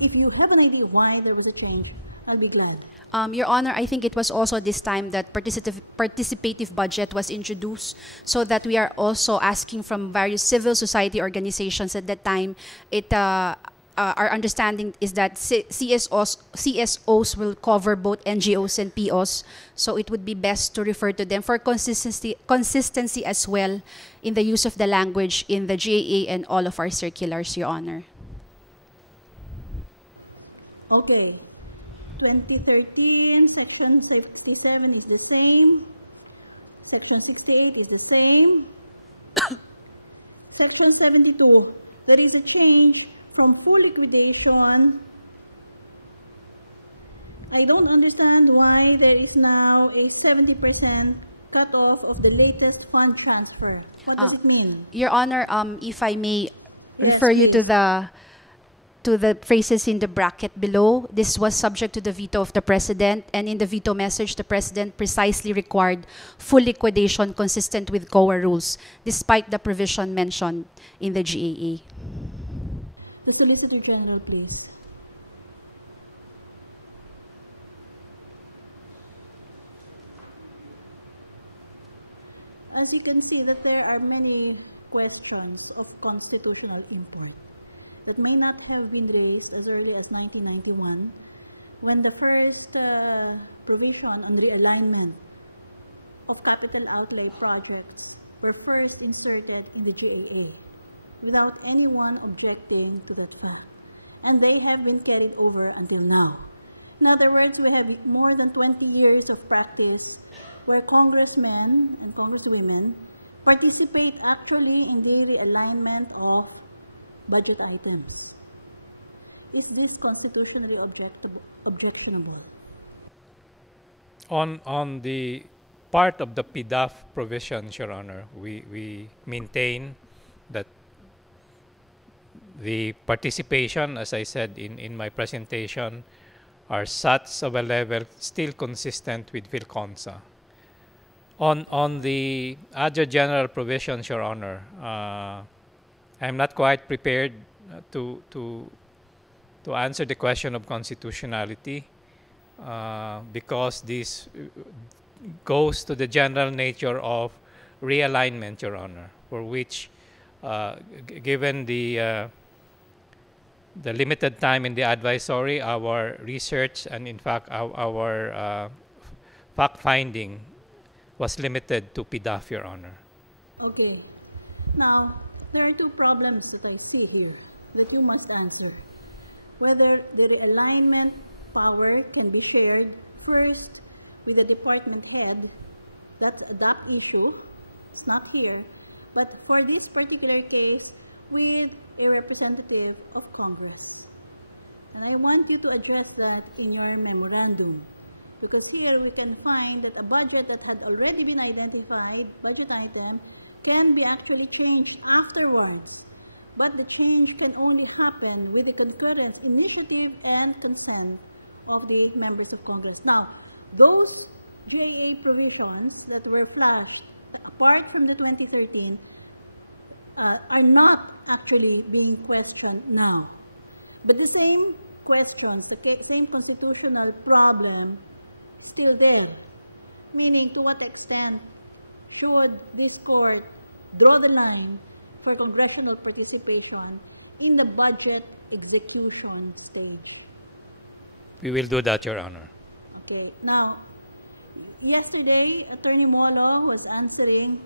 if you have an idea why there was a change, I'll be glad. Your Honor, I think it was also this time that participative budget was introduced, so that we are also asking from various civil society organizations at that time. our understanding is that CSOs will cover both NGOs and POs, so it would be best to refer to them for consistency as well in the use of the language in the GAA and all of our circulars, Your Honor. Okay. 2013, Section 67 is the same. Section 68 is the same. Section 72, there is a change from full liquidation. I don't understand why there is now a 70% cut-off of the latest fund transfer. What does it mean? Your Honor, if I may refer you to the phrases in the bracket below. This was subject to the veto of the President, and in the veto message, the President precisely required full liquidation consistent with COA rules, despite the provision mentioned in the GAA. The Solicitor General, please. As you can see that there are many questions of constitutional import that may not have been raised as early as 1991, when the first provision on realignment of capital outlay projects were first inserted in the GAA, without anyone objecting to the fact. And they have been carried over until now. In other words, we have more than 20 years of practice where congressmen and congresswomen participate actually in the realignment of budget items. Is this constitutionally objectionable? On the part of the Pdaf provisions, Your Honor, we maintain that the participation, as I said in my presentation, are such of a level still consistent with fil-consa. On the other general provisions, Your Honor, I'm not quite prepared to answer the question of constitutionality because this goes to the general nature of realignment, Your Honor, for which, given the limited time in the advisory, our research and in fact our fact-finding was limited to Pdaf, Your Honor. Okay. Now, there are two problems that I see here that you must answer. Whether the realignment power can be shared first with the department head, that's that issue. It's not here. But for this particular case, with a representative of Congress. And I want you to address that in your memorandum. Because here we can find that a budget that had already been identified, budget item, can be actually changed afterwards. But the change can only happen with the concurrence, initiative, and consent of the members of Congress. Now, those GAA provisions that were flashed, apart from the 2013, are not actually being questioned now. But the same questions, the same constitutional problem, still there. Meaning, to what extent should this court draw the line for congressional participation in the budget execution stage? We will do that, Your Honor. Okay. Now, yesterday, Attorney Molo was answering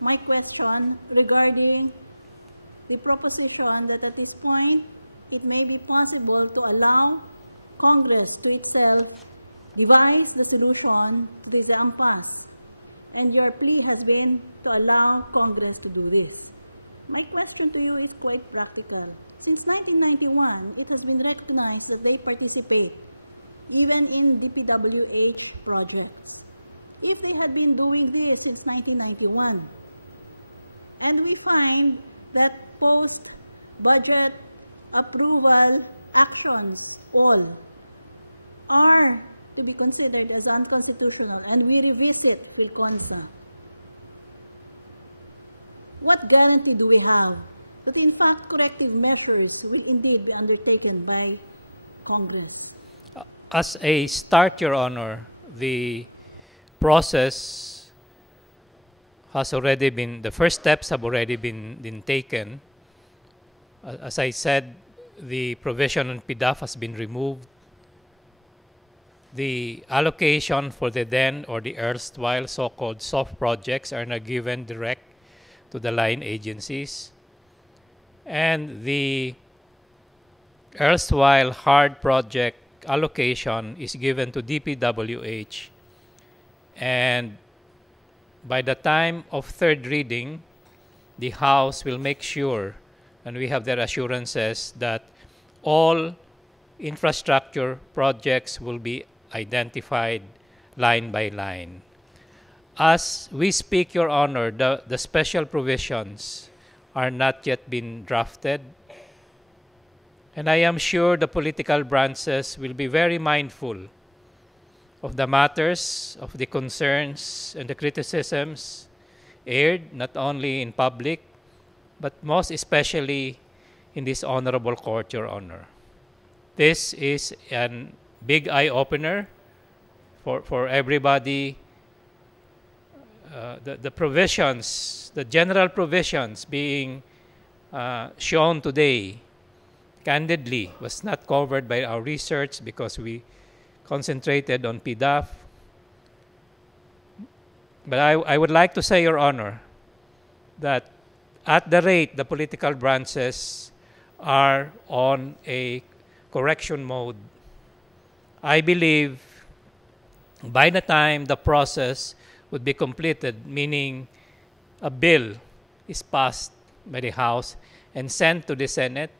my question regarding the proposition that at this point, it may be possible to allow Congress to itself devise the solution to this impasse. And your plea has been to allow Congress to do this. My question to you is quite practical. Since 1991, it has been recognized that they participate, even in DPWH projects. If they have been doing this since 1991, and we find that post-budget approval actions all are to be considered as unconstitutional, and we revisit fil-consa, what guarantee do we have that in fact corrective measures will indeed be undertaken by Congress? As a start, Your Honor, the process has already been, the first steps have already been taken As I said, the provision on Pdaf has been removed. The allocation for the then or the erstwhile so-called soft projects are now given direct to the line agencies. And the erstwhile hard project allocation is given to DPWH. And by the time of third reading, the House will make sure, and we have their assurances, that all infrastructure projects will be identified line by line. As we speak, Your Honor, the special provisions are not yet been drafted. And I am sure the political branches will be very mindful of the matters, of the concerns and the criticisms aired not only in public, but most especially in this honorable court, Your Honor. This is a big eye-opener for everybody. The provisions, the general provisions being shown today, candidly, was not covered by our research because we concentrated on Pdaf. But I would like to say, Your Honor, that at the rate the political branches are on a correction mode, I believe by the time the process would be completed, meaning a bill is passed by the House and sent to the Senate,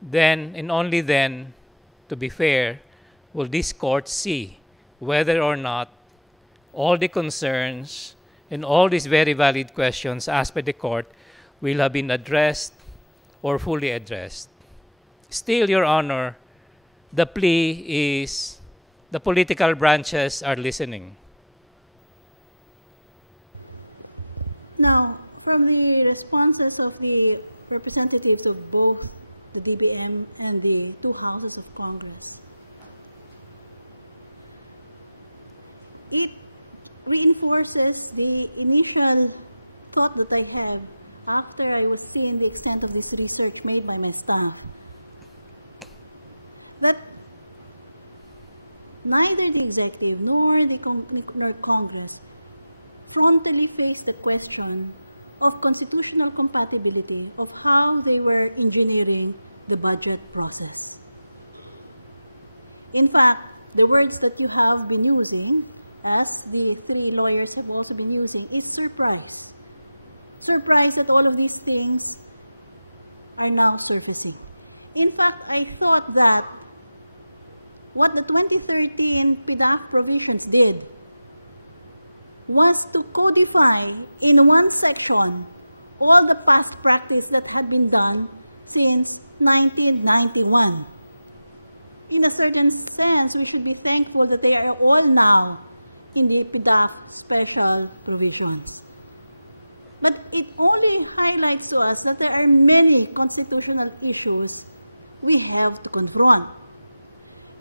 then and only then, to be fair, will this court see whether or not all the concerns and all these very valid questions asked by the court will have been addressed or fully addressed. Still, Your Honor, the plea is the political branches are listening. Now, from the responses of the representatives of both the DBM and the two houses of Congress, it reinforces the initial thought that I had after I was seeing the extent of this research made by my staff, that neither the executive nor the Congress frontally faced the question of constitutional compatibility of how they were engineering the budget process. In fact, the words that you have been using, as the three lawyers have also been using, is surprise. Surprise that all of these things are now surfacing. In fact, I thought that what the 2013 Pdaf provisions did was to codify in one section all the past practice that had been done since 1991. In a certain sense, we should be thankful that they are all now in the Pdaf special provisions. But it only highlights to us that there are many constitutional issues we have to confront.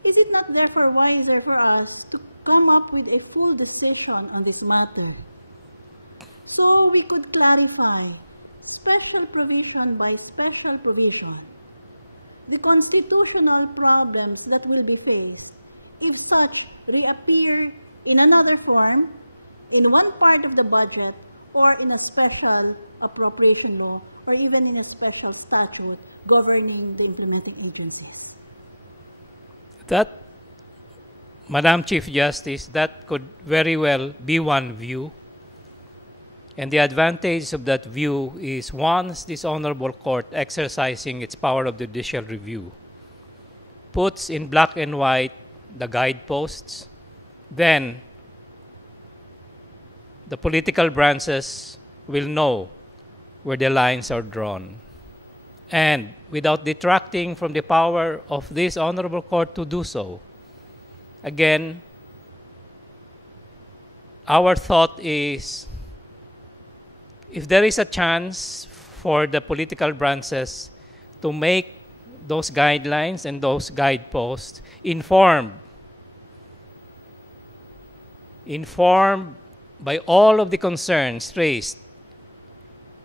It is not therefore wiser for us to come up with a full decision on this matter, so we could clarify, special provision by special provision, the constitutional problems that will be faced if such reappear in another form, in one part of the budget, or in a special appropriation law, or even in a special statute governing the implementing agency. That, Madam Chief Justice, that could very well be one view. And the advantage of that view is once this honorable court, exercising its power of judicial review, puts in black and white the guideposts, then the political branches will know where the lines are drawn. And without detracting from the power of this honorable court to do so, again, our thought is, if there is a chance for the political branches to make those guidelines and those guideposts informed by all of the concerns raised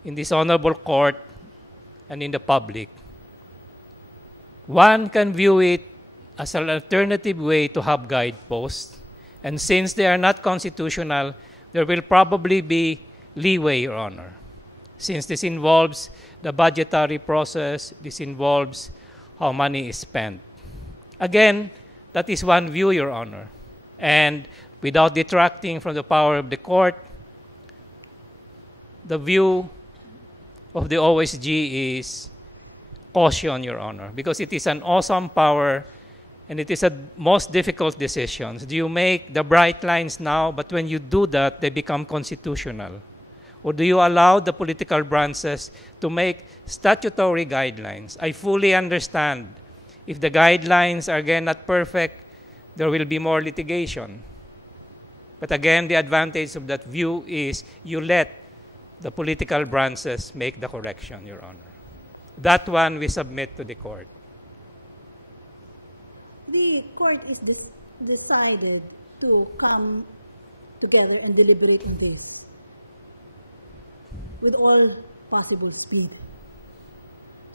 in this honorable court and in the public, one can view it as an alternative way to have guideposts. And since they are not constitutional, there will probably be leeway, Your Honor. Since this involves the budgetary process, this involves how money is spent. Again, that is one view, Your Honor. And without detracting from the power of the court, the view of the OSG is caution, Your Honor, because it is an awesome power and it is a most difficult decisions. Do you make the bright lines now, but when you do that, they become constitutional? Or do you allow the political branches to make statutory guidelines? I fully understand if the guidelines are again not perfect, there will be more litigation. But again, the advantage of that view is you let the political branches make the correction, Your Honor. That one we submit to the court. The court is decided to come together and deliberate in this with all possible speed.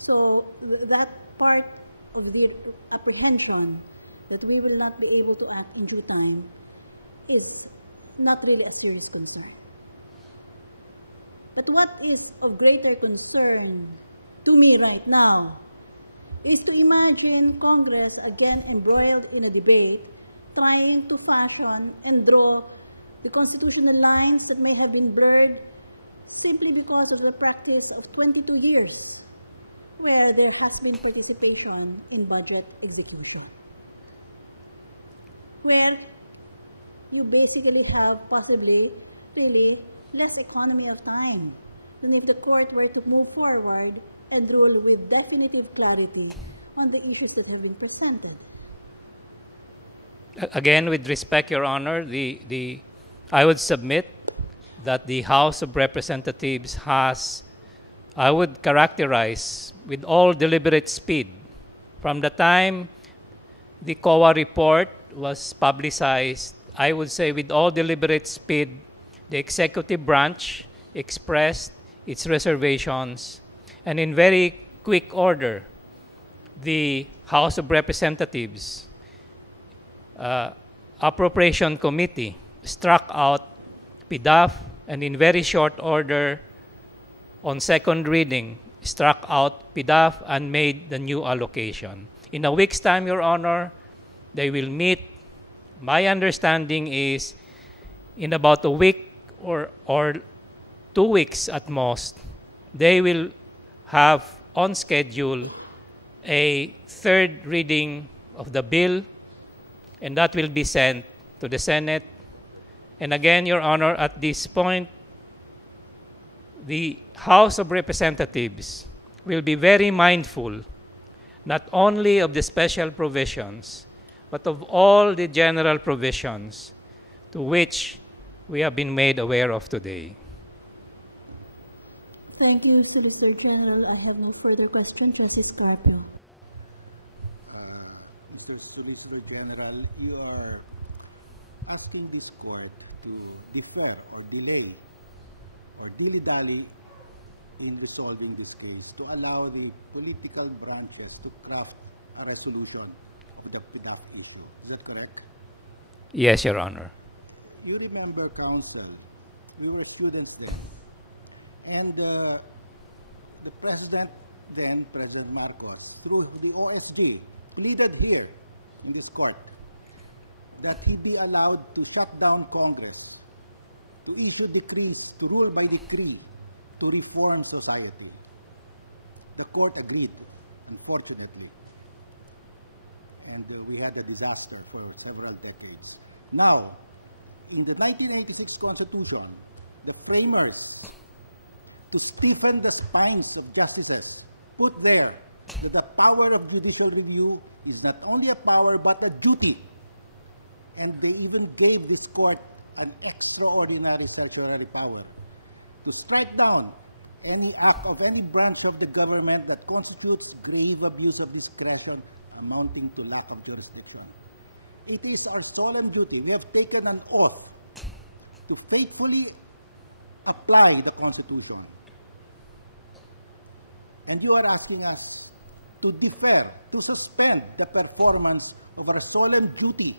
So that part of the apprehension that we will not be able to act in due time is not really a serious concern. But what is of greater concern to me right now is to imagine Congress again embroiled in a debate, trying to fashion and draw the constitutional lines that may have been blurred simply because of the practice of 22 years, where there has been participation in budget execution, where you basically have possibly really less economy of time than if the court were to move forward and rule with definitive clarity on the issues that have been presented. Again, with respect, Your Honor, I would submit that the House of Representatives has, I would characterize with all deliberate speed, from the time the COA report was publicized, I would say with all deliberate speed, the executive branch expressed its reservations, and in very quick order, the House of Representatives Appropriation Committee struck out Pdaf, and in very short order, on second reading, struck out Pdaf and made the new allocation. In a week's time, Your Honor, they will meet. My understanding is in about a week or 2 weeks at most, they will have on schedule a third reading of the bill, and that will be sent to the Senate. And again, Your Honor, at this point, the House of Representatives will be very mindful not only of the special provisions, but of all the general provisions to which we have been made aware of today. Thank you, Solicitor General. I have no further questions. Justice Capo. Mr. Solicitor General, you are asking this court to defer or delay or dilly-dally in resolving this case, to allow the political branches to craft a resolution to the Pdaf issue. Is that correct? Yes, Your Honor. You remember, counsel, we were students then, and the president then, President Marcos, through the OSG, pleaded here in this court that he be allowed to shut down Congress, to issue decrees, to rule by decree, to reform society. The court agreed, unfortunately, and we had a disaster for several decades. Now, in the 1986 Constitution, the framers, to stiffen the spines of justices, put there that the power of judicial review is not only a power but a duty. And they even gave this court an extraordinary statutory power to strike down any act of any branch of the government that constitutes grave abuse of discretion amounting to lack of jurisdiction. It is our solemn duty. We have taken an oath to faithfully apply the Constitution. And you are asking us to defer, to suspend the performance of our solemn duty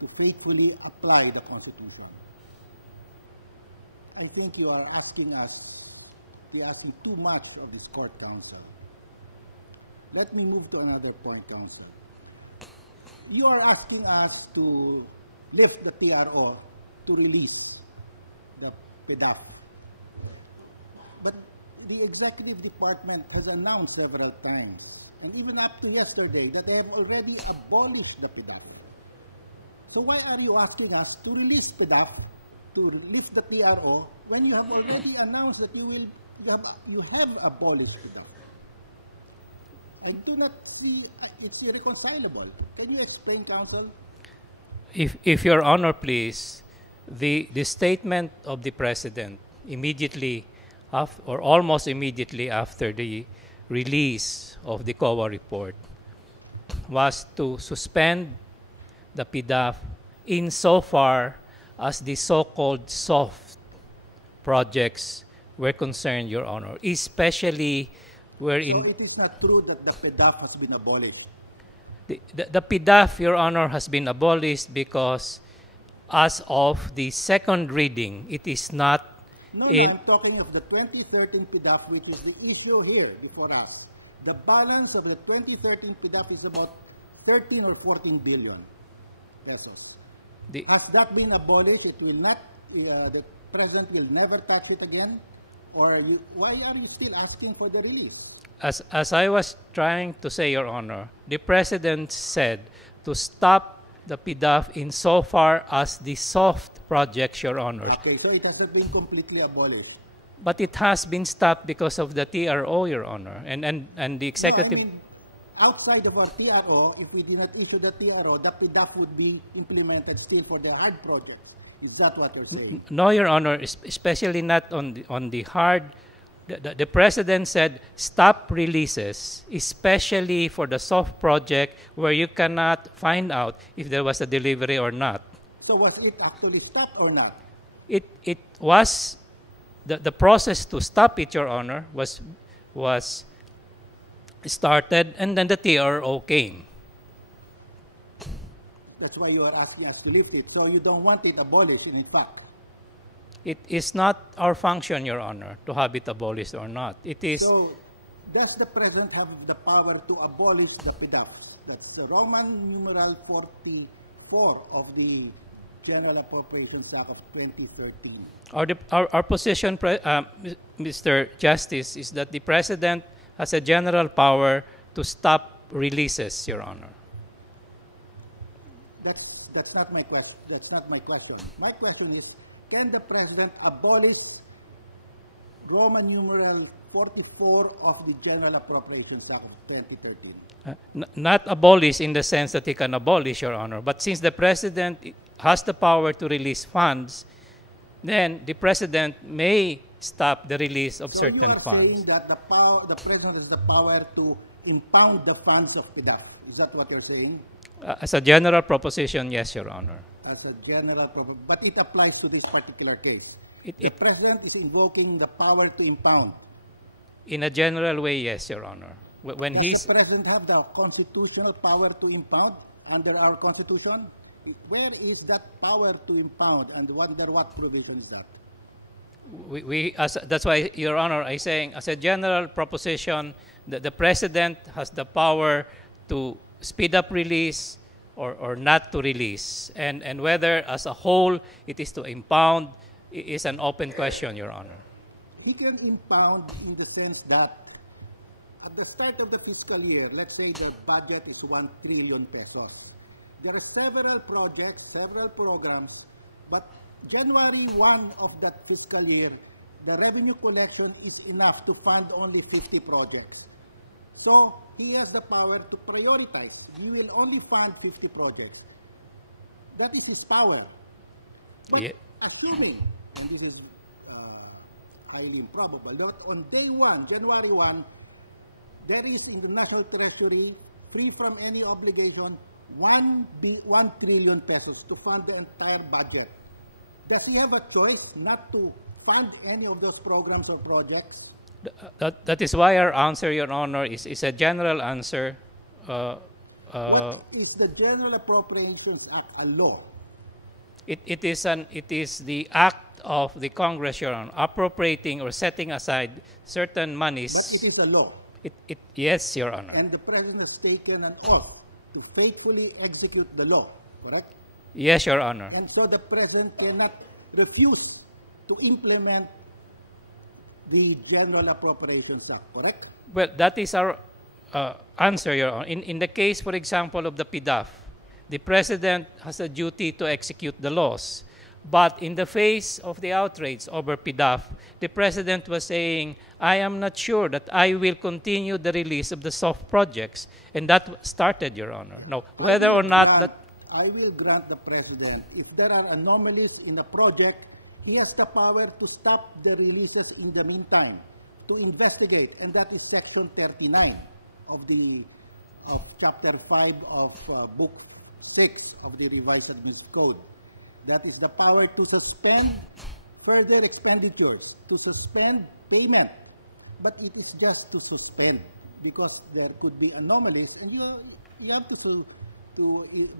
to faithfully apply the Constitution. I think you are asking us, you are asking too much of this court, counsel. Let me move to another point, counsel. You are asking us to lift the TRRO to release the Pdaf. But the executive department has announced several times, and even up to yesterday, that they have already abolished the Pdaf. So why are you asking us to release Pdaf, to release the TRRO, when you have already announced that you have abolished Pdaf? I do not see it's irreconcilable. Can you explain, counsel? If Your Honor, please, the statement of the President immediately or almost immediately after the release of the COA report was to suspend the Pdaf insofar as the so-called soft projects were concerned, Your Honor, especially wherein... So it is not true that the Pdaf has been abolished? The Pdaf, Your Honor, has been abolished because as of the second reading, it is not in... I'm talking of the 2013 Pdaf, which is the issue here before us. The balance of the 2013 Pdaf is about 13 or 14 billion pesos. Has that been abolished? It will not, the President will never touch it again? Or why are you still asking for the release? As I was trying to say, Your Honor, the President said to stop the Pdaf insofar as the soft projects, Your Honor. Okay, so it hasn't been completely abolished. But it has been stopped because of the TRRO, Your Honor, and the executive... No, I mean, outside of our TRRO, if we do not issue the TRRO, the Pdaf would be implemented still for the hard projects. Is that what I say? No, Your Honor, especially not on the hard. The President said stop releases, especially for the soft project where you cannot find out if there was a delivery or not. So was it actually stopped or not? It was the process to stop it, Your Honor, was started, and then the TRRO came. That's why you are asking us to lift it. So you don't want it abolished, in fact. It is not our function, Your Honor, to have it abolished or not. It is... So does the President have the power to abolish the Pdaf? That's the Roman numeral 44 of the General Appropriations Act of 2013. Our position, Mr. Justice, is that the President has a general power to stop releases, Your Honor. That's not my question. That's not my question. My question is, can the President abolish Roman numeral 44 of the General Appropriations Act of 2013? Not abolish in the sense that he can abolish, Your Honor. But since the President has the power to release funds, then the President may stop the release of certain funds. So you are saying that the President has the power to impound the funds of Pdaf. Is that what you're saying? As a general proposition, yes, Your Honor. As a general proposition, but it applies to this particular case. The President is invoking the power to impound. In a general way, yes, Your Honor. When Does the President have the constitutional power to impound under our Constitution? Where is that power to impound, and under what provision is that? That's why, Your Honor, I'm saying, as a general proposition, the President has the power to speed up release or not to release. And whether as a whole it is to impound is an open question, Your Honor. He can impound in the sense that at the start of the fiscal year, let's say the budget is 1 trillion pesos. There are several projects, several programs, but January 1 of that fiscal year, the revenue collection is enough to fund only 50 projects. So he has the power to prioritize. He will only fund 50 projects. That is his power. But assuming, and this is highly improbable, that on day 1, January 1, there is in the National Treasury, free from any obligation, 1 trillion pesos to fund the entire budget. Does he have a choice not to fund any of those programs or projects? That is why our answer, Your Honor, is a general answer. What is the General Appropriations Act a law? It is the act of the Congress, Your Honor, appropriating or setting aside certain monies. But it is a law. Yes, Your Honor. And the President has taken an oath to faithfully execute the law, correct? Yes, Your Honor. And so the President cannot refuse to implement the General Appropriations Act, correct? Well, that is our answer, Your Honor. In the case, for example, of the Pdaf, the President has a duty to execute the laws. But in the face of the outrage over Pdaf, the President was saying, I am not sure that I will continue the release of the soft projects. And that started, Your Honor. Now, whether or not that... I will grant the President, if there are anomalies in a project, he has the power to stop the releases in the meantime, to investigate, and that is Section 39 of Chapter 5 of Book 6 of the Revised Abuse Code. That is the power to suspend further expenditures, to suspend payment. But it is just to suspend, because there could be anomalies, and you have to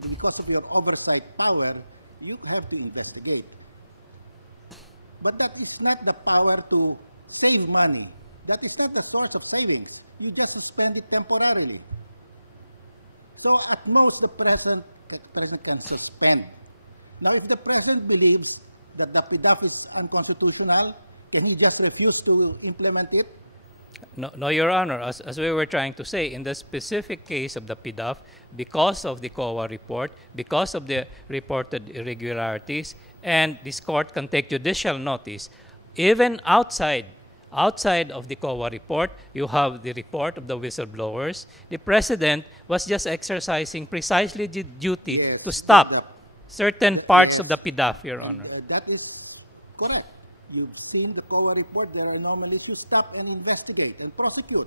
because of your oversight power, you have to investigate. But that is not the power to save money. That is not the source of savings. You just suspend it temporarily. So at most, the President can suspend. Now, if the President believes that the Pdaf is unconstitutional, can he just refuse to implement it? No, Your Honor, as we were trying to say, in the specific case of the Pdaf, because of the COA report, because of the reported irregularities, and this court can take judicial notice, even outside of the COA report, you have the report of the whistleblowers. The President was just exercising precisely the duty to stop certain parts of the Pdaf, Your Honor. That is correct. You've seen the COA report, there are anomalies, you stop and investigate and prosecute.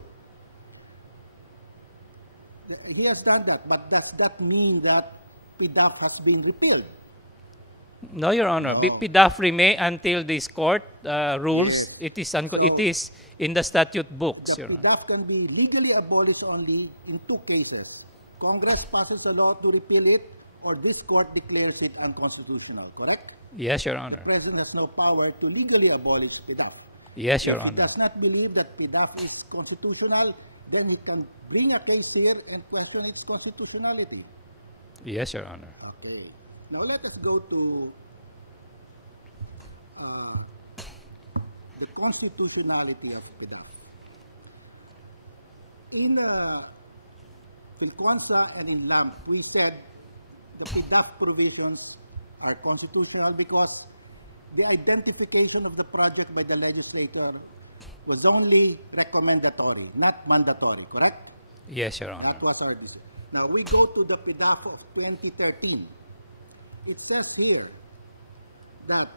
He has done that, but does that mean that Pdaf has been repealed? No, Your Honor. Pdaf remain until this court rules. It is in the statute books, Your Honor. Pdaf can be legally abolished only in two cases. Congress passes a law to repeal it, or this court declares it unconstitutional, correct? Yes, Your Honor. The President has no power to legally abolish Pdaf. Yes, Your If Honor. he does not believe that Pdaf is constitutional, then he can bring a case here and question its constitutionality. Yes, Your Honor. Okay. Now let us go to the constitutionality of Pdaf. In fil-consa and in LAMP, we said the Pdaf provisions are constitutional because the identification of the project by the legislature was only recommendatory, not mandatory, correct? Yes, Your Honor. That was our decision. Now we go to the Pdaf of 2013. It says here that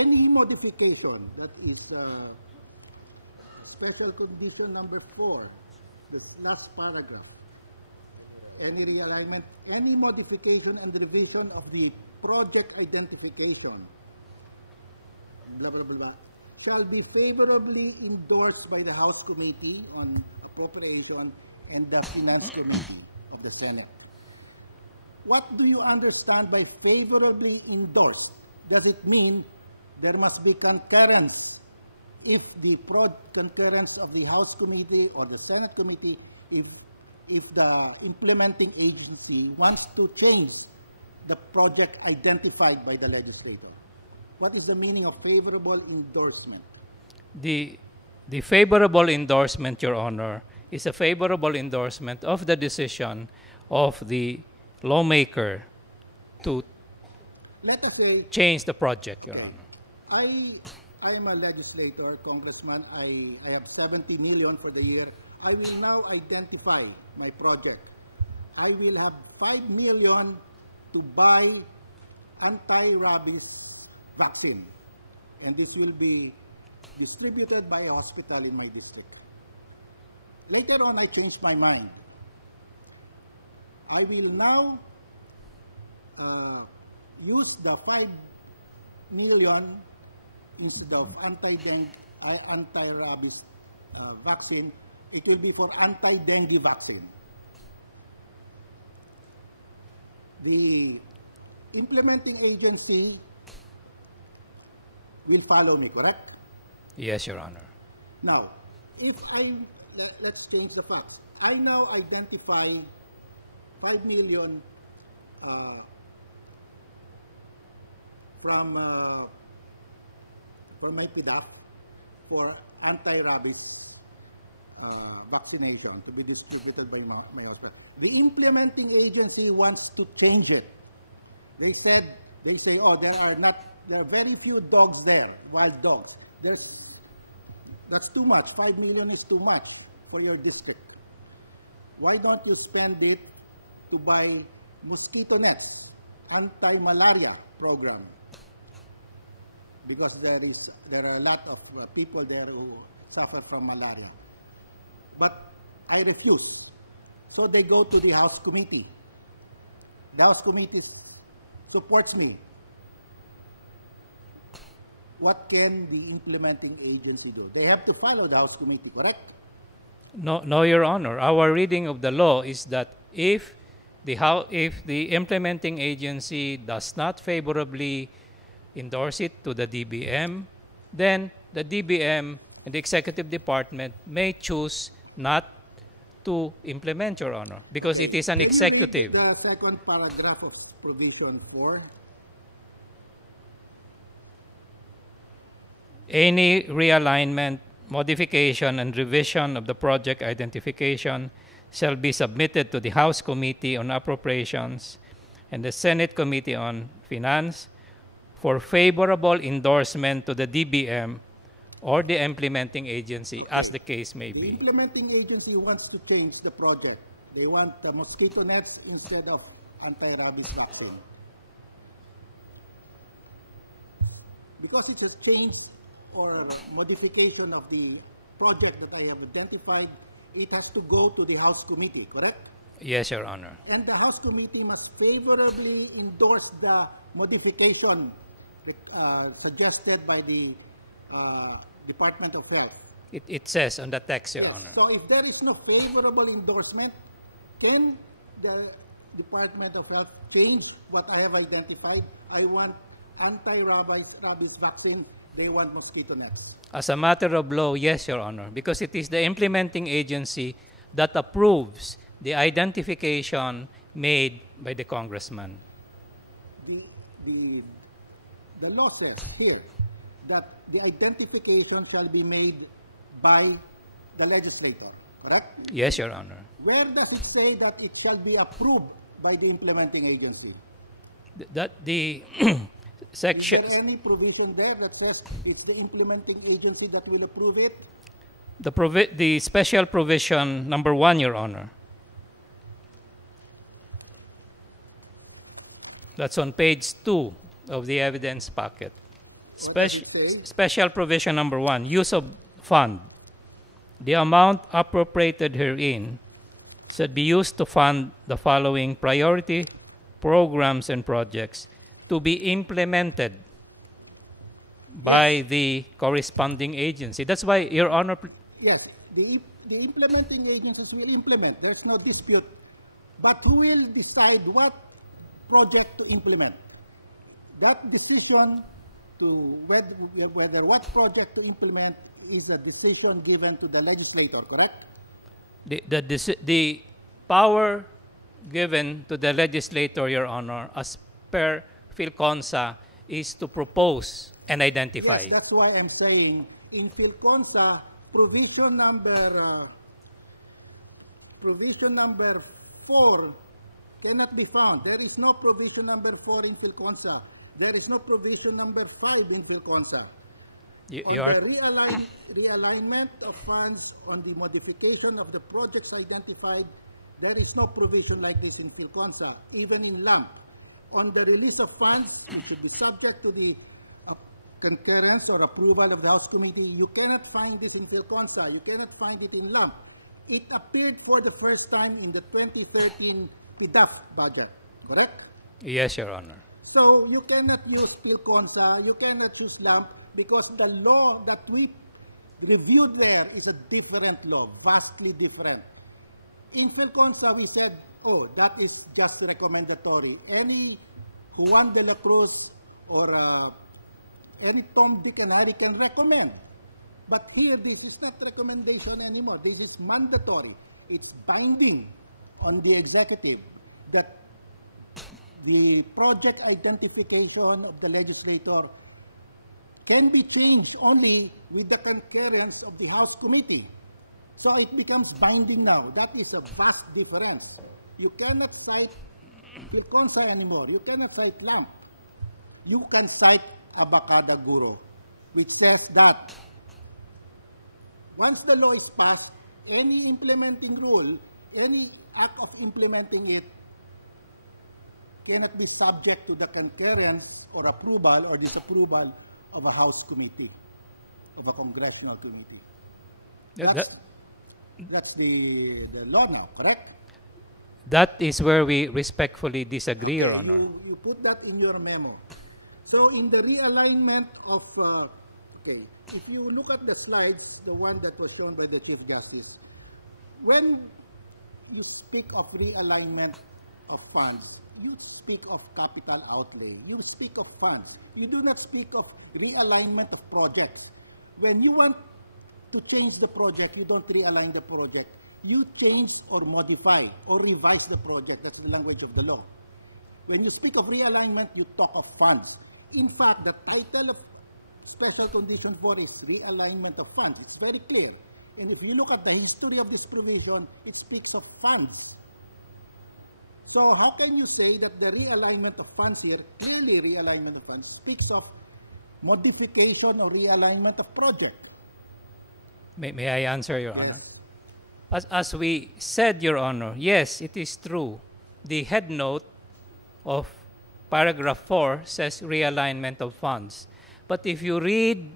any modification, that is special condition number 4, this last paragraph, any realignment, any modification and revision of the project identification, blah, blah, blah, blah, shall be favorably endorsed by the House Committee on Appropriation and the Finance Committee of the Senate. What do you understand by favorably endorsed? Does it mean there must be concurrence? If the concurrence of the House Committee or the Senate Committee, if the implementing agency wants to change the project identified by the legislator. What is the meaning of favorable endorsement? The favorable endorsement, Your Honor, is a favorable endorsement of the decision of the lawmaker to Let us say, change the project, Your Honor. I'm a legislator, congressman. I have 70 million for the year. I will now identify my project. I will have 5 million to buy anti-rabies vaccine. And this will be distributed by a hospital in my district. Later on, I changed my mind. I will now use the 5 million instead of anti-rabies vaccine, it will be for anti-dengue vaccine. The implementing agency will follow me, correct? Yes, Your Honor. Now, if let's change the facts. I now identify 5 million from my Pdaf for anti-rabies vaccination to be distributed by my office. The implementing agency wants to change it. They say, oh, there are very few dogs there, wild dogs. That's too much. 5 million is too much for your district. Why don't we spend it to buy mosquito net, anti-malaria program? Because there are a lot of people there who suffer from malaria. But I refuse. So they go to the House Committee. The House Committee supports me. What can the implementing agency do? They have to follow the House Committee, correct? No, Your Honor. Our reading of the law is that if the implementing agency does not favorably endorse it to the DBM, then the DBM and the Executive Department may choose not to implement, Your Honor, because it is an executive. The second paragraph of provision 4. Any realignment, modification, and revision of the project identification shall be submitted to the House Committee on Appropriations and the Senate Committee on Finance for favorable endorsement to the DBM or the implementing agency, as the case may be. The implementing agency wants to change the project. They want the mosquito nets instead of anti-rabies vaccine. Because it's a change or modification of the project that I have identified, it has to go to the House Committee, correct? Yes, Your Honor. And the House Committee must favorably endorse the modification that, suggested by the Department of Health. It says on the text, Your Yes. Honor. So if there is no favorable endorsement, then the Department of Health change what I have identified. I want anti-rabies vaccine. They want mosquito net. As a matter of law, yes, Your Honor, because it is the implementing agency that approves the identification made by the congressman. The law says here that the identification shall be made by the legislator, correct? Yes, Your Honor. Where does it say that it shall be approved by the implementing agency? The section. Is there any provision there that says it's the implementing agency that will approve it? The special provision number 1, Your Honor. That's on page 2 of the evidence packet. Special provision number 1, use of fund. The amount appropriated herein should be used to fund the following priority programs and projects to be implemented by the corresponding agency. That's why, Your Honor. Yes, the implementing agencies will implement. There's no dispute. But who will decide what project to implement? That decision to whether what project to implement is a decision given to the legislator, correct? The power given to the legislator, Your Honor, as per fil-consa, is to propose and identify. Yes, that's why I'm saying in fil-consa, provision number 4 cannot be found. There is no provision number 4 in fil-consa. There is no provision number 5 in fil-consa. On the realignment of funds, on the modification of the projects identified, there is no provision like this in fil-consa, even in lump. On the release of funds, it should be subject to the concurrence or approval of the House Committee. You cannot find this in fil-consa. You cannot find it in lump. It appeared for the first time in the 2013 Pdaf budget, correct? Yes, Your Honor. So you cannot use fil-consa, you cannot use lump, because the law that we reviewed there is a different law, vastly different. In fil-consa, we said, oh, that is just recommendatory. Any Juan de la Cruz or any Tom, Dick, and Harry can recommend. But here, this is not recommendation anymore. This is mandatory. It's binding on the executive that the project identification of the legislator can be changed only with the concurrence of the House Committee. So it becomes binding now. That is a vast difference. You cannot cite fil-consa anymore. You cannot cite LAMP. You can cite Abacada Guro, which says that once the law is passed, any implementing rule, any act of implementing it cannot be subject to the concurrence or approval or disapproval of a House Committee, of a Congressional Committee. That's the law now, correct? That is where we respectfully disagree, Your Honor. You put that in your memo. So in the realignment of, okay, if you look at the slides, the one that was shown by the Chief Justice, when you speak of realignment of funds, you speak of capital outlay. You speak of funds. You do not speak of realignment of projects. When you want to change the project, you don't realign the project. You change or modify or revise the project. That's the language of the law. When you speak of realignment, you talk of funds. In fact, the title of Special Conditions Board is Realignment of Funds. It's very clear. And if you look at the history of this provision, it speaks of funds. So how can you say that the realignment of funds here, clearly realignment of funds, speaks of modification or realignment of project? May I answer, Your Honor? As we said, Your Honor, yes, it is true. The head note of paragraph 4 says realignment of funds. But if you read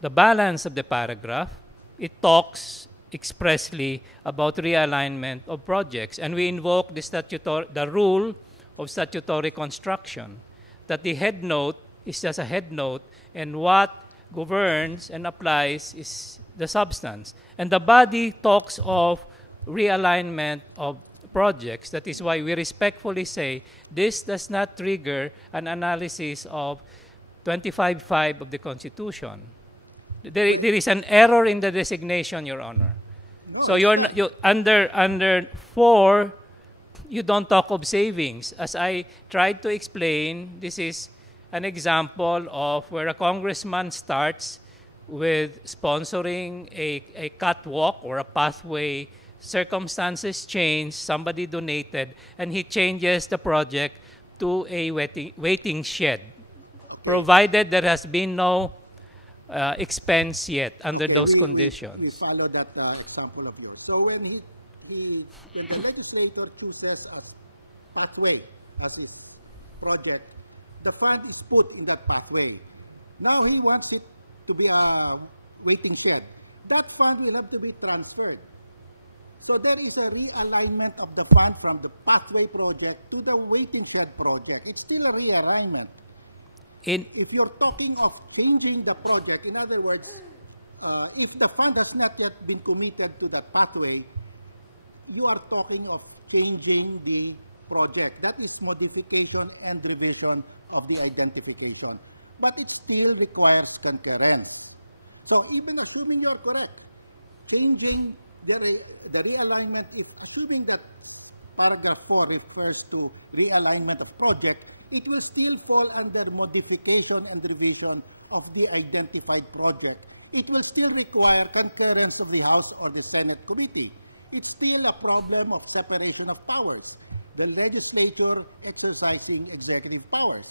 the balance of the paragraph, it talks expressly about realignment of projects. And we invoke the rule of statutory construction, that the head note is just a head note, and what governs and applies is the substance. And the body talks of realignment of projects. That is why we respectfully say this does not trigger an analysis of 25(5) of the Constitution. There is an error in the designation, Your Honor. No, so under 4, you don't talk of savings. As I tried to explain, this is an example of where a congressman starts with sponsoring a catwalk or a pathway. Circumstances change, somebody donated, and he changes the project to a waiting shed, provided there has been no expense yet under those conditions. You follow that example of yours. So when when the legislator chooses a pathway as his project, the fund is put in that pathway. Now he wants it to be a waiting shed. That fund will have to be transferred. So there is a realignment of the fund from the pathway project to the waiting shed project. It's still a realignment. If you're talking of changing the project, in other words, if the fund has not yet been committed to the pathway, you are talking of changing the project. That is modification and revision of the identification. But it still requires concurrence. So even assuming you're correct, changing the realignment is assuming that paragraph 4 refers to realignment of project, it will still fall under modification and revision of the identified project. It will still require concurrence of the House or the Senate committee. It's still a problem of separation of powers. The legislature exercising executive powers.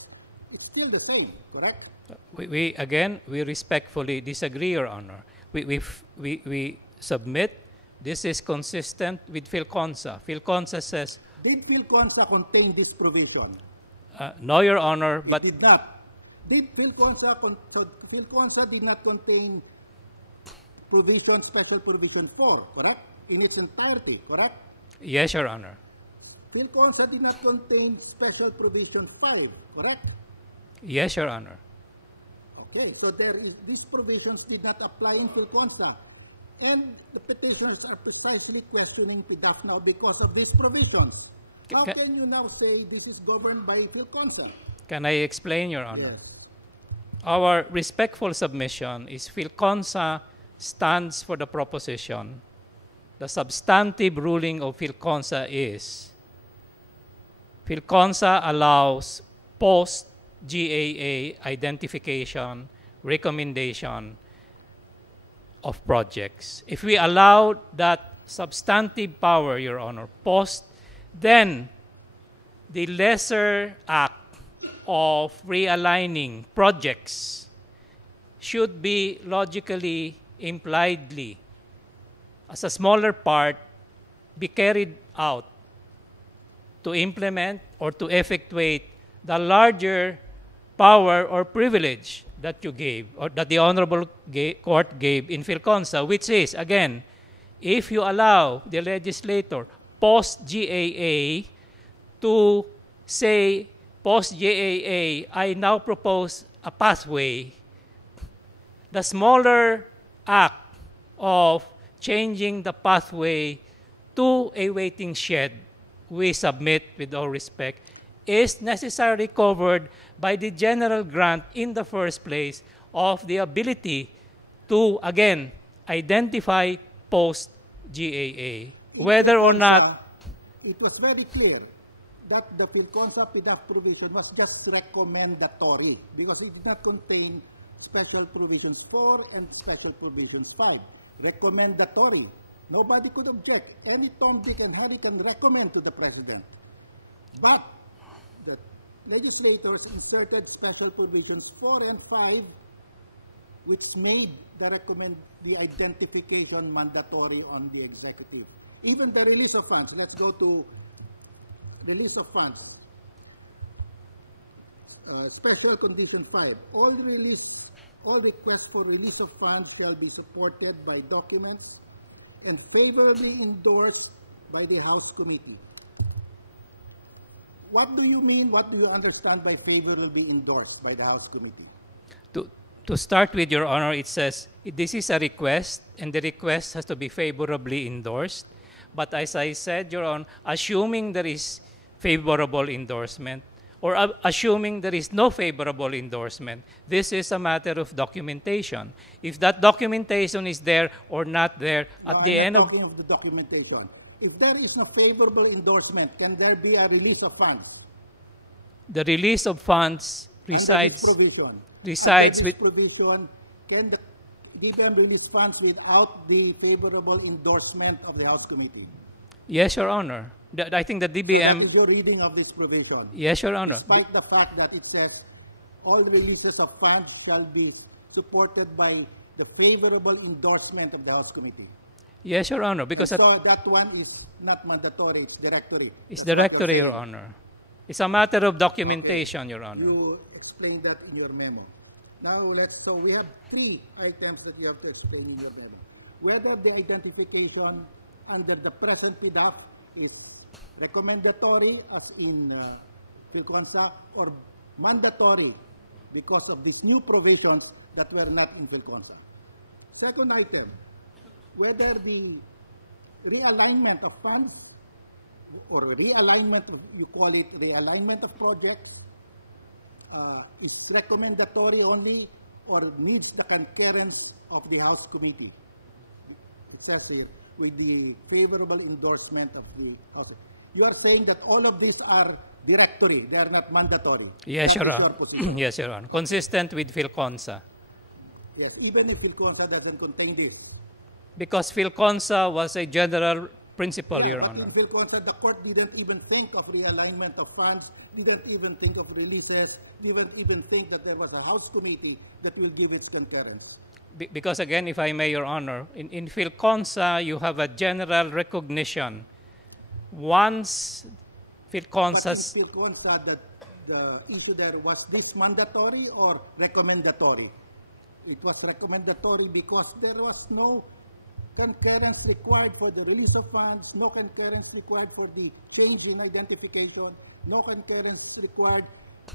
It's still the same, correct? We respectfully disagree, Your Honor. We submit this is consistent with fil-consa. Fil-consa says... Did fil-consa contain this provision? No, Your Honor, but... It did not. Did fil-consa did not contain provision, special provision 4, correct? In its entirety, correct? Yes, Your Honor. Fil-consa did not contain special provision 5, correct? Yes, Your Honor. Okay, so these provisions did not apply in fil-consa. And the petitioners are precisely questioning Pdaf now because of these provisions. How can you now say this is governed by fil-consa? Can I explain, Your Honor? Yes. Our respectful submission is fil-consa stands for the proposition. The substantive ruling of fil-consa is fil-consa allows post-GAA identification, recommendation of projects. If we allow that substantive power, Your Honor, post, then the lesser act of realigning projects should be logically, impliedly, as a smaller part, be carried out to implement or to effectuate the larger power or privilege that you gave, or that the Honorable Court gave in fil-consa, which is, again, if you allow the legislator post-GAA to say, post-GAA, I now propose a pathway, the smaller act of changing the pathway to a waiting shed, we submit with all respect, is necessarily covered by the general grant in the first place of the ability to, again, identify post-GAA, whether or not... It was very clear that the fil-consa Pdaf provision was just recommendatory because it did not contain special provisions 4 and special provisions 5. Recommendatory. Nobody could object. Any Tom, Dick, and Harry can recommend to the President. But the legislators inserted special provisions 4 and 5 which made the identification mandatory on the executive. Even the release of funds. Let's go to release of funds. Special condition 5. All requests for release of funds shall be supported by documents and favorably endorsed by the House Committee. What do you mean, what do you understand by favorably endorsed by the House Committee? To start with, Your Honor, it says this is a request, and the request has to be favorably endorsed. But as I said, Your Honor, assuming there is favorable endorsement, or assuming there is no favorable endorsement, this is a matter of documentation. If that documentation is there or not there, at the end of the documentation, if there is no favorable endorsement, can there be a release of funds? The release of funds resides with provision. Can the DBM release funds without the favorable endorsement of the House Committee? Yes, Your Honor. I think the DBM... So that is your reading of this provision. Yes, Your Honor. Despite the fact that it says all releases of funds shall be supported by the favorable endorsement of the House Committee. Yes, Your Honor, because... So that one is not mandatory, it's directory. It's directory, Your Honor. It's a matter of documentation, okay. Your Honor. You explained that in your memo. Now, so we have 3 items that you have to explain in your memo. Whether the identification under the present Pdaf is recommendatory, as in fil-consa, or mandatory because of these new provisions that were not in fil-consa. Second item, whether the realignment of funds or realignment, you call it realignment of projects, is recommendatory only or needs the concurrence of the House Committee. It says here, with the favorable endorsement of the House. You are saying that all of these are directory, they are not mandatory. Yes, Your Honor. Yes, Your Honor. Consistent with fil-consa. Yes, even if fil-consa doesn't contain this. Because fil-consa was a general principle, Your Honor. In fil-consa, the court didn't even think of realignment of funds, didn't even think of releases, didn't even think that there was a House Committee that will give its concurrence. Because again, if I may, Your Honor, in fil-consa, you have a general recognition. Once fil-consa's... But in fil-consa, the issue there, was this mandatory or recommendatory? It was recommendatory because there was no concurrence required for the release of funds, no concurrence required for the change in identification, no concurrence required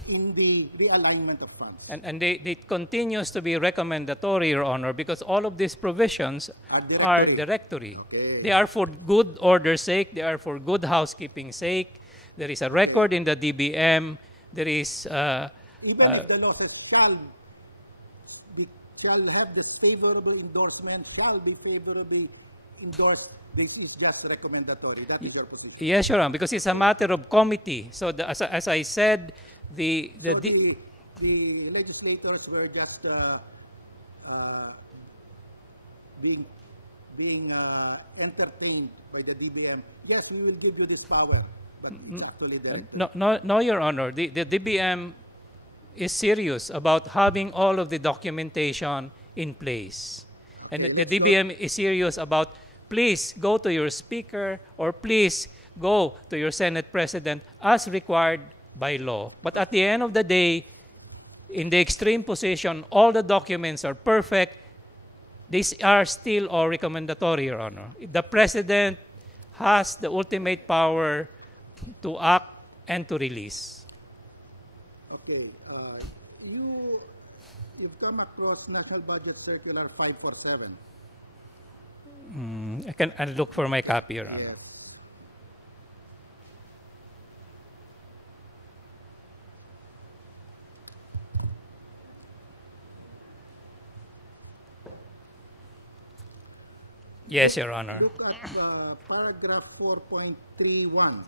in the realignment of funds. And it continues to be recommendatory, Your Honor, because all of these provisions are directory. Okay. They are for good order's sake. They are for good housekeeping's sake. There is a record in the DBM. There is... Even if the law says shall have the favorable endorsement, shall be favorably endorsed, this is just recommendatory. That is your position. Yes, Your Honor, because it's a matter of committee. So as I said, the legislators were just being entertained by the DBM. Yes, we will give you this power, but it's actually there. No, Your Honor. The DBM is serious about having all of the documentation in place. And the DBM is serious about, please go to your speaker or please go to your Senate President as required by law. But at the end of the day, in the extreme position, all the documents are perfect. These are still all recommendatory, Your Honor. The President has the ultimate power to act and to release. Okay. You've come across National Budget Circular 547. I'll look for my copy, Your Honor. Yes, Your Honor. Look at paragraph 4.31.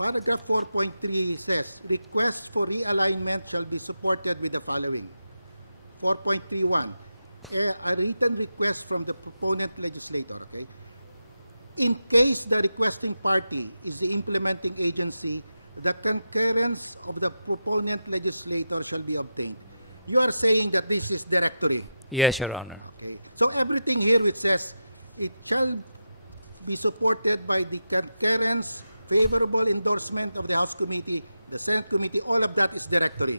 Paragraph 4.3 says, requests for realignment shall be supported with the following. 4.31, a written request from the proponent legislator. Okay? In case the requesting party is the implementing agency, the concurrence of the proponent legislator shall be obtained. You are saying that this is directory. Yes, Your Honor. Okay. So everything here it says, it shall be supported by the concurrence, favorable endorsement of the House Committee, the Senate Committee, all of that is directory.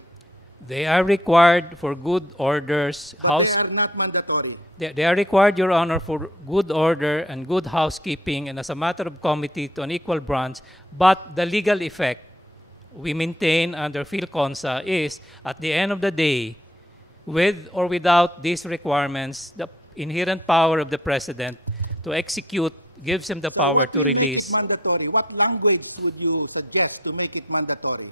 They are required for good orders. But they are not mandatory. They are required, Your Honor, for good order and good housekeeping and as a matter of committee to an equal branch. But the legal effect we maintain under fil-consa is, at the end of the day, with or without these requirements, the inherent power of the President to execute gives him the power to release. Mandatory? What language would you suggest to make it mandatory?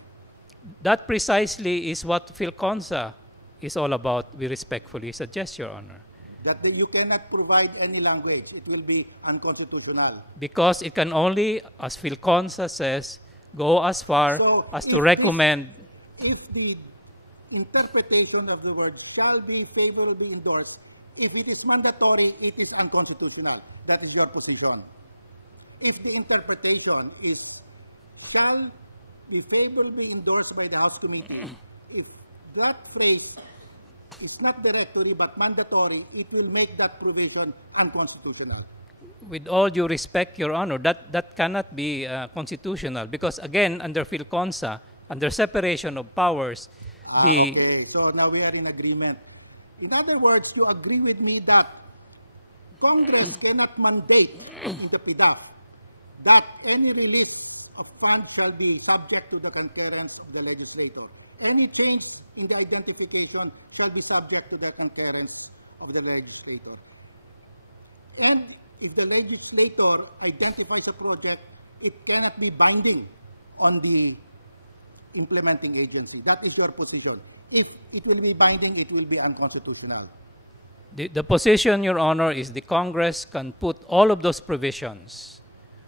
That precisely is what fil-consa is all about, we respectfully suggest, Your Honor. That you cannot provide any language. It will be unconstitutional. Because it can only, as fil-consa says, go as far as to recommend. If the interpretation of the word shall be favorably endorsed, if it is mandatory, it is unconstitutional. That is your position. If the interpretation is shall be favorably endorsed by the House Committee, if that phrase is not directory but mandatory, it will make that provision unconstitutional. With all due respect, Your Honor, that cannot be constitutional because, again, under fil-consa, under separation of powers, Okay, so now we are in agreement. In other words, you agree with me that Congress cannot mandate in the Pdaf that any release of funds shall be subject to the concurrence of the legislator. Any change in the identification shall be subject to the concurrence of the legislator. And if the legislator identifies a project, it cannot be binding on the implementing agency. That is your position. If it will be binding, it will be unconstitutional. The position, Your Honor, is the Congress can put all of those provisions,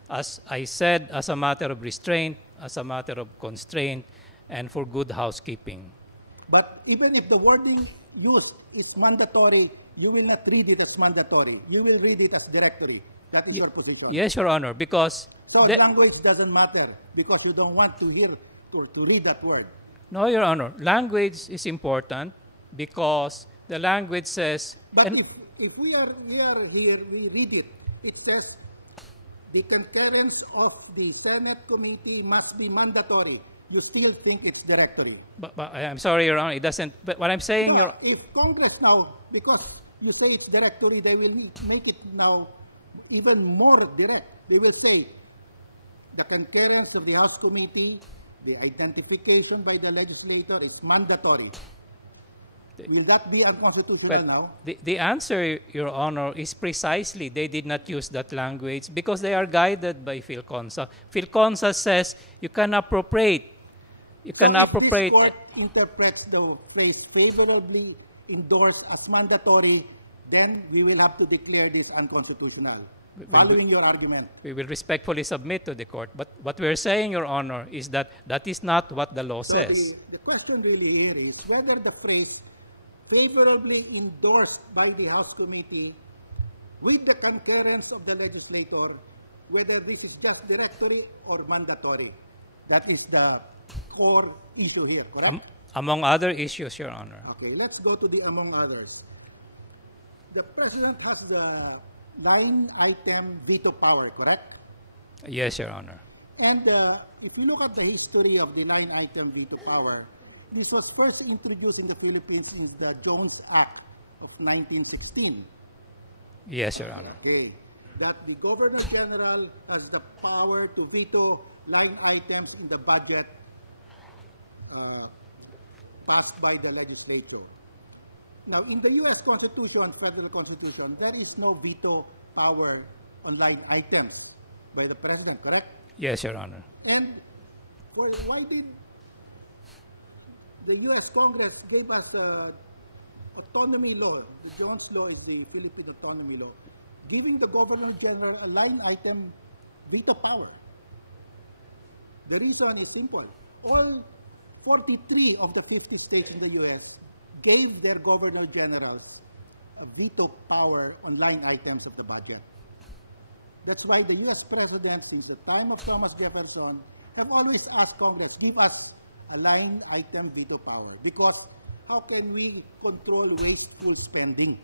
as I said, as a matter of restraint, as a matter of constraint, and for good housekeeping. But even if the wording used is mandatory, you will not read it as mandatory. You will read it as directory. That is your position. Yes, Your Honor, because... So language doesn't matter because you don't want to hear to read that word. No, Your Honor. Language is important because the language says... But if we are here, we read it. It says the concurrence of the Senate committee must be mandatory. You still think it's directory. But I'm sorry, Your Honor, it doesn't... But what I'm saying... No, if Congress now, because you say it's directory, they will make it now even more direct. They will say the concurrence of the House Committee The identification by the legislator is mandatory. Will that be unconstitutional now? The answer, Your Honor, is precisely they did not use that language because they are guided by fil-consa. Fil-consa says you can appropriate. You can appropriate. If this court interprets the phrase favorably endorsed as mandatory, then we will have to declare this unconstitutional. Following your argument. We will respectfully submit to the court. But what we're saying, Your Honor, is that that is not what the law says. The question really here is whether the phrase favorably endorsed by the House Committee with the concurrence of the legislator, whether this is just directory or mandatory. That is the core issue here, correct? Among other issues, Your Honor. Okay, let's go to the among others. The President has the 9-item veto power, correct? Yes, Your Honor. And if you look at the history of the 9-item veto power, this was first introduced in the Philippines in the Jones Act of 1916. Yes, Your Honor. Okay. That the Governor General has the power to veto line items in the budget passed by the legislature. Now, in the U.S. Constitution, federal Constitution, there is no veto power on line items by the President, correct? Yes, Your Honor. And why did the U.S. Congress give us autonomy law? The Jones Law is the Philippine autonomy law, giving the Governor General a line item veto power. The reason is simple. All 43 of the 50 states in the U.S. gave their Governor Generals a veto power on line items of the budget. That's why the U.S. President, since the time of Thomas Jefferson, have always asked Congress, give us a line item veto power. Because how can we control wasteful spending?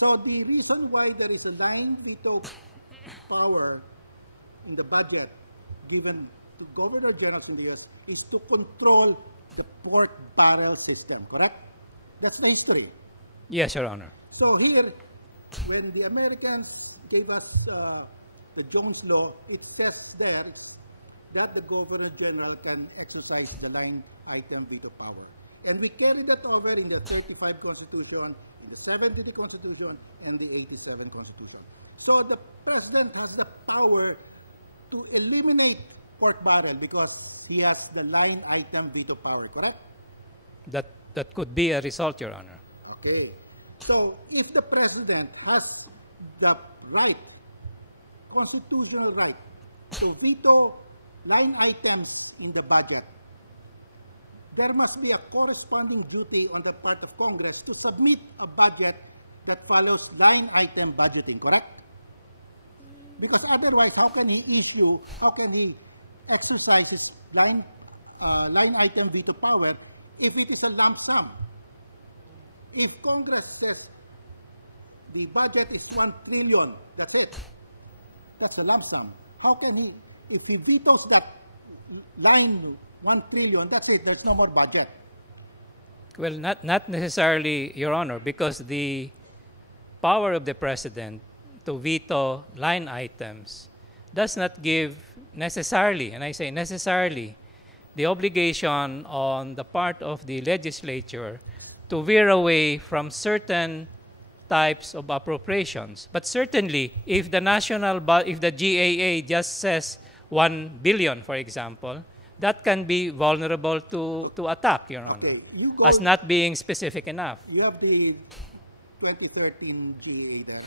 So the reason why there is a line veto power in the budget given to Governor General in the U.S. is to control the pork barrel system, correct? That's the history. Yes, Your Honor. So here, when the Americans gave us the Jones Law, it says there that the Governor General can exercise the line item veto power. And we carried that over in the 35 Constitution, in the 70 Constitution, and the 87 Constitution. So the President has the power to eliminate pork barrel because he has the line item veto power, correct? That could be a result, Your Honor. Okay. So if the President has the right, constitutional right, to veto line items in the budget, there must be a corresponding duty on the part of Congress to submit a budget that follows line item budgeting, correct? Because otherwise, how can he exercise his line item veto power if it is a lump sum? If Congress says the budget is 1 trillion, that's it. That's a lump sum. How can he, if he vetoes that line 1 trillion, that's it, there's no more budget. Well, not necessarily, Your Honor, because the power of the President to veto line items does not give necessarily, and I say necessarily, the obligation on the part of the legislature to veer away from certain types of appropriations. But certainly, if the GAA just says 1 billion, for example, that can be vulnerable to attack, Your Honor, Okay, as not being specific enough. You have the 2013 GA there.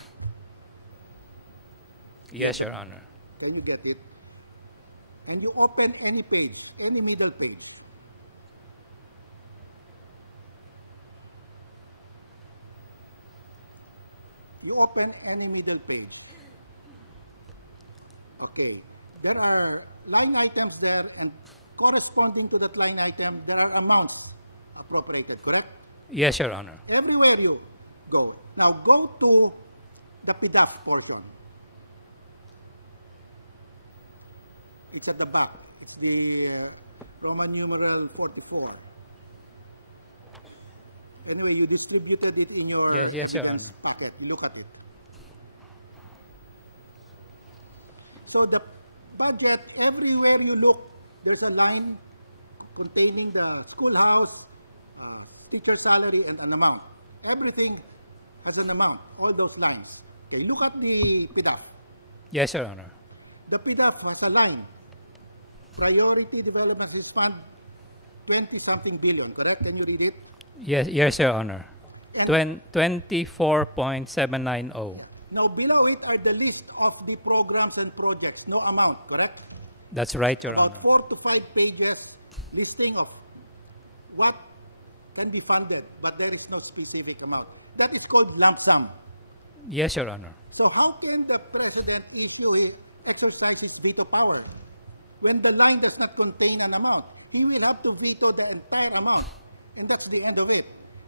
Yes, Your Honor. Can you get it? And you open any page, any middle page. You open any middle page. Okay. There are line items there, and corresponding to that line item, there are amounts appropriated, correct? Yes, Your Honor. Everywhere you go. Now go to the Pdaf portion. It's at the back. It's the Roman numeral 44. Anyway, you distributed it in your Yes, Your Honor. packet. Look at it. So budget, everywhere you look, there's a line containing the schoolhouse, teacher salary, and an amount. Everything has an amount, all those lines. So look at the Pdaf. Yes, Your Honor. The Pdaf has a line. Priority Development Risk Fund, 20-something billion, correct? Can you read it? Yes, yes, Your Honor. 24.790. Now, below it are the list of the programs and projects, no amount, correct? That's right, Your Honor. About 4 to 5 pages listing of what can be funded, but there is no specific amount. That is called lump sum. Yes, Your Honor. So how can the President exercise his veto power? When the line does not contain an amount, he will have to veto the entire amount, and that's the end of it.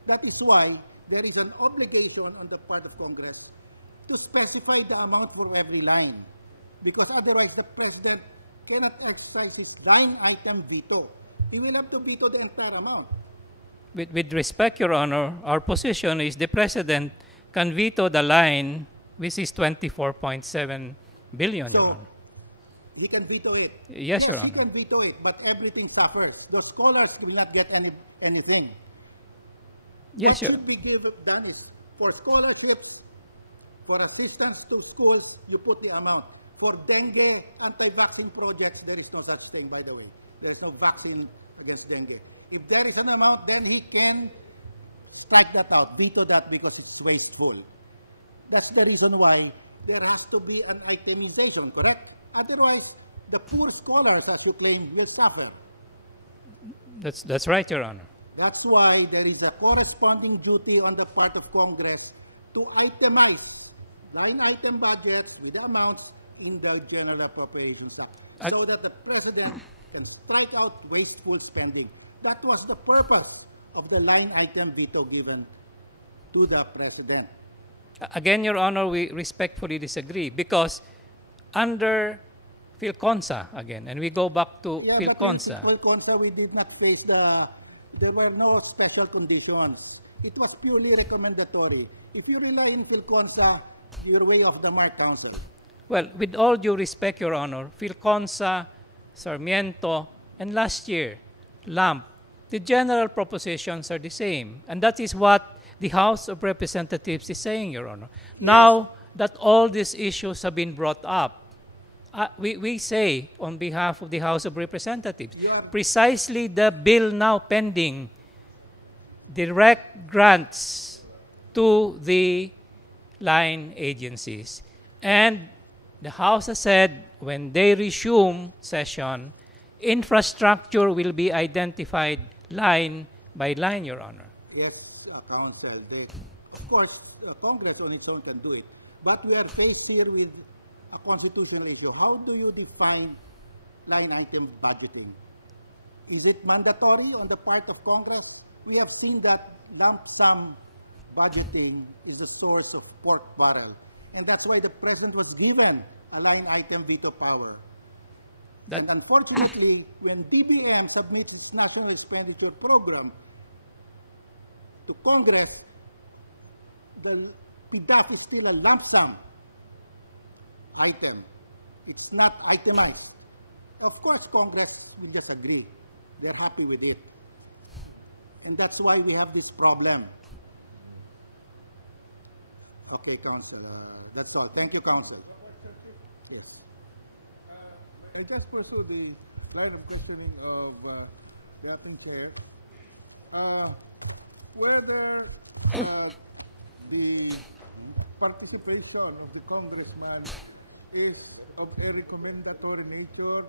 That is why there is an obligation on the part of Congress to specify the amount for every line, because otherwise the President cannot exercise his line item veto. He will have to veto the entire amount. With respect, Your Honor, our position is the President can veto the line, which is 24.7 billion, Your Honor. We can veto it. Yes, Your We Honor. can veto it, but everything suffers. The scholars will not get anything. Yes, Your What will be done is for scholarships, for assistance to schools, you put the amount. For dengue, anti-vaccine projects, there is no such thing, by the way. There is no vaccine against dengue. If there is an amount, then he can strike that out, veto that because it's wasteful. That's the reason why there has to be an itemization, correct? Otherwise, the poor scholars, as you claim, will suffer. That's right, Your Honor. That's why there is a corresponding duty on the part of Congress to itemize line item budgets with the amounts in the General Appropriations Act, so that the President can strike out wasteful spending. That was the purpose of the line item veto given to the President. Again, Your Honor, we respectfully disagree because under fil-consa, again, and we go back to fil-consa. Fil-consa, we did not face there were no special conditions. It was purely recommendatory. If you rely on fil-consa, you're way off the mark, Counsel. Well, with all due respect, Your Honor, fil-consa, Sarmiento, and last year, LAMP, the general propositions are the same. And that is what the House of Representatives is saying, Your Honor. Now that all these issues have been brought up, we say on behalf of the House of Representatives, precisely the bill now pending, direct grants to the line agencies. And the House has said when they resume session, infrastructure will be identified line by line, Your Honor. Yes, Counsel. Of course, Congress on its own can do it. But we are faced here with a constitutional issue. How do you define line item budgeting? Is it mandatory on the part of Congress? We have seen that lump sum budgeting is a source of pork barrel. And that's why the President was given a line item veto power. And unfortunately, when DBM submits its National Expenditure Program to Congress, the Pdaf is still a lump sum item. It's not itemized. Of course, Congress will just agree. They're happy with it. And that's why we have this problem. Okay, Counsel. That's all. Thank you, Counsel. Yes. I just pursue the line of questioning of the acting chair. Whether the participation of the congressman is of a recommendatory nature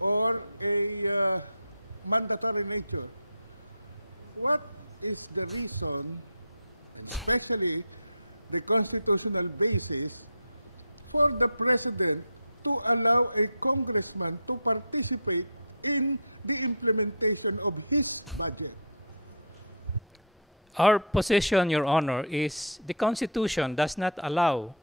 or a mandatory nature. What is the reason, especially the constitutional basis, for the President to allow a congressman to participate in the implementation of his budget? Our position, Your Honor, is the Constitution does not allow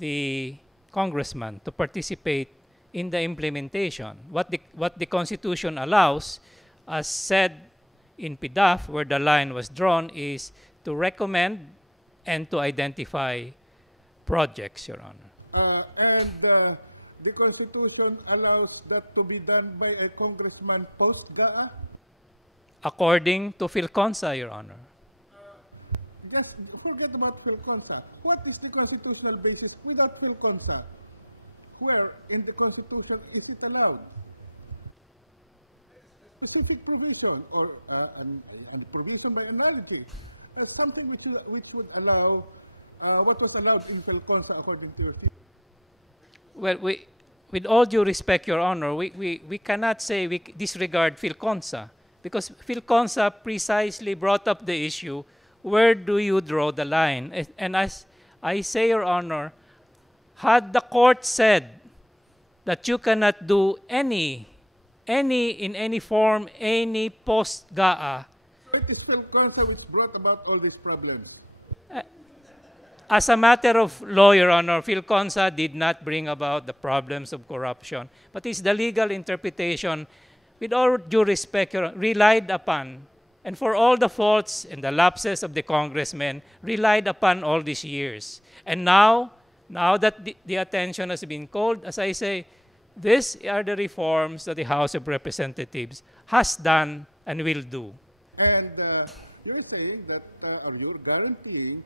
the congressman to participate in the implementation. What the Constitution allows, as said in Pdaf, where the line was drawn, is to recommend and to identify projects, Your Honor. And the Constitution allows that to be done by a congressman post-GAA? According to fil-consa, Your Honor. Just forget about fil-consa. What is the constitutional basis without fil-consa? Where in the Constitution is it allowed? Specific provision or a provision by analogy, something which would allow what was allowed in fil-consa according to your theory. Well, with all due respect, Your Honor, we cannot say we disregard fil-consa because fil-consa precisely brought up the issue, where do you draw the line? And as I say, Your Honor, had the court said that you cannot do in any form, any post-GAA. So it is fil-consa which brought about all these problems. As a matter of law, Your Honor, fil-consa did not bring about the problems of corruption, but it's the legal interpretation, with all due respect, Your Honor, relied upon, and for all the faults and the lapses of the congressmen, relied upon all these years. And now that the attention has been called, as I say, these are the reforms that the House of Representatives has done and will do. And you're saying that, you're guaranteeing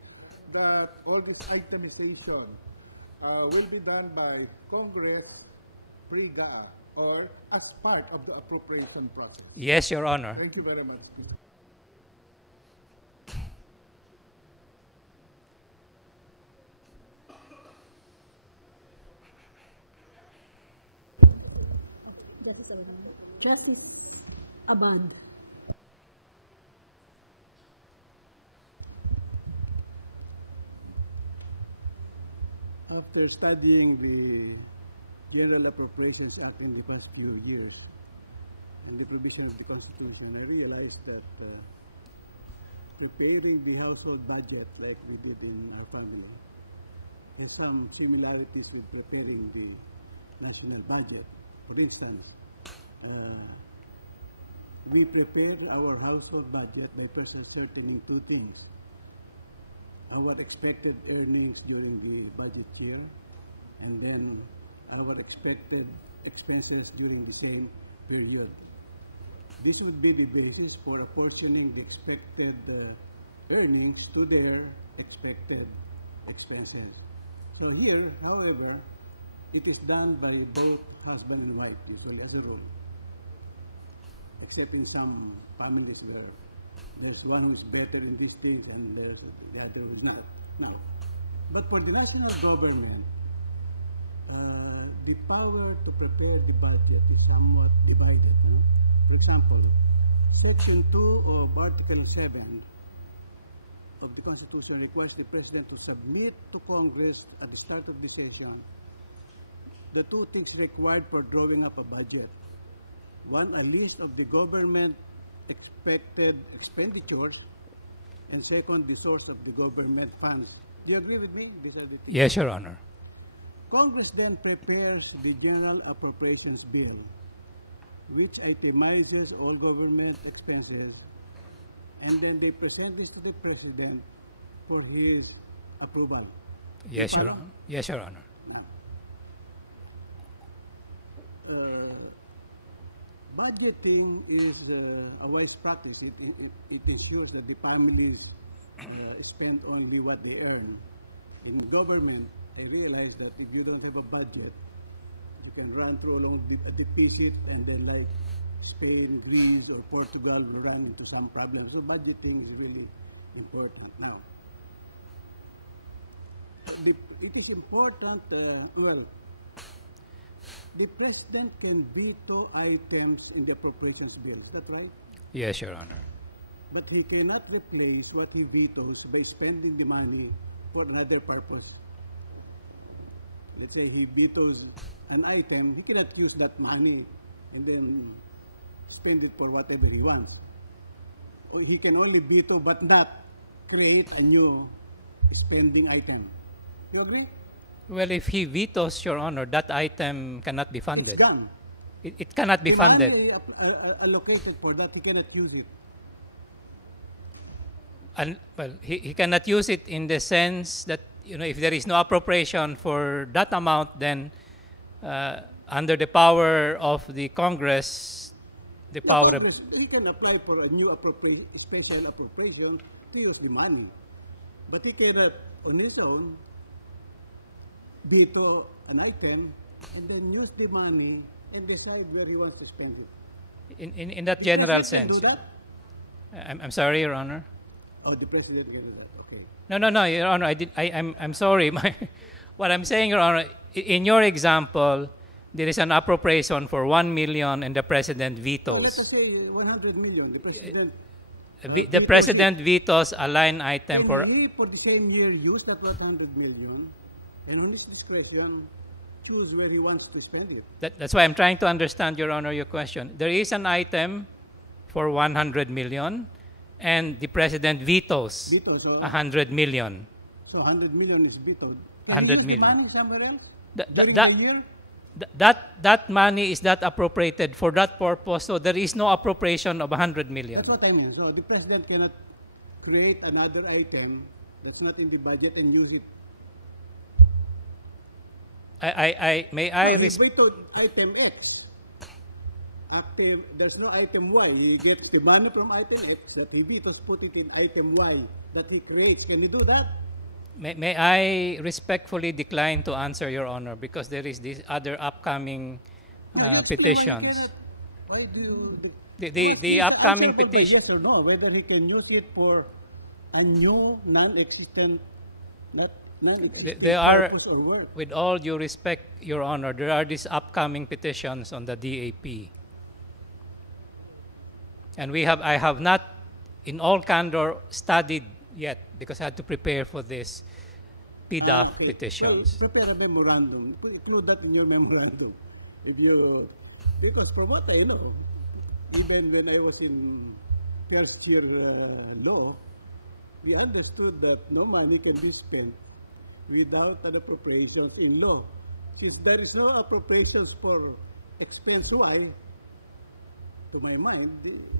that all this itemization will be done by Congress pre-GAA or as part of the appropriation process. Yes, Your Honor. Thank you very much. Justice Abad. After studying the General Appropriations Act in the past few years, and the provisions of the Constitution, I realized that preparing the household budget like we did in our family has some similarities with preparing the national budget. For instance, we prepare our household budget by first ascertaining two things: our expected earnings during the budget year, and then our expected expenses during the same period. This would be the basis for apportioning the expected earnings to their expected expenses. So here, however, it is done by both husband and wife, usually as a rule, except in some families where there's one who's better in these things and the other who's not. Now, but for the national government, the power to prepare the budget is somewhat divided. For example, Section 2 of Article 7 of the Constitution requires the President to submit to Congress at the start of the session the two things required for drawing up a budget. One, a list of the government expected expenditures, and second, the source of the government funds. Do you agree with me? These are the things. Yes, Your Honor. Congress then prepares the General Appropriations Bill, which itemizes all government expenses, and then they present this to the President for his approval. Yes, Your Honor. Yes, Your Honor. Now, budgeting is a wise practice. It ensures that the families spend only what they earn. In government, I realize that if you don't have a budget, you can run through along a deficit, and then like Spain, Greece, or Portugal will run into some problems. So budgeting is really important. Now, it is important, well, the President can veto items in the appropriations bill. Is that right? Yes, Your Honor. But he cannot replace what he vetoes by spending the money for another purpose. Let's say he vetoes an item, he cannot use that money and then spend it for whatever he wants. Or he can only veto but not create a new spending item. You agree? Well, if he vetoes, Your Honor, that item cannot be funded. It's done. It cannot be funded. The money allocated for that, he cannot use it. And, well, he cannot use it in the sense that, if there is no appropriation for that amount, then under the power of the Congress, the power of... He can apply for a new special appropriation, here's the money. But he cannot, on his own, veto an item and then use the money and decide where he wants to spend it. In that general sense. I'm sorry, Your Honor. Oh, the President can do that. Okay. No, Your Honor. I'm sorry. What I'm saying, Your Honor, in your example, there is an appropriation for 1 million and the President vetoes. Let us say 100 million. The President vetoes a line item for... We, for the same year, use that 100 million and on his discretion, choose where he wants to spend it. That's why I'm trying to understand, Your Honor, your question. There is an item for 100 million and the President vetoes 100 million. So 100 million is vetoed. 100 million. Money that money is not appropriated for that purpose, so there is no appropriation of 100 million. That's what I mean. So the President cannot create another item that's not in the budget and use it. May I vetoed item X. After there's no item Y, he gets the money from item X that he vetoes, put it in item Y that he creates. Can you do that? May I respectfully decline to answer, Your Honor, because there is this other upcoming petitions. The upcoming petition. Yes or no, whether he can use it for a new non-existent, there are, with all due respect, Your Honor, there are these upcoming petitions on the DAP. And I have not, in all candor, studied yet because I had to prepare for this Pdaf petitions. So prepare a memorandum. Include that in your memorandum. Because for what I know, even when I was in first year law, we understood that no money can be spent without an appropriations in law. Since there is no appropriations for expense Y, to my mind,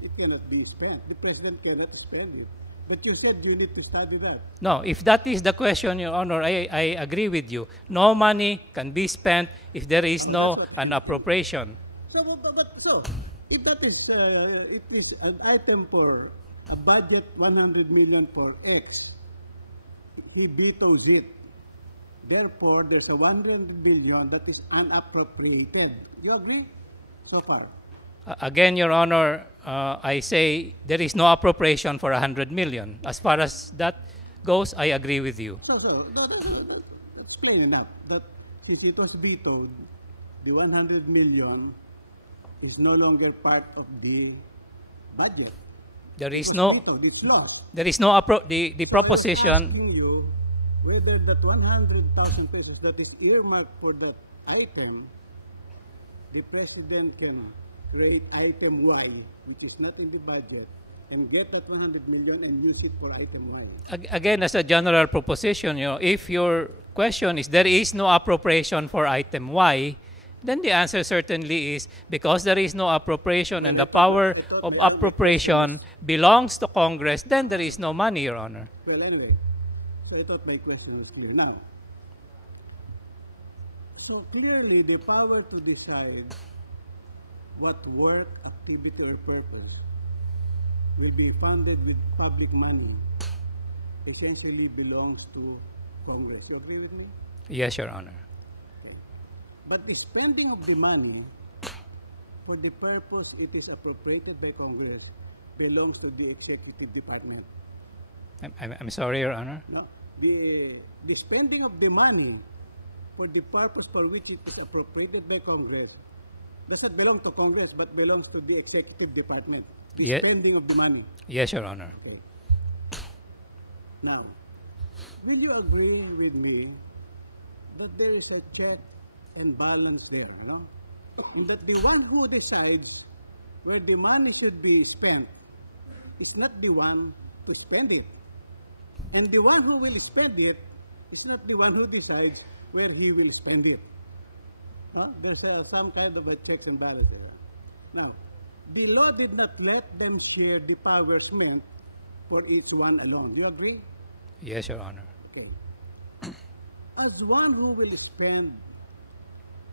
it cannot be spent. The President cannot spend it. But you said you need to study that. No, if that is the question, Your Honor, I agree with you. No money can be spent if there is no an appropriation. So, if that is an item for a budget 100 million for X, he vetoes it. Therefore, there's a 100 billion that is unappropriated. You agree? So far. Again, Your Honor, I say there is no appropriation for 100 million. As far as that goes, I agree with you. So explain that if it was vetoed, the 100 million is no longer part of the budget. There is no, the proposition. Whether that 100,000 pesos that is earmarked for that item, the President can create item Y, which is not in the budget, and get that 100 million and use it for item Y. Again, as a general proposition, if your question is there is no appropriation for item Y, then the answer certainly is because there is no appropriation and the power of appropriation belongs to Congress, then there is no money, Your Honor. Well, anyway, so I thought my question is clear now. So clearly, the power to decide what work, activity, or purpose will be funded with public money essentially belongs to Congress. You agree with me? Yes, Your Honor. Okay. But the spending of the money for the purpose it is appropriated by Congress belongs to the executive department. I'm sorry, Your Honor. No, the spending of the money for the purpose for which it is appropriated by Congress does not belong to Congress, but belongs to the executive department. The spending of the money. Yes, Your Honor. Okay. Now, will you agree with me that there is a check and balance there, no? And that the one who decides where the money should be spent is not the one to spend it. And the one who will spend it is not the one who decides where he will spend it. There's some kind of a check and balance there. Now, the law did not let them share the powers meant for each one alone. Do you agree? Yes, Your Honor. Okay. As one who will spend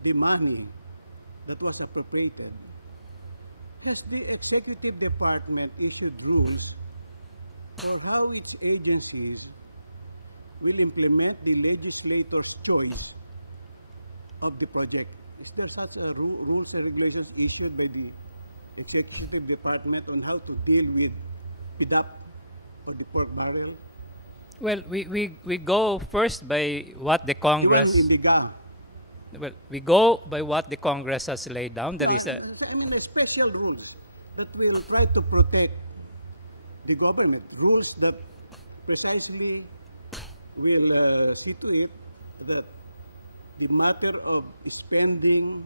the money that was appropriated, has the executive department issued rules for how its agencies will implement the legislator's choice of the project? Is there such a rules and regulations issued by the executive department on how to deal with Pdaf for the pork barrel? Well, we go first by what the Congress. Well, we go by what the Congress has laid down. There is a special rules that will try to protect the government. Rules that precisely will see to it that the matter of spending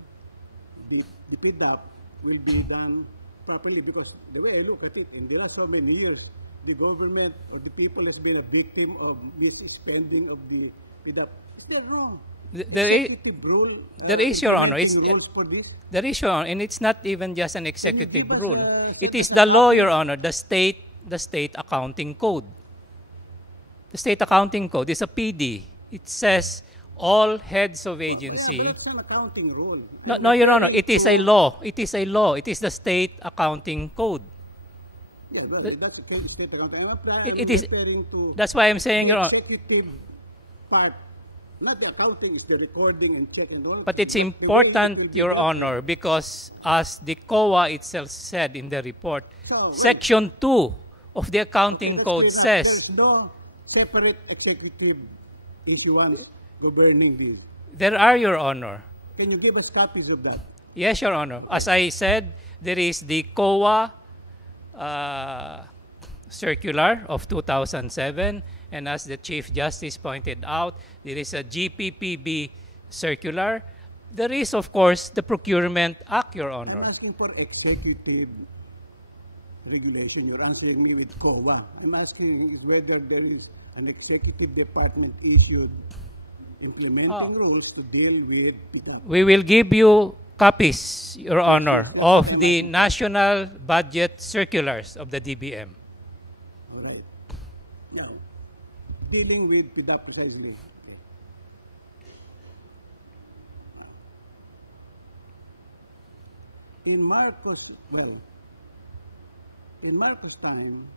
the Pdaf will be done properly. Because the way I look at it, in the last so many years, the government or the people has been a victim of misspending of the Pdaf. Is that wrong? There is, Your Honor. There is, Your Honor, and it's not even just an executive rule. It is the law, Your Honor, the state accounting code. The state accounting code is a PD. It says all heads of agency. That's an accounting rule. No, Your Honor, it is a law. It is a law. It is the state accounting code. Yeah, well, that's the state accounting. It is. That's why I'm saying, Your Honor. Executive part. Not the accounting, is the recording and check and all. But it's important, Your Honor, because as the COA itself said in the report, Section 2 of the accounting code says... There's no separate executive into one governing view. There are, Your Honor. Can you give us copies of that? Yes, Your Honor. As I said, there is the COA circular of 2007, and as the Chief Justice pointed out, there is a GPPB circular. There is, of course, the Procurement Act, Your Honor. I'm asking for executive regulation. You're answering me with COA. I'm asking whether there is an executive department issued implementing rules to deal with Pdaf. We will give you copies, Your Honor, of the national budget circulars of the DBM. All right. Now, dealing with Pdaf precisely. In Marcos' time,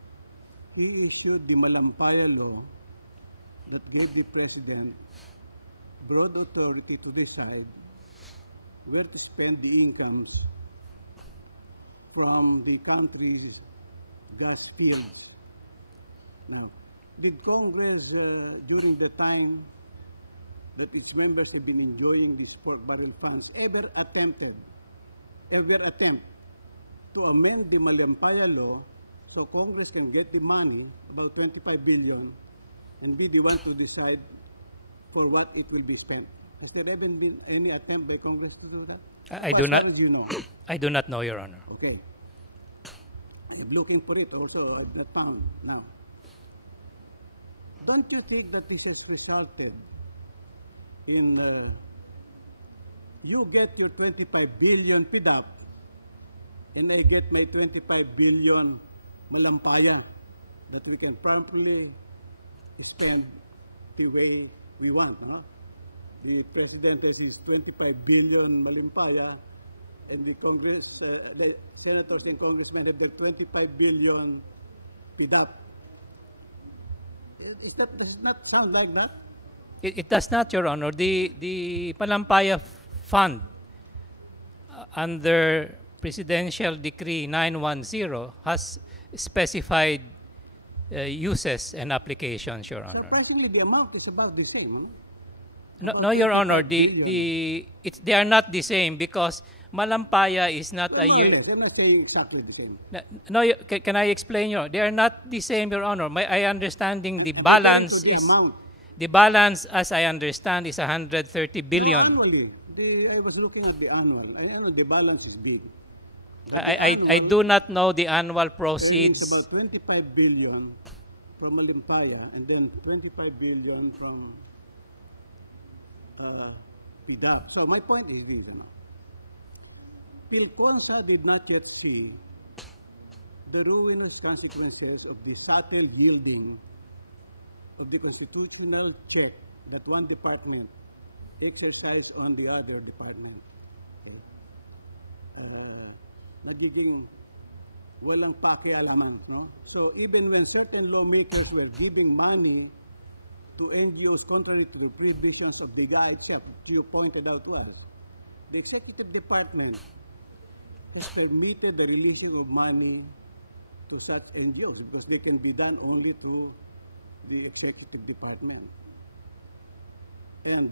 he issued the Malampaya law that gave the president broad authority to decide where to spend the incomes from the country's gas fields. Now, did Congress, during the time that its members have been enjoying these pork barrel funds, ever attempt to amend the Malampaya law so Congress can get the money, about 25 billion, and be the one to decide for what it will be spent? Has there ever been any attempt by Congress to do that? I do not. I do not know, Your Honor. Okay. I'm looking for it also. I've not found now. Don't you think that this has resulted in you get your 25 billion Pdaf and I get my 25 billion Malampaya that we can promptly spend the way we want. No? The President has his 25 billion Malampaya and the Congress, the Senators and Congressmen have their 25 billion Pdaf. Does not sound like that? It does not, Your Honor. The Malampaya Fund under Presidential Decree 910 has specified uses and applications, Your Honor. Surprisingly, the amount is about the same. No, Your Honor. They are not the same because Malampaya is not a year. They're not saying exactly the same. No, can I explain, Your Honor? They are not the same, Your Honor. My understanding, the balance is... The balance, as I understand, is 130 billion. Annually, I was looking at the annual. I know the balance is big. I do not know the annual proceeds. It's about 25 billion from Malampaya and then 25 billion from Pdaf. So my point is this. fil-consa did not yet see the ruinous consequences of the subtle yielding of the constitutional check that one department exercised on the other department. Okay? Nagiging walang pakialaman, no? So even when certain lawmakers were giving money to NGOs contrary to the provisions of the GA itself, you pointed out well, the executive department has permitted the releasing of money to such NGOs because they can be done only through the executive department. And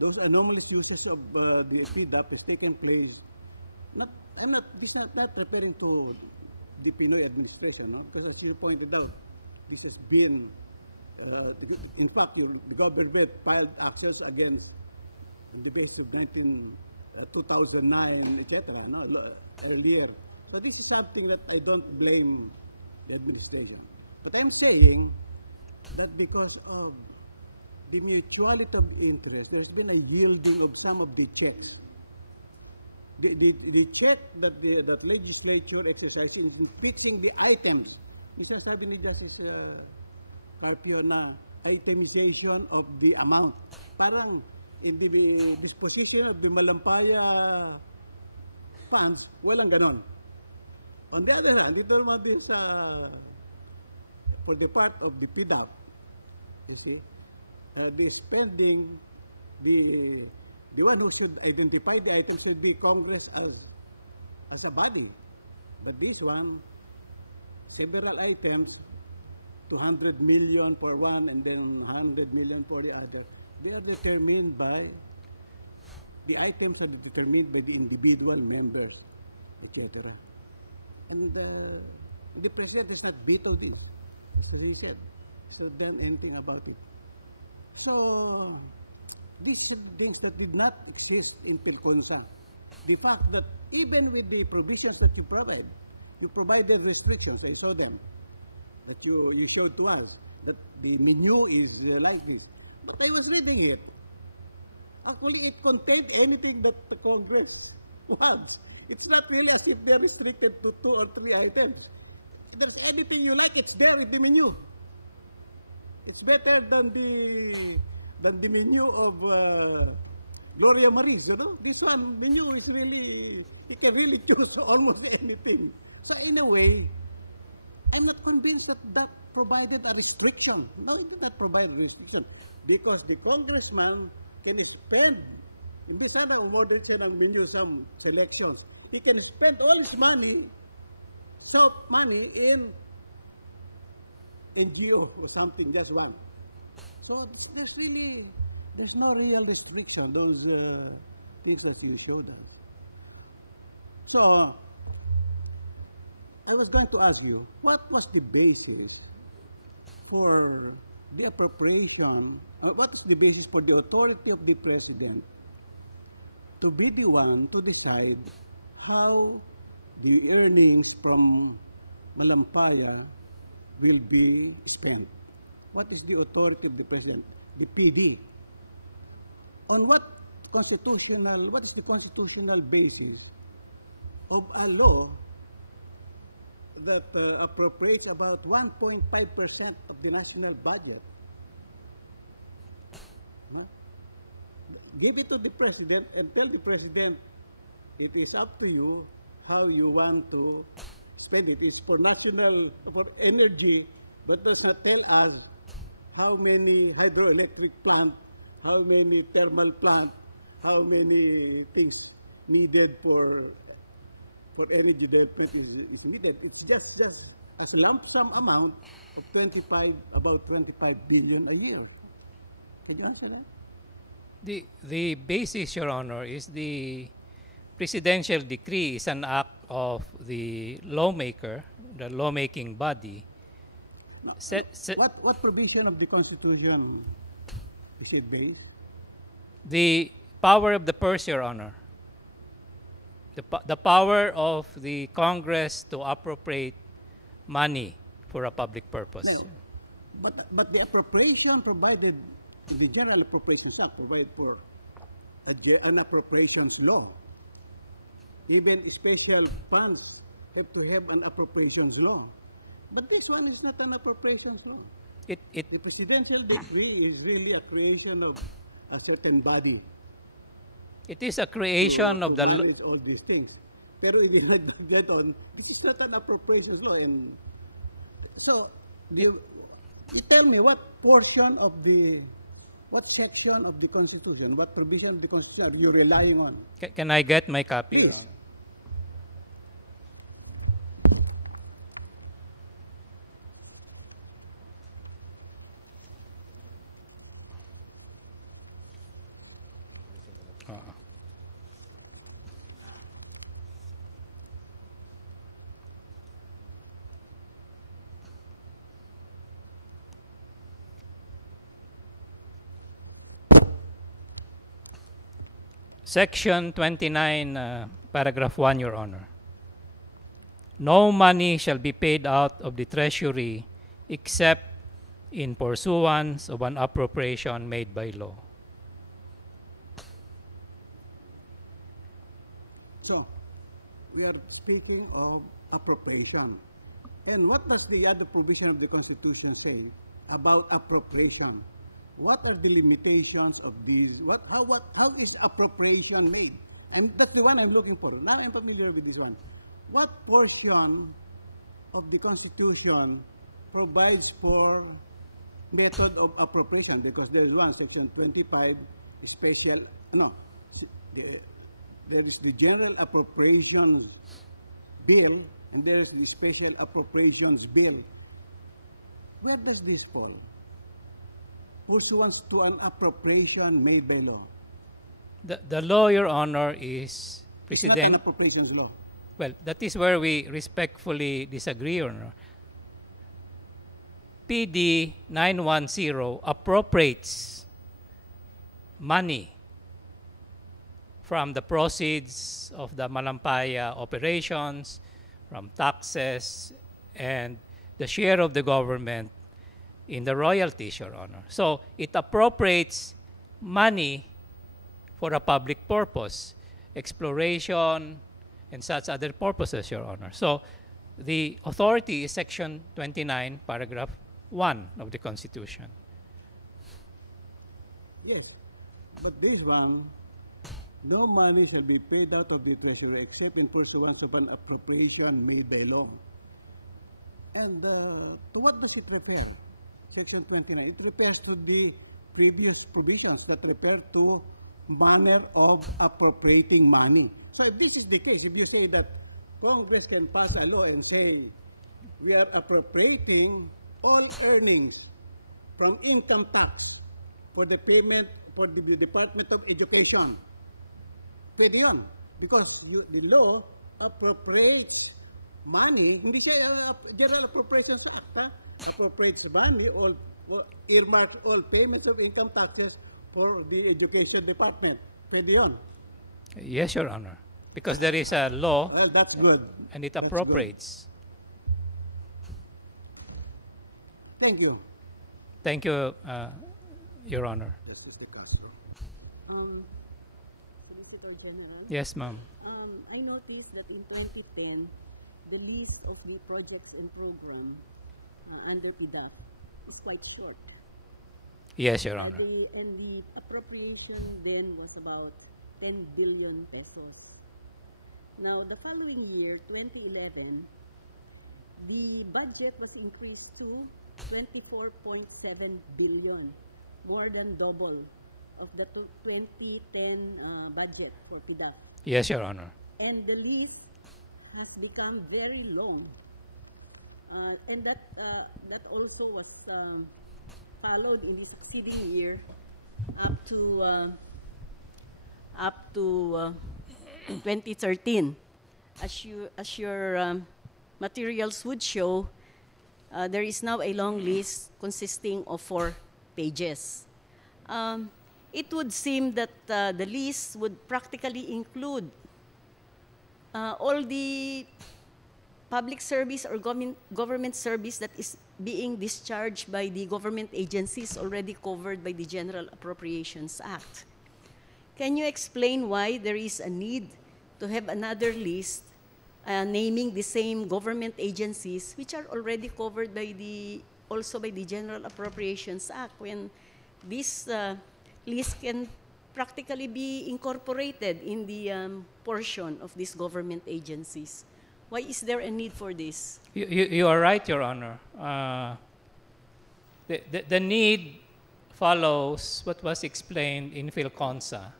those anomalous uses of the Pdaf has taken place. I'm not referring to the Pinoy administration, no? Because as you pointed out, this has been, in fact, the government filed actions against in the days of 2009, etc., no? Earlier. So this is something that I don't blame the administration. But I'm saying that because of the mutuality of interest, there's been a yielding of some of the checks. The check that the legislature exercised in fixing the items, isa sabi ni Justice Carpio na itemization of the amount. Parang in the disposition of the Malampaya funds, walang ganon. On the other hand, ito naman din sa for the part of the Pdaf, you see, the spending, the one who should identify the item should be Congress as a body. But this one, several items, 200 million for one and then 100 million for the other, they are determined by, the items are determined by the individual members, etc. And the President has not vetoed this, as he said, so done anything about it. So, these things that did not exist in fil-consa. The fact that even with the provisions that you provided restrictions, I saw them, that you showed to us, that the menu is like this. But I was reading it. Actually, it contained anything that the Congress wants. It's not really as if they're restricted to 2 or 3 items. If there's anything you like, it's there in the menu. It's better than the menu of Gloria Marie, you know? This one, menu is really, it can really choose almost anything. So in a way, I'm not convinced that that provided a restriction. No, it did not provide a restriction. Because the congressman can spend, in this kind of moderation and menu some selections, he can spend all his money, in NGO or something, just one. So there's no real restriction, those things that you showed them. So, I was going to ask you, what was the basis for the appropriation, what is the basis for the authority of the President to be the one to decide how the earnings from Malampaya will be spent? What is the authority of the President, the PD? On what is the constitutional basis of a law that appropriates about 1.5% of the national budget? No? Give it to the President and tell the President it is up to you how you want to spend it. It's for energy, but does not tell us how many hydroelectric plants, how many thermal plants, how many things needed for energy development is needed. It's just a lump sum amount of about 25 billion a year. Could you answer that? The basis, Your Honor, is the presidential decree is an act of the lawmaker, the lawmaking body. What provision of the Constitution is it based? The power of the purse, Your Honor. The power of the Congress to appropriate money for a public purpose. No, but the appropriation provided, the general appropriations act provide for an appropriations law. Even special funds have to have an appropriations law. But this one is not an appropriations law. The presidential decree is really a creation of a certain body. It is a creation of the manage all these things. Pero if you get on, this is certain appropriations law, and so you tell me what portion of what section of the Constitution, what provision of the Constitution are you relying on? Can I get my copy, Your Honor? Section 29, paragraph 1, Your Honor. No money shall be paid out of the Treasury except in pursuance of an appropriation made by law. So, we are speaking of appropriation. And what does the other provision of the Constitution say about appropriation? What are the limitations of these? How is appropriation made? And that's the one I'm looking for. Now I'm familiar with this one. What portion of the Constitution provides for method of appropriation? Because there is one, Section 25, special, no, there is the General Appropriation Bill, and there is the Special Appropriations Bill. Where does this fall? Pursuant to an appropriation made by law. The law, Your Honor, is It's not an appropriations law. Well, that is where we respectfully disagree, Your Honor. PD 910 appropriates money from the proceeds of the Malampaya operations, from taxes, and the share of the government in the royalties, Your Honor. So it appropriates money for a public purpose, exploration, and such other purposes, Your Honor. So the authority is Section 29, paragraph 1 of the Constitution. Yes, but this one, no money shall be paid out of the Treasury except in pursuance of an appropriation made by law. And to what does it refer? Section 29. It refers to the previous provisions that refer to manner of appropriating money. So if this is the case, if you say that Congress can pass a law and say we are appropriating all earnings from income tax for the payment for the Department of Education, pwede yun. Because the law appropriates money, hindi siya General Appropriations Act, appropriates money or earmarks all payments of income taxes for the Education Department. Pwede yun. Yes, Your Honor. Because there is a law, well, that's good. And it appropriates. Thank you. Thank you, Your Honor. Yes, ma'am. I noticed that in 2010, the list of the projects and program under Pdaf is quite short. Yes, Your Honor. And the appropriation then was about 10 billion pesos. Now, the following year, 2011, the budget was increased to 24.7 billion, more than double of the 2010 budget for Pdaf. Yes, Your Honor. And the list has become very long. And that also was followed in the succeeding year up to 2013. As your materials would show, there is now a long list consisting of 4 pages. It would seem that the list would practically include all the public service or government service that is being discharged by the government agencies already covered by the General Appropriations Act. Can you explain why there is a need to have another list naming the same government agencies which are already covered by also by the General Appropriations Act, when this list can practically be incorporated in the portion of these government agencies. Why is there a need for this? You are right, Your Honor. The need follows what was explained in fil-consa.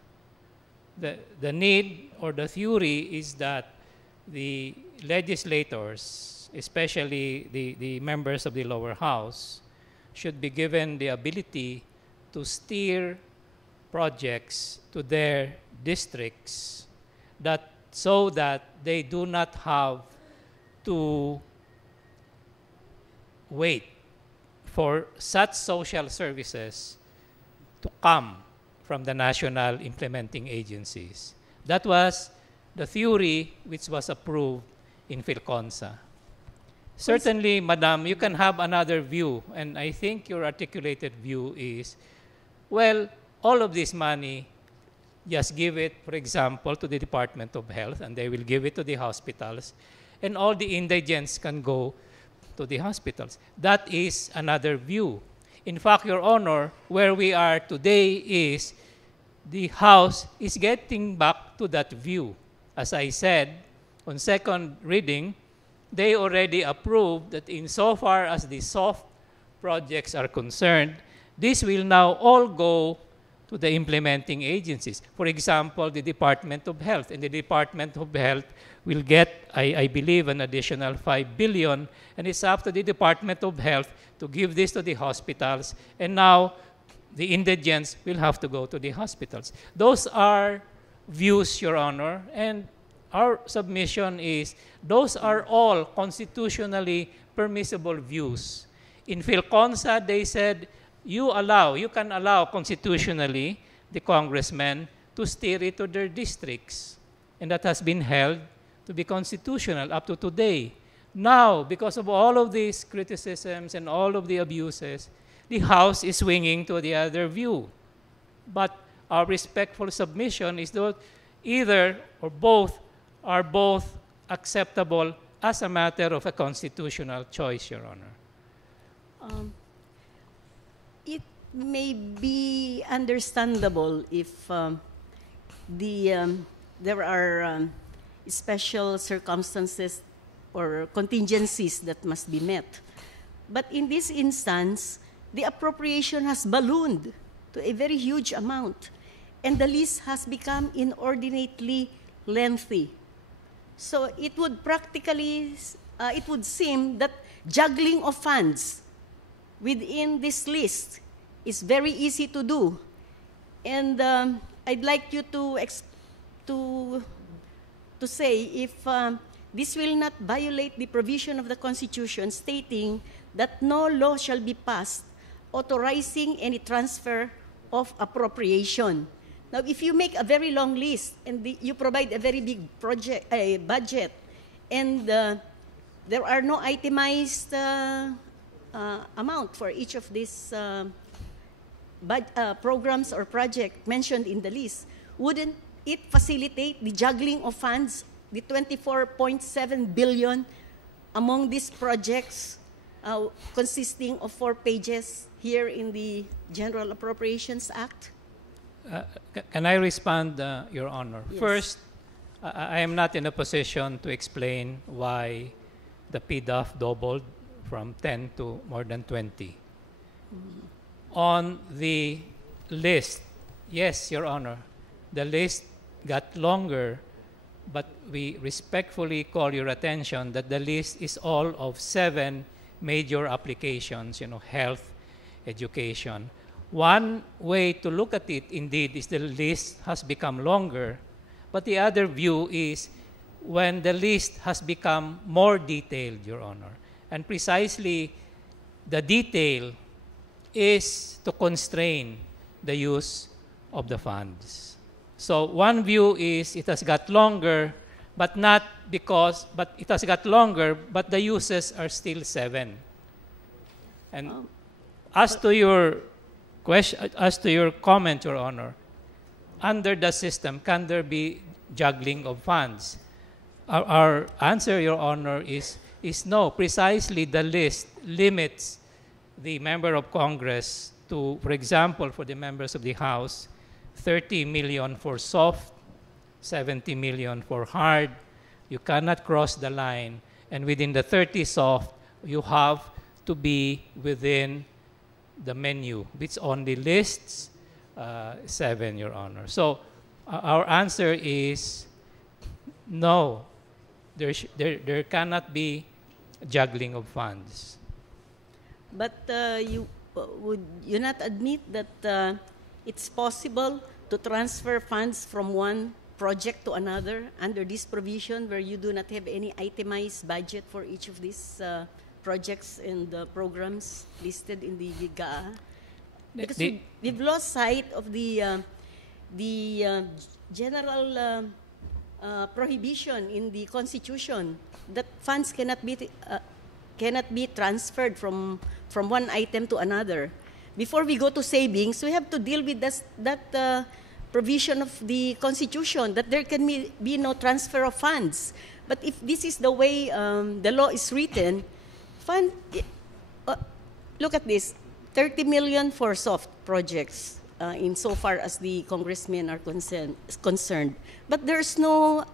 The need or the theory is that the legislators, especially the members of the lower house, should be given the ability to steer projects to their districts so that they do not have to wait for such social services to come from the national implementing agencies. That was the theory which was approved in fil-consa. Certainly, Madam, you can have another view, and I think your articulated view is, well, all of this money, just give it, for example, to the Department of Health, and they will give it to the hospitals, and all the indigents can go to the hospitals. That is another view. In fact, Your Honor, where we are today is the House is getting back to that view. As I said, on second reading, they already approved that insofar as the soft projects are concerned, this will now all go to the implementing agencies. For example, the Department of Health. And the Department of Health will get, I believe, an additional 5 billion. And it's up to the Department of Health to give this to the hospitals. And now the indigents will have to go to the hospitals. Those are views, Your Honor. And our submission is those are all constitutionally permissible views. In fil-consa, they said, you can allow constitutionally the congressmen to steer it to their districts. And that has been held to be constitutional up to today. Now, because of all of these criticisms and all of the abuses, the House is swinging to the other view. But our respectful submission is that either or both are both acceptable as a matter of a constitutional choice, Your Honor. It may be understandable if there are special circumstances or contingencies that must be met. But in this instance, the appropriation has ballooned to a very huge amount, and the list has become inordinately lengthy. So it would practically, it would seem that juggling of funds within this list is very easy to do. And I'd like you to say if this will not violate the provision of the Constitution stating that no law shall be passed authorizing any transfer of appropriation. Now, if you make a very long list and you provide a very big budget, and there are no itemized amount for each of these programs or projects mentioned in the list, wouldn't it facilitate the juggling of funds, the 24.7 billion among these projects consisting of 4 pages here in the General Appropriations Act? Can I respond, Your Honor? Yes. First, I am not in a position to explain why the Pdaf doubled from 10 to more than 20. On the list, yes, Your Honor, the list got longer, but we respectfully call your attention that the list is all of 7 major applications, health, education. One way to look at it, indeed, is the list has become longer, but the other view is when the list has become more detailed, Your Honor. And precisely the detail is to constrain the use of the funds. So one view is it has got longer, but it has got longer, but the uses are still 7. And as to your question, as to your comment, Your Honor, under the system, can there be juggling of funds? Our answer, Your Honor, is no. Precisely the list limits the member of Congress to, for example, for the members of the House, 30 million for soft, 70 million for hard. You cannot cross the line. And within the 30 soft, you have to be within the menu, which only lists 7, Your Honor. So our answer is no. There cannot be juggling of funds. But would you not admit that it's possible to transfer funds from one project to another under this provision where you do not have any itemized budget for each of these projects and programs listed in the GAA? Because we've lost sight of the general prohibition in the Constitution that funds cannot be transferred from one item to another. Before we go to savings, we have to deal with that provision of the Constitution, that there can be no transfer of funds. But if this is the way the law is written, look at this, 30 million for soft projects insofar as the congressmen are concerned. But there's no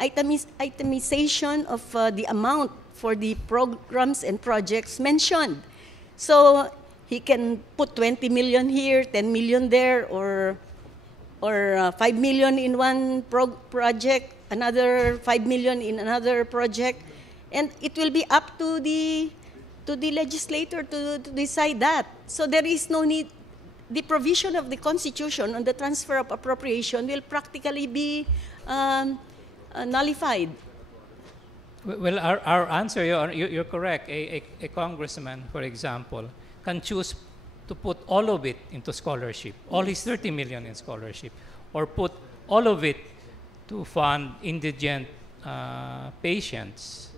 itemization of the amount for the programs and projects mentioned. So he can put 20 million here, 10 million there, or 5 million in one project, another 5 million in another project, and it will be up to the legislator to decide that. So there is no need. The provision of the Constitution on the transfer of appropriation will practically be nullified. Well, our answer, you're correct. A congressman, for example, can choose to put all of it into scholarship, all his 30 million in scholarship, or put all of it to fund indigent patients.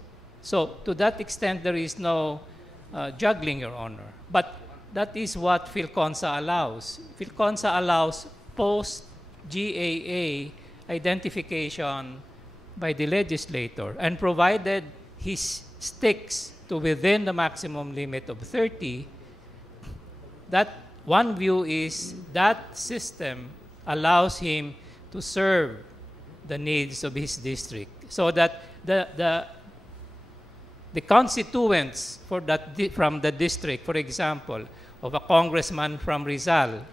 So to that extent, there is no juggling, Your Honor. But that is what fil-consa allows. Fil-consa allows post-GAA identification by the legislator, and provided he sticks to within the maximum limit of 30, that one view is that system allows him to serve the needs of his district, so that the constituents for from the district, for example, of a congressman from Rizal,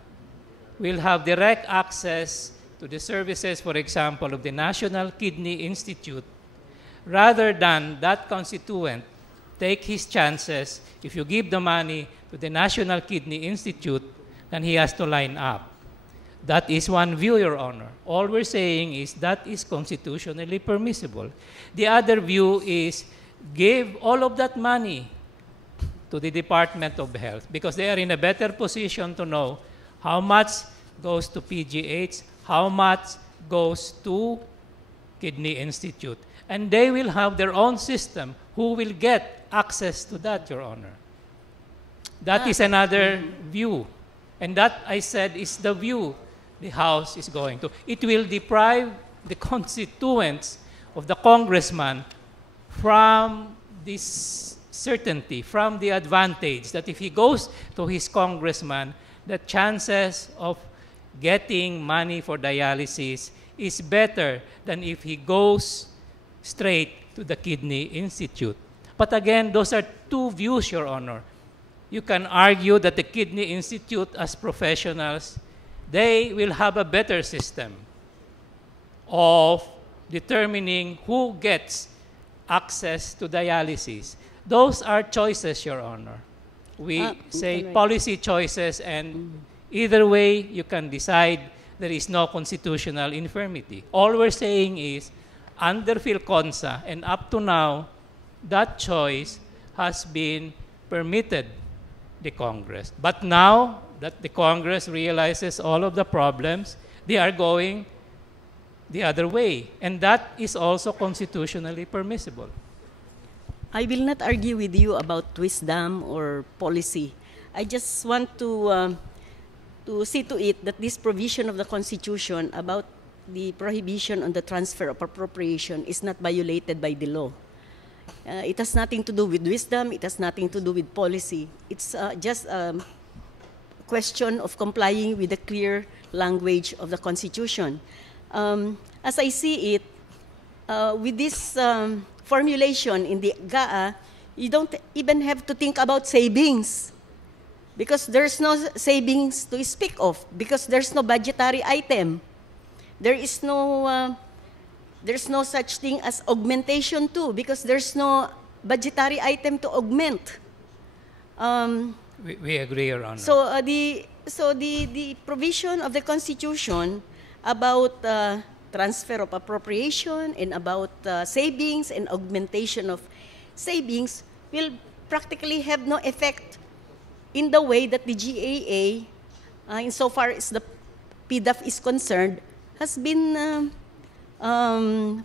will have direct access to the services, for example, of the National Kidney Institute, rather than that constituent take his chances. If you give the money to the National Kidney Institute, then he has to line up. That is one view, Your Honor. All we're saying is that is constitutionally permissible. The other view is give all of that money to the Department of Health, because they are in a better position to know how much goes to PGH, how much goes to Kidney Institute. And they will have their own system who will get access to that, Your Honor. That is another view. And that, I said, is the view the House is going to. It will deprive the constituents of the congressman from this certainty, from the advantage that if he goes to his congressman, the chances of getting money for dialysis is better than if he goes straight to the Kidney Institute. But again, those are two views, Your Honor. You can argue that the Kidney Institute, as professionals, they will have a better system of determining who gets access to dialysis. Those are choices, Your Honor. We say policy choices, and either way, you can decide there is no constitutional infirmity. All we're saying is, under fil-consa, and up to now, that choice has been permitted the Congress. But now that the Congress realizes all of the problems, they are going the other way. And that is also constitutionally permissible. I will not argue with you about wisdom or policy. I just want to see to it that this provision of the Constitution about the prohibition on the transfer of appropriation is not violated by the law. It has nothing to do with wisdom. It has nothing to do with policy. It's just question of complying with the clear language of the Constitution. As I see it, with this formulation in the GAA, you don't even have to think about savings because there's no savings to speak of because there's no budgetary item. There's no such thing as augmentation too because there's no budgetary item to augment. We agree, Your Honor. So the provision of the Constitution about transfer of appropriation and about savings and augmentation of savings will practically have no effect in the way that the GAA, insofar as the Pdaf is concerned, has been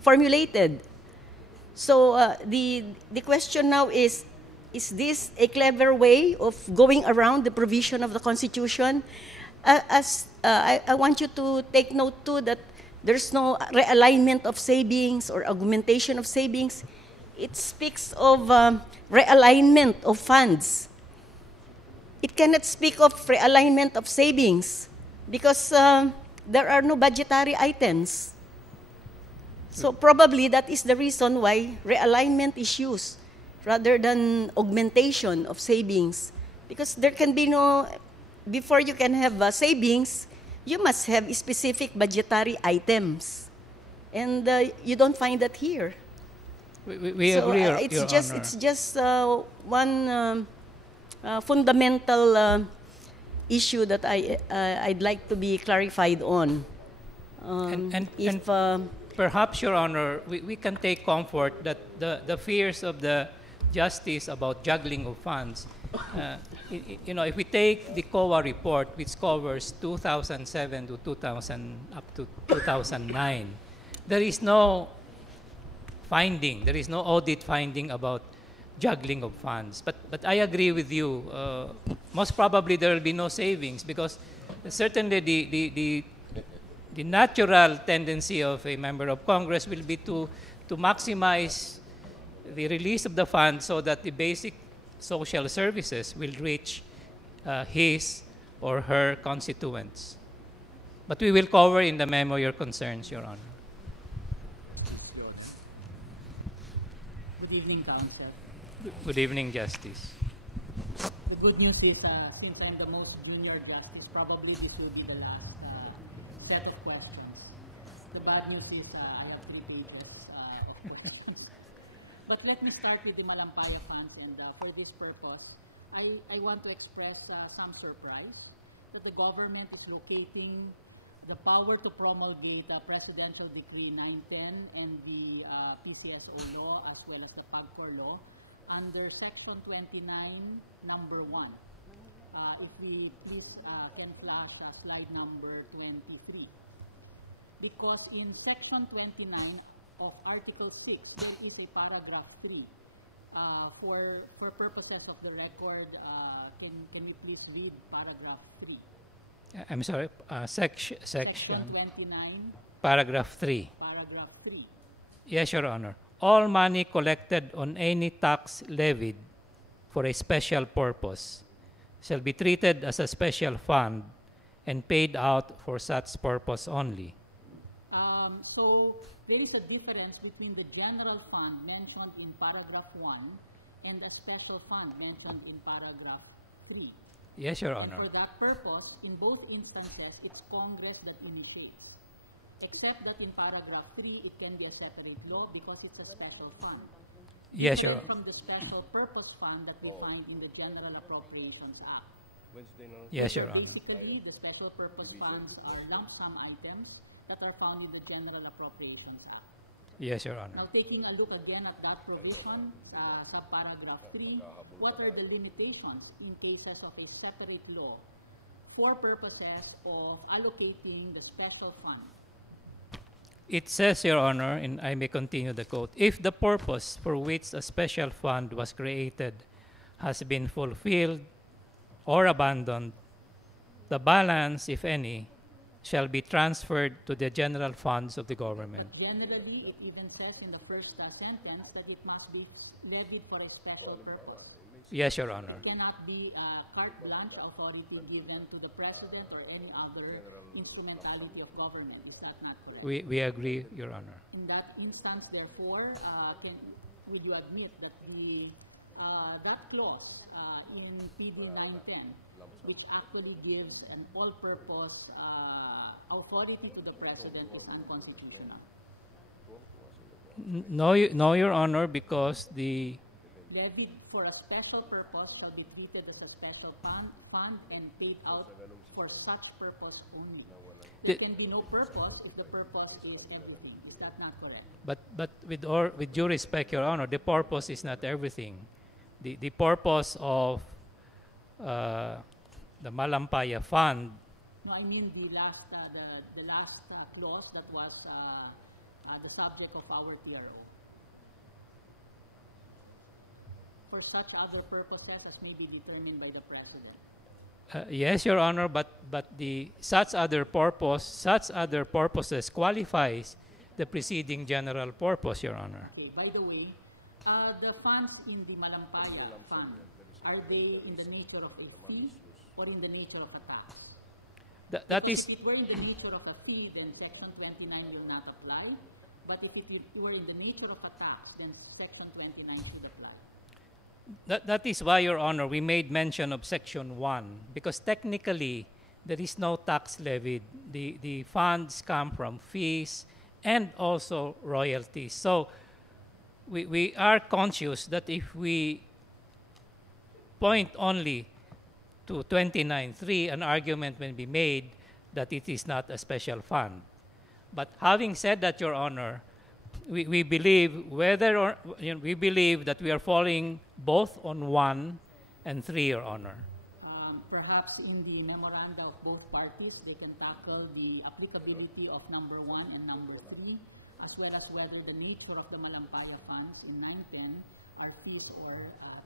formulated. So the question now is this a clever way of going around the provision of the Constitution? I want you to take note too that there's no realignment of savings or augmentation of savings. It speaks of realignment of funds. It cannot speak of realignment of savings because there are no budgetary items. So probably that is the reason why realignment is used rather than augmentation of savings. Because there can be no, before you can have savings, you must have specific budgetary items. And you don't find that here. We so, agree, it's just one fundamental issue that I'd like to be clarified on. Perhaps, Your Honor, we can take comfort that the fears of the justice about juggling of funds, you know, if we take the COA report, which covers 2007 to 2000 up to 2009, there is no finding, there is no audit finding about juggling of funds. But I agree with you. Most probably there will be no savings because certainly the natural tendency of a member of Congress will be to maximize the release of the funds so that the basic social services will reach his or her constituents. But we will cover in the memo your concerns, Your Honor. Good evening, Counsel. Good evening, Justice. The good news is, since I'm the most junior justice, probably this will be the last set of questions. The bad news is I have 3 pages of questions. But let me start with the Malampaya funds, and for this purpose, I want to express some surprise that the government is locating the power to promulgate Presidential Decree 910 and the PCSO law as well as the PAGCOR law under Section 29, number 1. If we please can flash slide number 23. Because in Section 29 of Article 6, there is a paragraph 3. For purposes of the record, can you please read paragraph 3? I'm sorry, section 29, paragraph 3. paragraph 3. Yes, Your Honor. All money collected on any tax levied for a special purpose shall be treated as a special fund and paid out for such purpose only. So there is a difference between the general fund mentioned in paragraph 1 and the special fund mentioned in paragraph 3. Yes, Your Honor. And for that purpose, in both instances, it's Congress that initiates. Except that in paragraph 3, it can be a separate law because it's a special fund. Yes, Your Honor. From the special purpose fund that we find in the General Appropriations Act. Yes, Your Honor. Basically, the special purpose funds are lump sum items that are found in the General Appropriations Act. Yes, Your Honor. Now, taking a look again at that provision, subparagraph 3, what are the limitations in cases of a separate law for purposes of allocating the special fund? It says, Your Honor, and I may continue the quote, if the purpose for which a special fund was created has been fulfilled or abandoned, the balance, if any, shall be transferred to the general funds of the government. Generally, it even says in the first sentence that it must be levied for a special purpose. Yes, Your Honor. It cannot be carte blanche authority given to the President or any other instrumentality of government. Is that not correct? We agree, Your Honor. In that instance, therefore, would you admit that that clause in PB 910, which actually gives an all-purpose authority to the President, is unconstitutional? No, Your Honor, because the Levy for a special purpose shall be treated as a special fund and paid out for such purpose only. There can be no purpose if the purpose is everything. Is that not correct? But with due respect, Your Honor, the purpose is not everything. The purpose of the Malampaya Fund. No, I mean the last clause that was the subject of our TRRO. For such other purposes as may be determined by the President. Yes, Your Honor, but the such other purposes qualifies the preceding general purpose, Your Honor. Okay, by the way, the funds in the Malampaya Fund, are they in the nature of a fee or in the nature of a tax? That is. If it were in the nature of a fee, then Section 29 will not apply. But if it were in the nature of a tax, then Section 29 should apply. That is why, Your Honor, we made mention of Section 1, because technically there is no tax levied. The funds come from fees and also royalties. So we are conscious that if we point only to 29.3, an argument may be made that it is not a special fund. But having said that, Your Honor, we believe we believe that we are falling both on 1 and 3, Your Honor. Perhaps in the memoranda of both parties, they can tackle the applicability of number 1 and number 3, as well as whether the nature of the Malampaya funds in 910 are fees or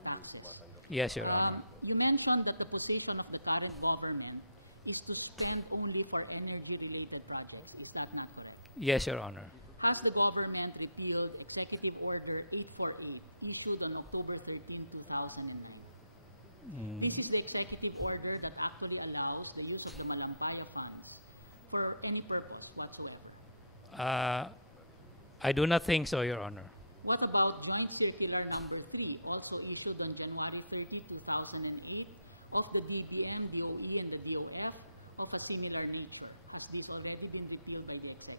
taxes. Yes, Your Honor. You mentioned that the position of the current government is to spend only for energy-related projects. Is that not correct? Yes, Your Honor. Has the government repealed Executive Order 848, issued on October 13, 2009? This is the executive order that actually allows the use of the Malampaya funds for any purpose whatsoever. I do not think so, Your Honor. What about Joint Circular number 3, also issued on January 30, 2008, of the DPM, DOE, and the DOF of a similar nature? Has this already been repealed by the executive?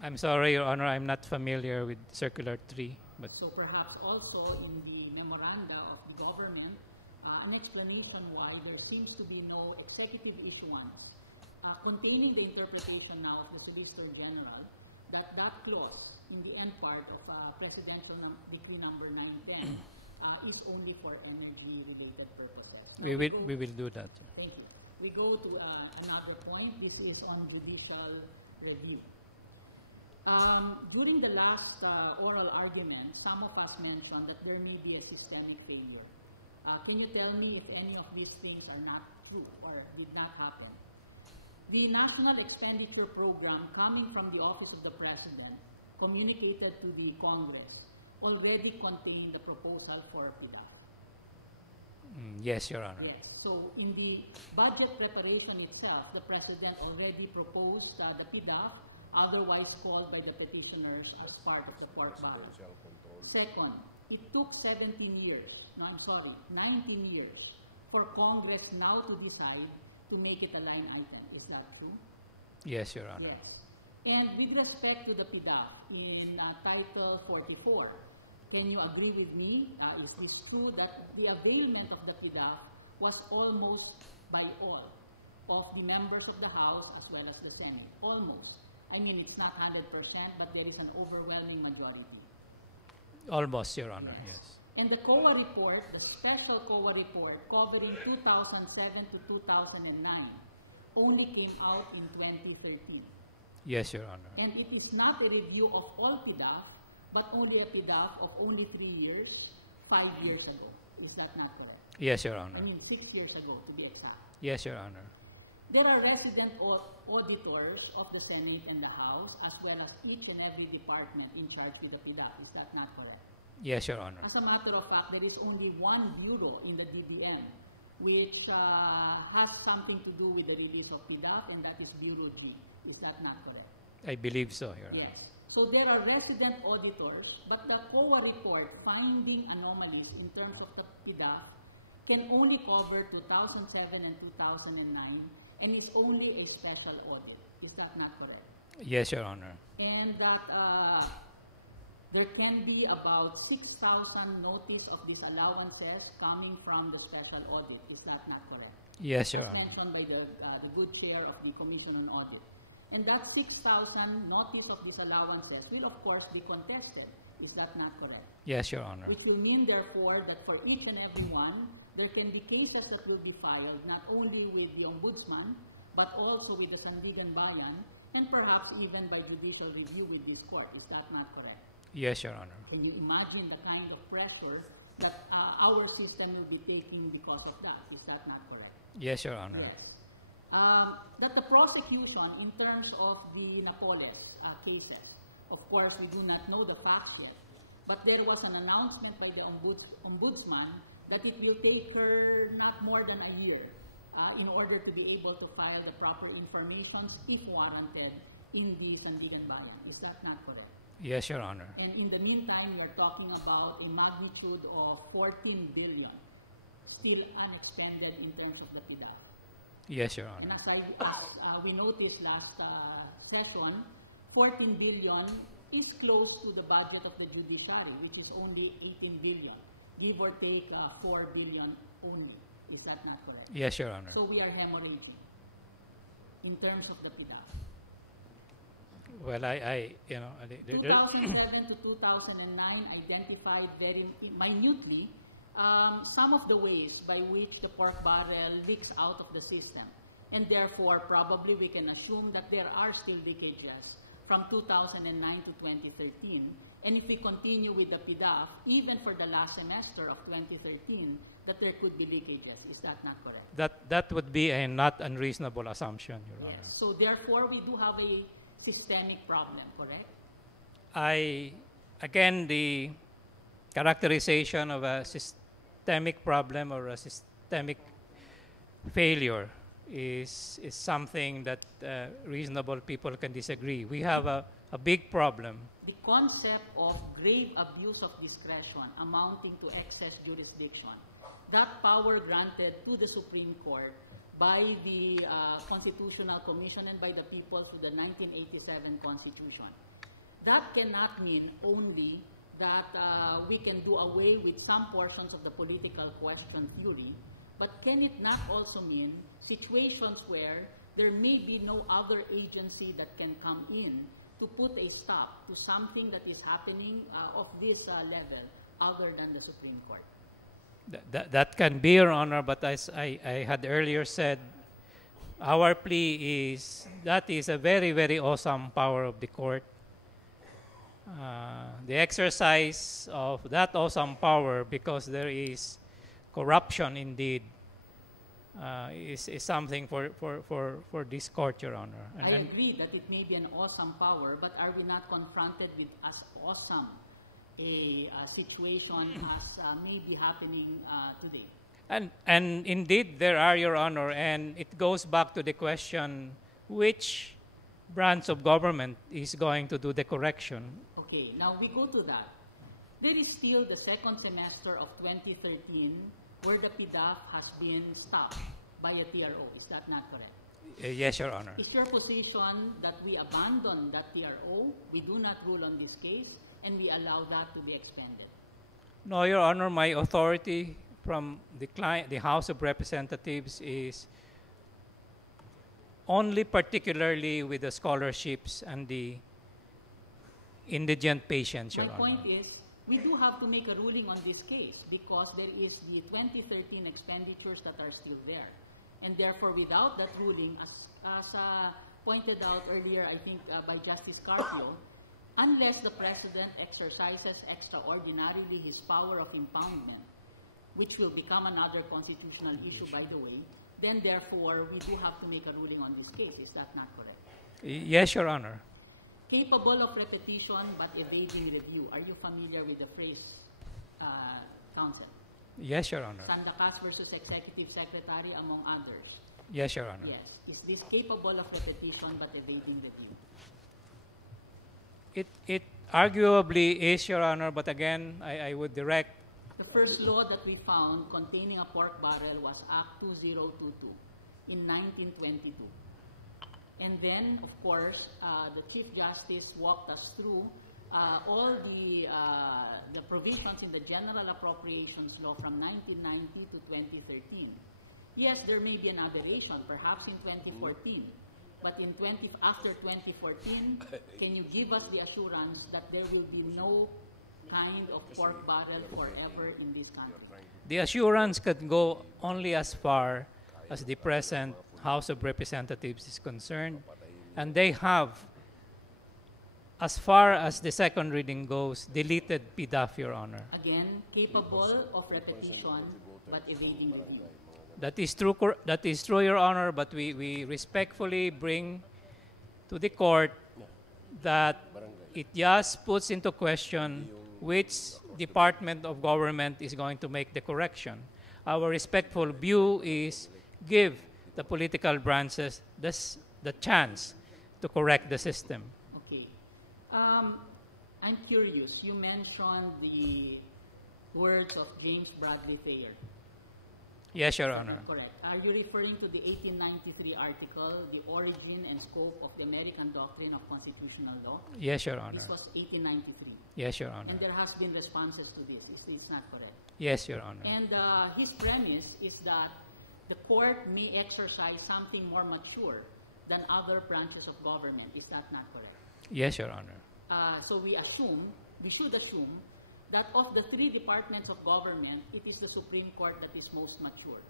I'm sorry, Your Honor, I'm not familiar with Circular 3. But so perhaps also in the memoranda of the government, an explanation why there seems to be no executive issuance containing the interpretation now of the Solicitor General that clause in the end part of Presidential Decree number 910 is only for energy-related purposes. We will do that. Thank you. We go to another point. This is on judicial review. During the last oral argument, some of us mentioned that there may be a systemic failure. Can you tell me if any of these things are not true or did not happen? The National Expenditure Program coming from the Office of the President communicated to the Congress already contained the proposal for Pdaf. Yes, Your Honor. Yes. So in the budget preparation itself, the President already proposed the Pdaf, otherwise called by the petitioners as part of the court body. Second, it took 19 years for Congress now to decide to make it a line item. Is that true? Yes, Your Honor. Yes. And with respect to the Pdaf in Title 44, can you agree with me if it's true that the availment of the Pdaf was almost by all of the members of the House as well as the Senate? Almost. I mean, it's not 100%, but there is an overwhelming majority. Almost, Your Honor, yes. And the COA report, the special COA report covering 2007 to 2009, only came out in 2013. Yes, Your Honor. And it is not a review of all Pdaf, but only a Pdaf of only 3 years, 5 years ago. Is that not correct? Yes, Your Honor. I mean, 6 years ago, to be exact. Yes, Your Honor. There are resident auditors of the Senate and the House, as well as each and every department in charge of the Pdaf. Is that not correct? Yes, Your Honor. As a matter of fact, there is only one bureau in the DBM which has something to do with the release of Pdaf, and that is Bureau G. Is that not correct? I believe so, Your Honor. Yes. So there are resident auditors, but the COA report finding anomalies in terms of the Pdaf can only cover 2007 and 2009, and is only a special audit. Is that not correct? Yes, Your Honor. And that there can be about 6,000 notice of disallowances coming from the special audit. Is that not correct? Yes, Your Honor. Mentioned by the good chair of the Commission on Audit. And that 6,000 notice of disallowances will of course be contested. Is that not correct? Yes, Your Honor. Which will mean therefore that for each and every one, there can be cases that will be filed not only with the Ombudsman, but also with the Sandigan Bayan, and perhaps even by judicial review with this court. Is that not correct? Yes, Your Honor. Can you imagine the kind of pressure that our system will be taking because of that? Is that not correct? Yes, Your Honor. Yes. That the prosecution in terms of the Napoles cases, of course we do not know the facts yet, but there was an announcement by the Ombudsman that it will take her not more than a year in order to be able to file the proper information if warranted in the Sandigan Bayan. Is that not correct? Yes, Your Honor. And in the meantime, we are talking about a magnitude of 14 billion, still unextended in terms of the Pdaf. Yes, Your Honor. And as we noticed last session, 14 billion is close to the budget of the Judiciary, which is only 18 billion, give or take 4 billion only. Is that not correct? Yes, Your Honor. So we are hemorrhaging in terms of the Pdaf. Well, 2007 to 2009 identified very minutely some of the ways by which the pork barrel leaks out of the system. And therefore, probably we can assume that there are still leakages from 2009 to 2013. And if we continue with the Pdaf, even for the last semester of 2013, that there could be leakages. Is that not correct? That would be a not unreasonable assumption, Your Honor. Yes. So therefore, we do have a systemic problem, correct? Again, the characterization of a systemic problem or a systemic failure is something that reasonable people can disagree. We have a big problem. The concept of grave abuse of discretion amounting to excess jurisdiction, that power granted to the Supreme Court by the Constitutional Commission and by the people through the 1987 Constitution. That cannot mean only that we can do away with some portions of the political question theory, but can it not also mean situations where there may be no other agency that can come in to put a stop to something that is happening of this level other than the Supreme Court? That can be, Your Honor, but as I had earlier said, our plea is that is a very, very awesome power of the court. The exercise of that awesome power, because there is corruption indeed, is something for this court, Your Honor. I agree that it may be an awesome power, but are we not confronted with as awesome a situation as may be happening today? And indeed there are, Your Honor, and it goes back to the question, which branch of government is going to do the correction? Okay, now we go to that. There is still the second semester of 2013 where the Pdaf has been stopped by a TRRO. Is that not correct? Yes, Your Honor. Is your position that we abandon that TRRO, we do not rule on this case, and we allow that to be expanded? No, Your Honor, my authority from the House of Representatives is only particularly with the scholarships and the indigent patients, Your Honor. My point is, we do have to make a ruling on this case because there is the 2013 expenditures that are still there. And therefore, without that ruling, as pointed out earlier, I think, by Justice Carpio, unless the President exercises extraordinarily his power of impoundment, which will become another constitutional issue, by the way, then therefore, we do have to make a ruling on this case. Is that not correct? Yes, Your Honor. Capable of repetition but evading review. Are you familiar with the phrase Counsel. Yes, Your Honor. Sandakas versus Executive Secretary, among others. Yes, Your Honor. Yes. Is this capable of repetition but evading review? It arguably is, Your Honor, but again, I would direct. The first law that we found containing a pork barrel was Act 2022 in 1922. And then, of course, the Chief Justice walked us through all the provisions in the General Appropriations Law from 1990 to 2013. Yes, there may be an aberration, perhaps in 2014. But after 2014, can you give us the assurance that there will be no kind of pork barrel forever in this country? The assurance could go only as far as the present House of Representatives is concerned. And they have, as far as the second reading goes, deleted Pdaf, Your Honor. Again, capable of repetition but evading review. That is true, Your Honor, but we respectfully bring to the court that it just puts into question which department of government is going to make the correction. Our respectful view is give the political branches the chance to correct the system. Okay. I'm curious. You mentioned the words of James Bradley Thayer. Yes, Your Honor. Correct. Are you referring to the 1893 article, The Origin and Scope of the American Doctrine of Constitutional Law? Yes, Your Honor. This was 1893. Yes, Your Honor. And there has been responses to this. Is this not correct? Yes, Your Honor. And his premise is that the court may exercise something more mature than other branches of government. Is that not correct? Yes, Your Honor. So we should assume that of the three departments of government, it is the Supreme Court that is most mature.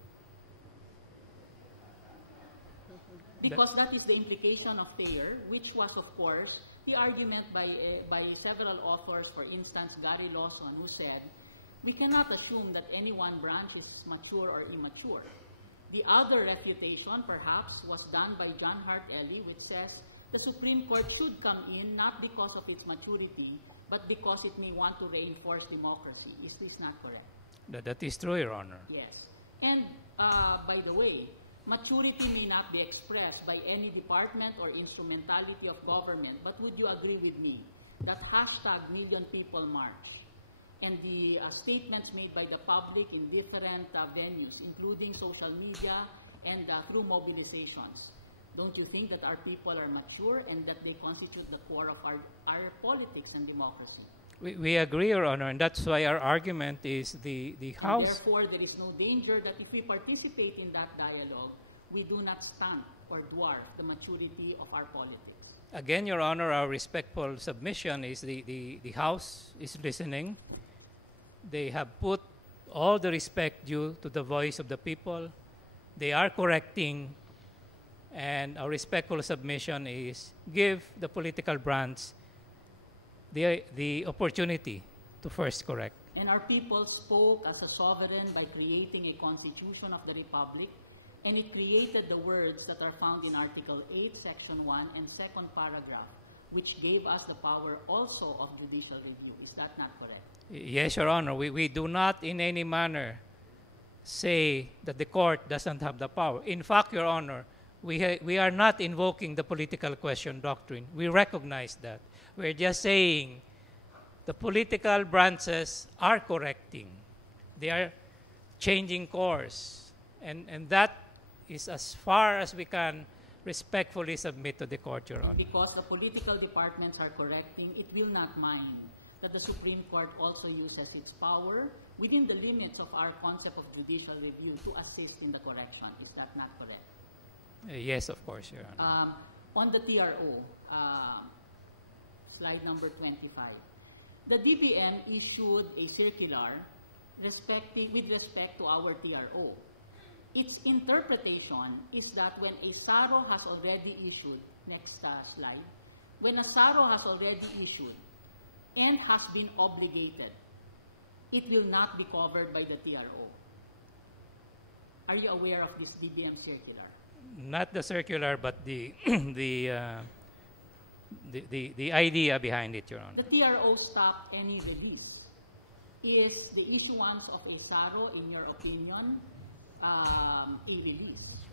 Because that is the implication of Thayer, which was, of course, the argument by several authors, for instance, Gary Lawson, who said, we cannot assume that any one branch is mature or immature. The other refutation, perhaps, was done by John Hart Ely, which says the Supreme Court should come in not because of its maturity, but because it may want to reinforce democracy. Is this not correct? That is true, Your Honor. Yes. And by the way, maturity may not be expressed by any department or instrumentality of government, but would you agree with me that hashtag Million People March and the statements made by the public in different venues, including social media and through mobilizations, don't you think that our people are mature and that they constitute the core of our politics and democracy? We agree, Your Honor, and that's why our argument is the House. And therefore, there is no danger that if we participate in that dialogue, we do not stunt or dwarf the maturity of our politics. Again, Your Honor, our respectful submission is the House is listening. They have put all the respect due to the voice of the people. They are correcting. And our respectful submission is give the political branch the opportunity to first correct. And our people spoke as a sovereign by creating a constitution of the republic, and it created the words that are found in Article 8, Section 1, and second paragraph, which gave us the power also of judicial review. Is that not correct? Yes, Your Honor. We do not in any manner say that the court doesn't have the power. In fact, Your Honor, we are not invoking the political question doctrine. We recognize that. We're just saying the political branches are correcting. They are changing course. And that is as far as we can respectfully submit to the court, Your Honor. Because the political departments are correcting, it will not mind that the Supreme Court also uses its power within the limits of our concept of judicial review to assist in the correction. Is that not correct? Yes, of course, Your Honor. On the TRO, slide number 25, the DBM issued a circular with respect to our TRO. Its interpretation is that when a SARO has already issued, next slide, when a SARO has already issued and has been obligated, it will not be covered by the TRO. Are you aware of this DBM circular? Not the circular, but the idea behind it, Your Honor. The TRO stopped any release is the issuance of a SARO, in your opinion, a release?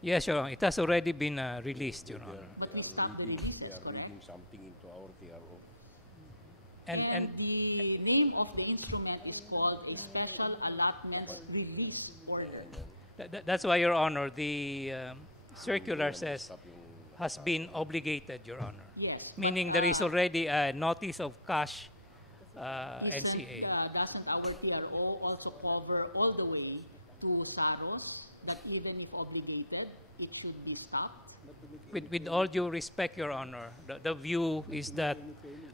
Yes, Your Honor. It has already been released, Your Honor. But we stopped the release. We are reading something into our TRO. And the name of the instrument is called a Special Allotment Release Order. That's why, Your Honor, the circular says has been obligated, Your Honor. Yes. Meaning there is already a notice of cash NCA. Doesn't our TRO also cover all the way to SAROs that even if obligated, it should be stopped? With all due respect, Your Honor, the view is that,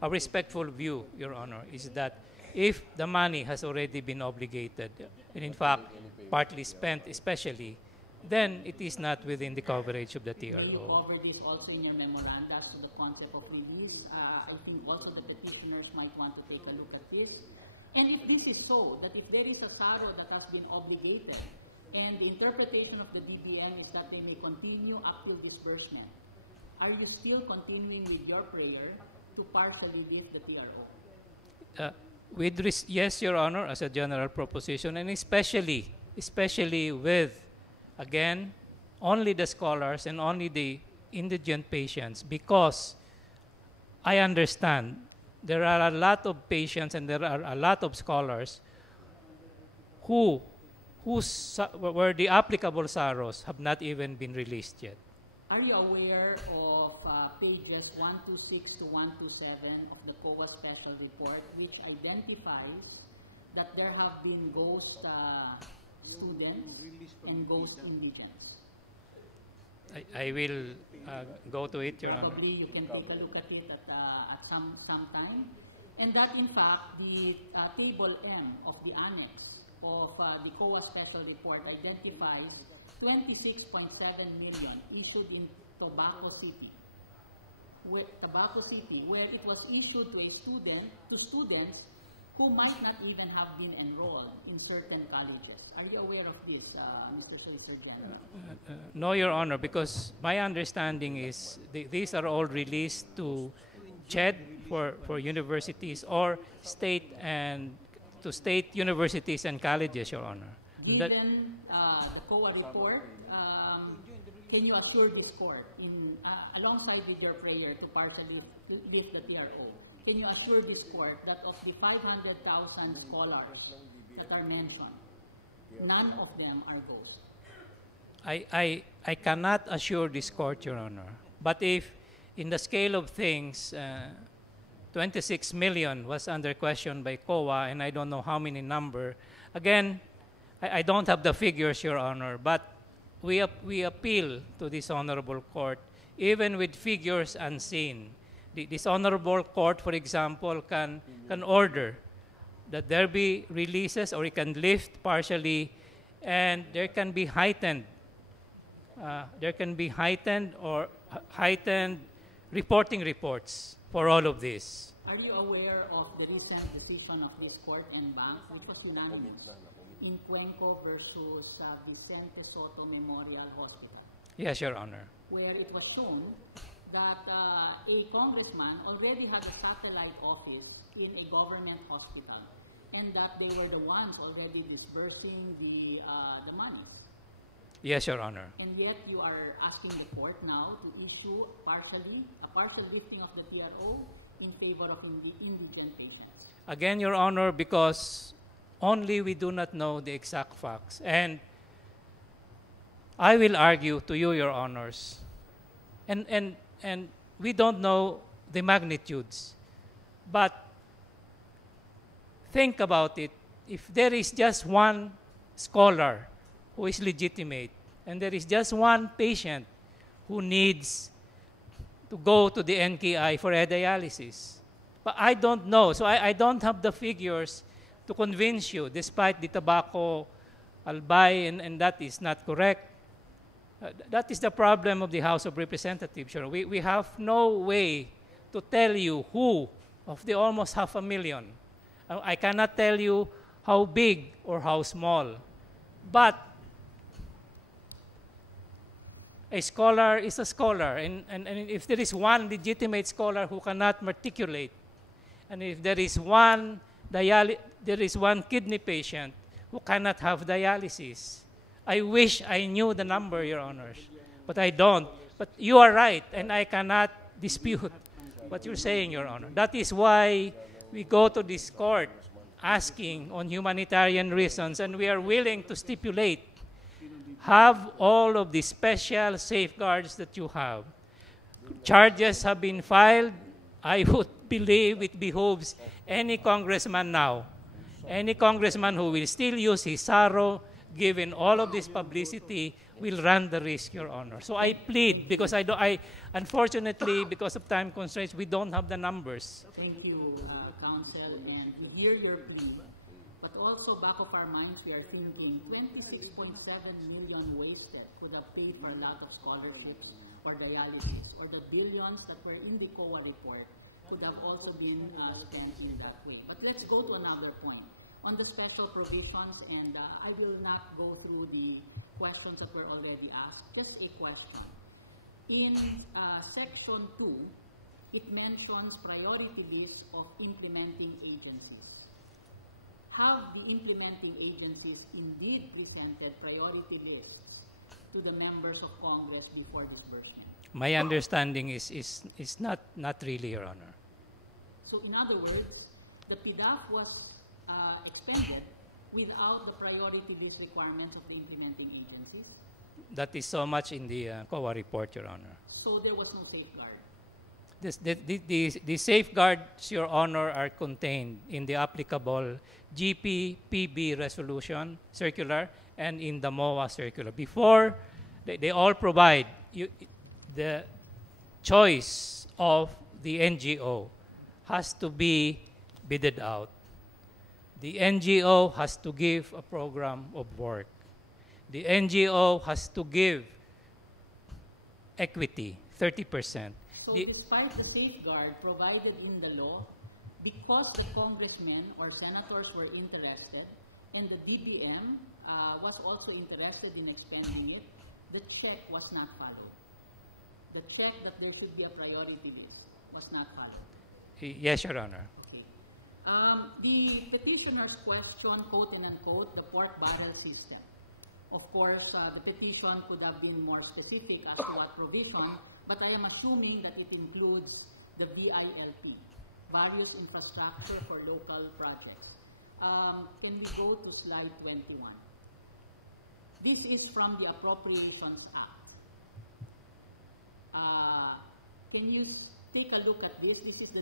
a respectful view, Your Honor, is that if the money has already been obligated, and in fact, partly spent especially, then it is not within the coverage of the TRO. You cover this also in your memoranda as to the concept of release. I think also the petitioners might want to take a look at this. And if this is so, that if there is a SARO that has been obligated, and the interpretation of the DBM is that they may continue up till disbursement, are you still continuing with your prayer to partially lift the TRO? Yes, Your Honor, as a general proposition, and especially with, again, only the scholars and only the indigent patients, because I understand there are a lot of patients and there are a lot of scholars where the applicable SAROs have not even been released yet. Are you aware of pages 126 to 127 of the COA Special Report, which identifies that there have been ghost students and ghost indigents? I will go to it, Your Honor. Probably you can take a look at it at some time. And that, in fact, the Table M of the Annex of the COA Special Report identifies 26.7 million issued in Tobacco City, where it was issued to students who might not even have been enrolled in certain colleges. Are you aware of this, Mr. Solicitor General? No, Your Honor, because my understanding is these are all released to CHED for universities or state universities and colleges, Your Honor. Given the COA report, can you assure this court, alongside with your prayer to partially lift the TRO, can you assure this court that of the 500,000 scholars that are mentioned, none of them are ghosts? I cannot assure this court, Your Honor. But if, in the scale of things, 26 million was under question by COA, and I don't know how many number. Again, I don't have the figures, Your Honor, but we appeal to this honorable court, even with figures unseen. This honorable court, for example, can order that there be releases, or it can lift partially, and there can be heightened reporting reports for all of this. Are you aware of the recent decision of this court and bank, which was unanimous, in Cuenco versus Vicente Soto Memorial Hospital? Yes, Your Honor. Where it was shown that a congressman already had a satellite office in a government hospital, and that they were the ones already disbursing the monies. Yes, Your Honor. And yet you are asking the court now to issue a partial lifting of the TRO in favor of indigent patients. Again, Your Honor, because only we do not know the exact facts. And I will argue to you, Your Honors, and we don't know the magnitudes. But think about it. If there is just one scholar who is legitimate, and there is just one patient who needs to go to the NKI for a dialysis. But I don't know, so I don't have the figures to convince you, despite the tobacco albay, and that is not correct. That is the problem of the House of Representatives. Sure. We have no way to tell you who of the almost 500,000. I cannot tell you how big or how small. But a scholar is a scholar. And if there is one legitimate scholar who cannot matriculate, and if there is one there is one kidney patient who cannot have dialysis. I wish I knew the number, Your Honors, but I don't. But you are right, and I cannot dispute what you're saying, Your Honor. That is why we go to this court asking on humanitarian reasons, and we are willing to stipulate, have all of the special safeguards that you have. Charges have been filed. I would believe it behooves any congressman now, any congressman who will still use his TRRO, given all of this publicity, will run the risk, Your Honor. So I plead, because unfortunately, because of time constraints, we don't have the numbers. Thank you, Counsel, and to hear your plea. But also, back of our minds, we are thinking 26.7 million wasted could have paid for a lot of scholarships for dialysis, or the billions that were in the COA report could have also been spent in that way. But let's go to another point. On the special provisions, and I will not go through the questions that were already asked, just a question. In Section 2, it mentions priority lists of implementing agencies. Have the implementing agencies indeed presented priority lists to the members of Congress before disbursement? My understanding is not really, Your Honor. So in other words, the Pdaf was expended without the priority list requirements of the implementing agencies? That is so much in the COA report, Your Honor. So there was no safeguard? The safeguards, Your Honor, are contained in the applicable GP-PB resolution circular and in the MOA circular. Before, they all provide the choice of the NGO has to be bidded out. The NGO has to give a program of work. The NGO has to give equity, 30%. So despite the safeguard provided in the law, because the congressmen or senators were interested, and the DPM was also interested in expanding it, the check was not followed. The check that there should be a priority list was not followed. Yes, Your Honor. The petitioner's question, quote and unquote, the pork barrel system. Of course, the petition could have been more specific as to what provision, but I am assuming that it includes the VILP, various infrastructure for local projects. Can we go to slide 21? This is from the Appropriations Act. Can you take a look at this? This is the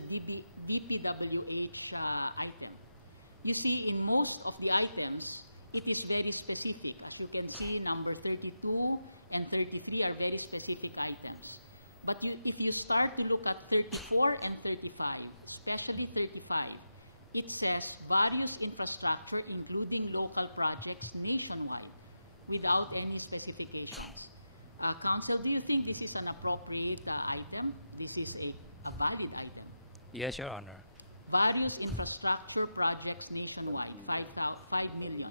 DPWH item. You see, in most of the items, it is very specific. As you can see, number 32 and 33 are very specific items. But if you start to look at 34 and 35, especially 35, it says various infrastructure, including local projects nationwide, without any specifications. Counsel, do you think this is an appropriate item? This is a valid item? Yes, Your Honor. Various infrastructure projects nationwide, 5 million,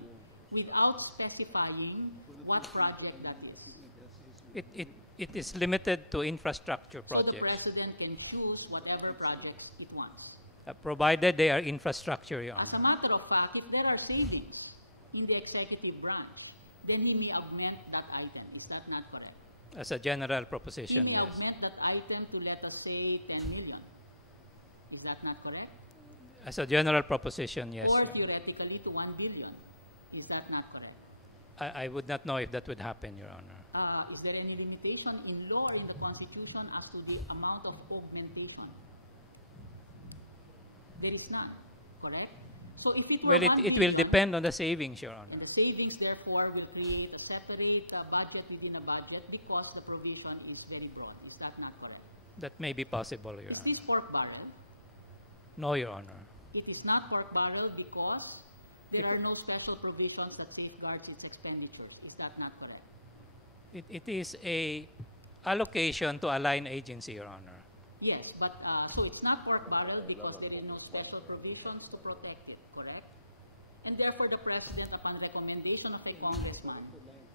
without specifying what project that is. It is limited to infrastructure projects. So the President can choose whatever projects it wants. Provided they are infrastructure, Your Honor. As a matter of fact, if there are savings in the executive branch, then he may augment that item. Is that not correct? As a general proposition, he may yes. augment that item to, let us say, 10 million. Is that not correct? As a general proposition, yes. Or theoretically to 1 billion. Is that not correct? I would not know if that would happen, Your Honor. Is there any limitation in law or in the Constitution as to the amount of augmentation? There is none, correct? So if it were it will depend on the savings, Your Honor. And the savings, therefore, will create a separate budget within a budget because the provision is very broad. Is that not correct? That may be possible, Your Is Honor. this pork barrel? No, Your Honor. It is not pork barrel because there are no special provisions that safeguards its expenditures. Is that not correct? It is a allocation to a line agency, Your Honor. Yes, but so it's not pork barrel because there are no special provisions to protect it, correct? And therefore, the President, upon recommendation of a congressman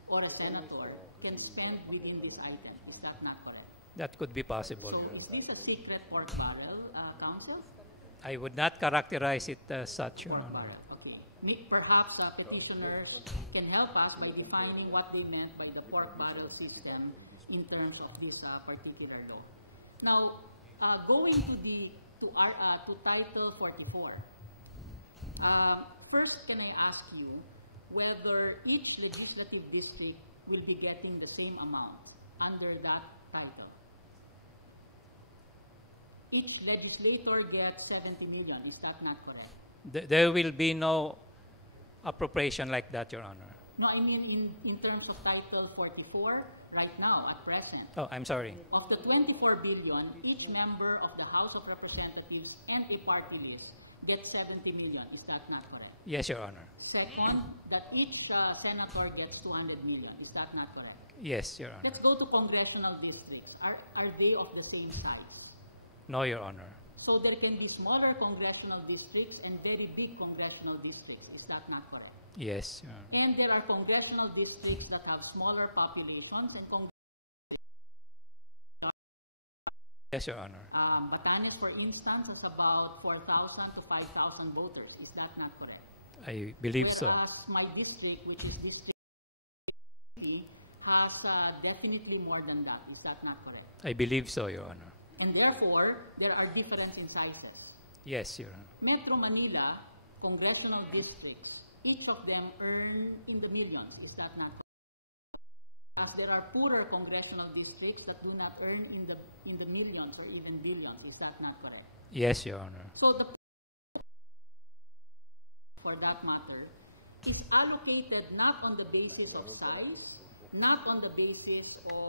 or a senator, can spend within this item. Is that not correct? That could be possible, So Your Honor. is this a secret pork barrel, Counsel? I would not characterize it as such, Your Honor. Okay. Perhaps petitioners can help us by defining what they meant by the pork barrel system in terms of this particular law. Now, going to Title 44. First, can I ask you whether each legislative district will be getting the same amount under that title? Each legislator gets 70 million. Is that not correct? There will be no appropriation like that, Your Honor. No, I mean in terms of Title 44, right now, at present. Oh, I'm sorry. Of the 24 billion, each member of the House of Representatives and a party list gets 70 million. Is that not correct? Yes, Your Honor. Second, that each senator gets 200 million. Is that not correct? Yes, Your Honor. Let's go to congressional districts. Are they of the same size? No, Your Honor. So there can be smaller congressional districts and very big congressional districts. Is that not correct? Yes, Your Honor. And there are congressional districts that have smaller populations and Yes, Your Honor. Batanes, for instance, has about 4,000 to 5,000 voters. Is that not correct? I believe so. Whereas my district, which is District 3, has definitely more than that. Is that not correct? I believe so, Your Honor. And therefore, there are different in sizes. Yes, Your Honor. Metro Manila, congressional districts, each of them earn in the millions. Is that not correct? As there are poorer congressional districts that do not earn in the millions or even billions. Is that not correct? Yes, Your Honor. So the for that matter is allocated not on the basis of size, not on the basis of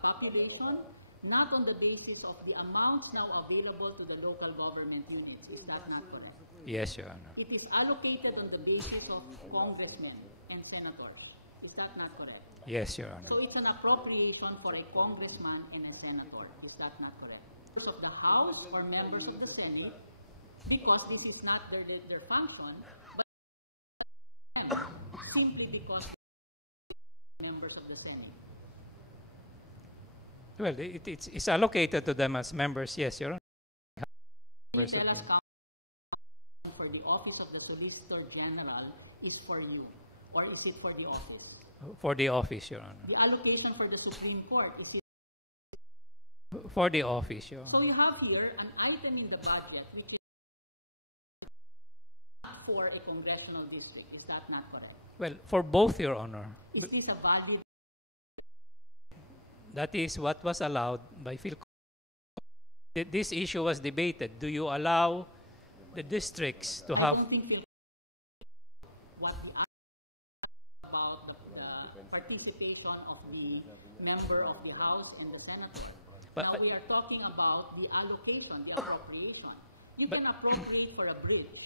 population, not on the basis of the amounts now available to the local government units. Is that not correct? Yes, Your Honor. It is allocated on the basis of congressmen and senators. Is that not correct? Yes, Your Honor. So it's an appropriation for a congressman and a senator. Is that not correct? Members of the House or members of the Senate, because this is not their function, but simply because members of the Senate. Well, it's allocated to them as members, yes, Your Honor. Can you tell us how for the office of the Solicitor General is for you, or is it for the office? For the office, Your Honor. The allocation for the Supreme Court, is it? For the office, Your Honor. So you have here an item in the budget which is not for a congressional district. Is that not correct? Well, for both, Your Honor. Is this a value? That is what was allowed by fil-consa. This issue was debated. Do you allow the districts to have... What the about the participation of the member of the House and the Senate. Now we are talking about the allocation, the appropriation. You can appropriate for a bridge.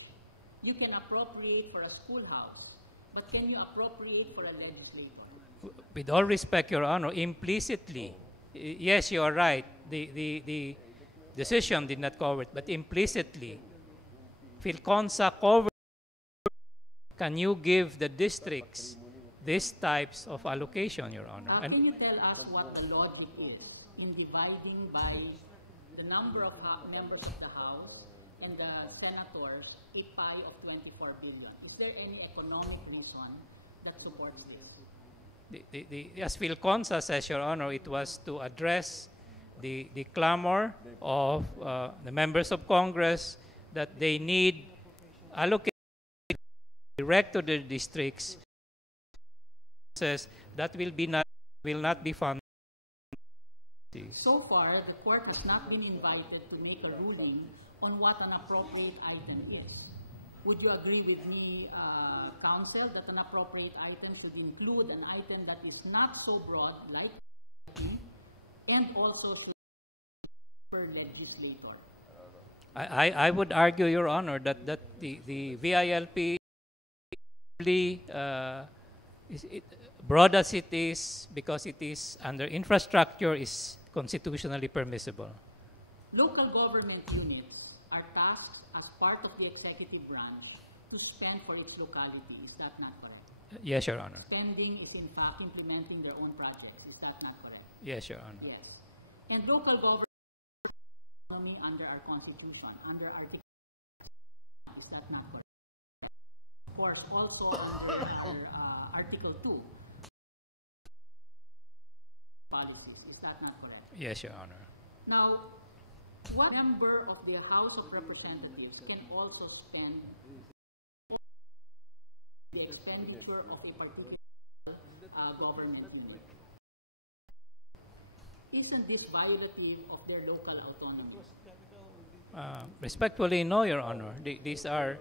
You can appropriate for a schoolhouse. But can you appropriate for a legislator? With all respect, Your Honor, implicitly, yes, you are right. The decision did not cover it, but implicitly, fil-consa covered. Can you give the districts these types of allocation, Your Honor? Can you tell us what the logic is in dividing by the number of members of the House and the senators a pie of 24 billion? Is there any economic reason that supports this? As fil-consa says, Your Honor, it was to address the clamor of the members of Congress that they need allocation direct to the districts. Says that will not be funded. So far, the court has not been invited to make a ruling on what an appropriate item is. Would you agree with me, counsel, that an appropriate item should include an item that is not so broad, like and also should per legislator? I would argue, Your Honor, that the VILP broad as it is, because it is under infrastructure, is constitutionally permissible. Local government units are tasked as part of the executive branch to spend for its locality. Is that not correct? Yes, Your Honor. Spending is in fact implementing their own projects. Is that not correct? Yes, Your Honor. Yes. And local government under our Constitution, under Article Yes, Your Honor. Now, what member of the House of Representatives can also spend the expenditure of a particular government unit? Isn't this violative of their local autonomy? Respectfully, no, Your Honor. These are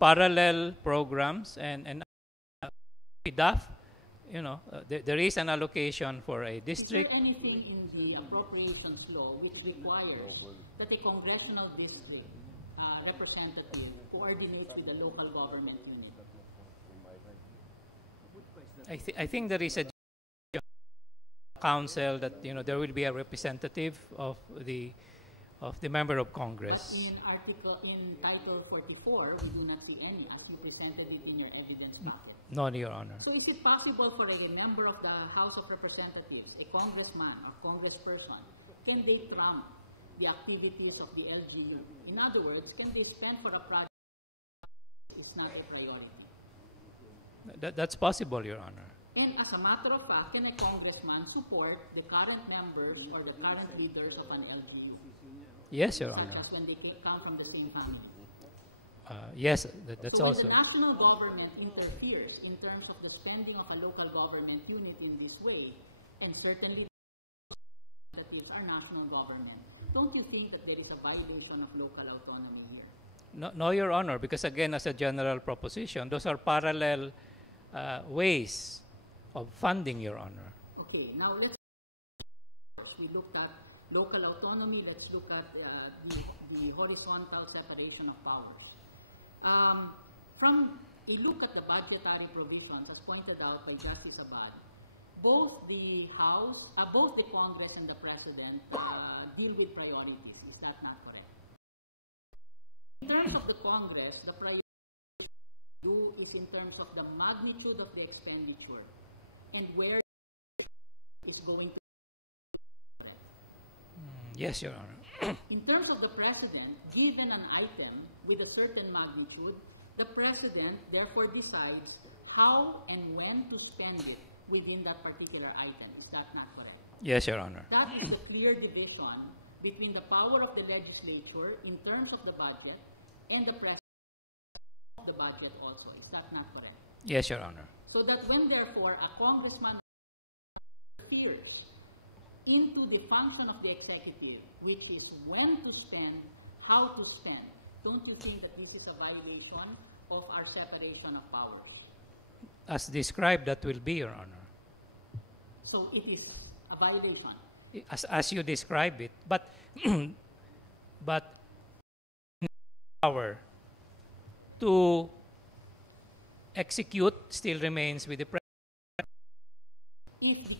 parallel programs, and Pdaf, there is an allocation for a district. Is there anything in the appropriations law which requires that a congressional district representative coordinate with the local government unit? I think there is a council that there will be a representative of the member of Congress. But in Title 44, we do not see any, as you presented it in your evidence packet. No, Your Honor. So is it possible for a member of the House of Representatives, a congressman or congressperson, can they trump the activities of the LGU? In other words, can they spend for a project that is not a priority? That's possible, Your Honor. And as a matter of fact, can a congressman support the current members or the current leaders of an LGU? Yes, Your Honor. Such as when they come from the same family. Yes, that's so also. When the national government interferes in terms of the spending of a local government unit in this way, and certainly representatives are national government, don't you think that there is a violation of local autonomy here? No, Your Honor, because again, as a general proposition, those are parallel ways of funding, Your Honor. Okay, now we looked at local autonomy. Let's look at the horizontal separation of powers. From a look at the budgetary provisions, as pointed out by Justice Abad, both the House, both the Congress and the President deal with priorities. Is that not correct? In terms of the Congress, the priority is in terms of the magnitude of the expenditure and where it's going to. Yes, Your Honor. In terms of the President, given an item with a certain magnitude, the President therefore decides how and when to spend it within that particular item. Is that not correct? Yes, Your Honor. That is the clear division between the power of the legislature in terms of the budget and the President of the budget also. Is that not correct? Yes, Your Honor. So that when therefore a congressman interferes into the function of the executive, which is when to spend, how to spend, don't you think that this is a violation of our separation of powers? As described, that will be, Your Honor. So it is a violation. As you describe it, but power to execute still remains with the President. If the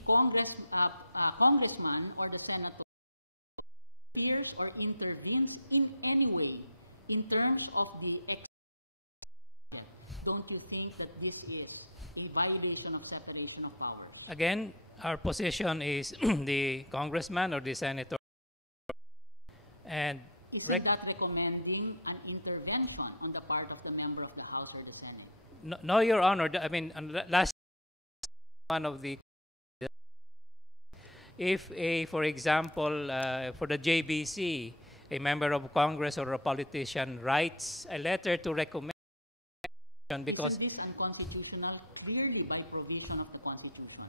congressman or the senator interferes or intervenes in any way in terms of the executive, don't you think that this is a violation of separation of powers? Again, our position is the congressman or the senator, and isn't that recommending an intervention on the part of the member of the House or the Senate? No, Your Honor. I mean, last one of the, if for example, for the JBC, a member of Congress or a politician writes a letter to recommend because isn't this unconstitutional clearly by provision of the Constitution?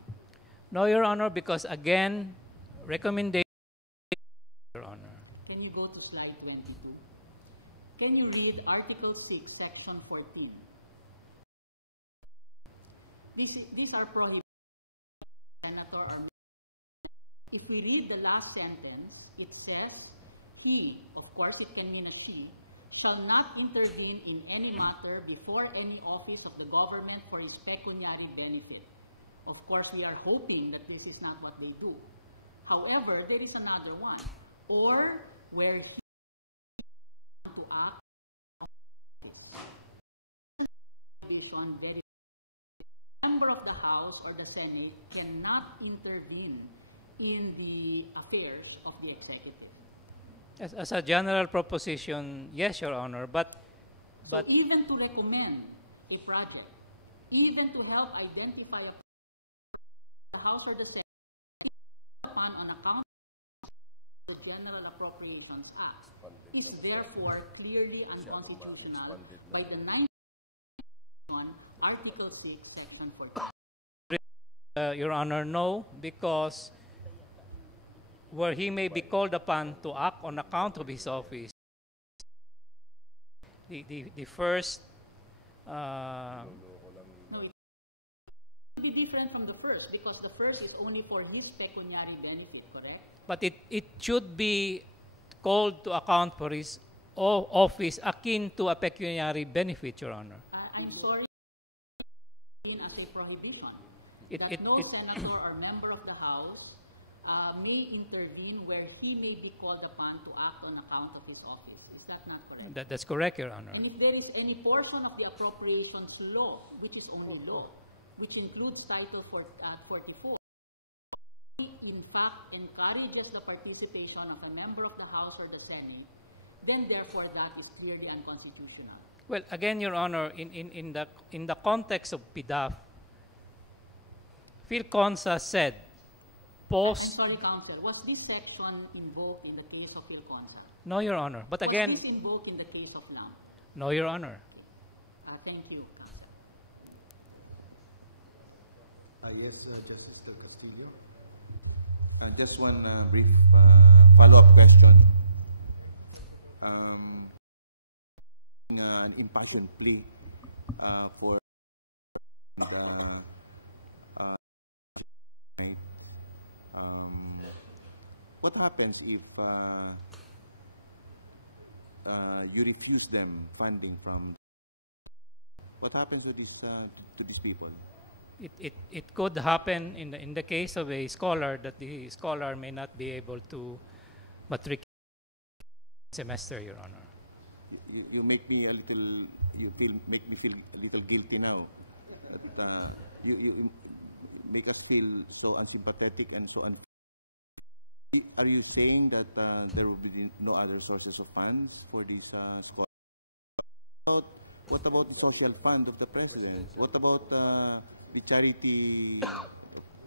No, Your Honor, because again, recommendation, Your Honor. Can you go to slide 22? Can you read Article 6, Section 14? These are prohibited. Senator or if we read the last sentence, it says, he, of course it can mean a she, shall not intervene in any matter before any office of the government for his pecuniary benefit. Of course, we are hoping that this is not what they do. However, there is another one. Or where he to act the member of the House or the Senate cannot intervene in the affairs of the executive. As a general proposition, yes, Your Honor, but so even to recommend a project, even to help identify the House or the Senate upon on account funded by now. the 9th Article 6, Section 14. Your Honor, no, because where he may be called upon to act on account of his office, the first No, it will be different from the first because the first is only for his pecuniary benefit, correct? but it should be called to account for his office akin to a pecuniary benefit, Your Honor. I'm sorry, as a prohibition, It- that it- no it- senator or member of the House may intervene where he may be called upon to act on account of his office. Is that not correct? That's correct, Your Honor. And if there is any portion of the appropriations law, which is only law, which includes Title 44, in fact encourages the participation of a member of the House or the Senate, then therefore that is clearly unconstitutional. Well, again, Your Honor, in the context of Pdaf, fil-consa said, I'm post. sorry, Counsel, was this section invoked in the case of fil-consa? No, Your Honor. But again, Was this invoked in the case of Lam? no, Your Honor. Thank you. Yes, Justice Castillo. Just one brief follow-up question. An impassioned plea for the what happens if you refuse them funding from? What happens to these people? It could happen in the case of a scholar that the scholar may not be able to matriculate semester, Your Honor. You make me a little. Make me feel a little guilty now. You make us feel so unsympathetic and so Are you saying that there will be no other sources of funds for these scholars? What about the social fund of the president? What about the charity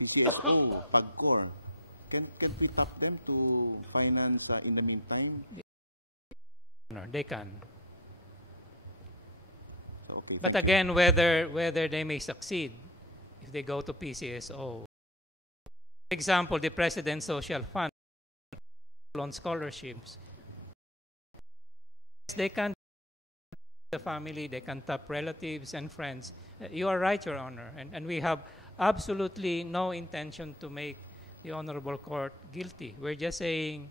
PCSO, PAGCOR? Can we tap them to finance in the meantime? They can. Okay, But thank you. again, whether they may succeed if they go to PCSO. For example, the President's Social Fund on scholarships. They can the family, they can tap relatives and friends. You are right, Your Honor, and we have absolutely no intention to make the Honorable Court guilty. We're just saying,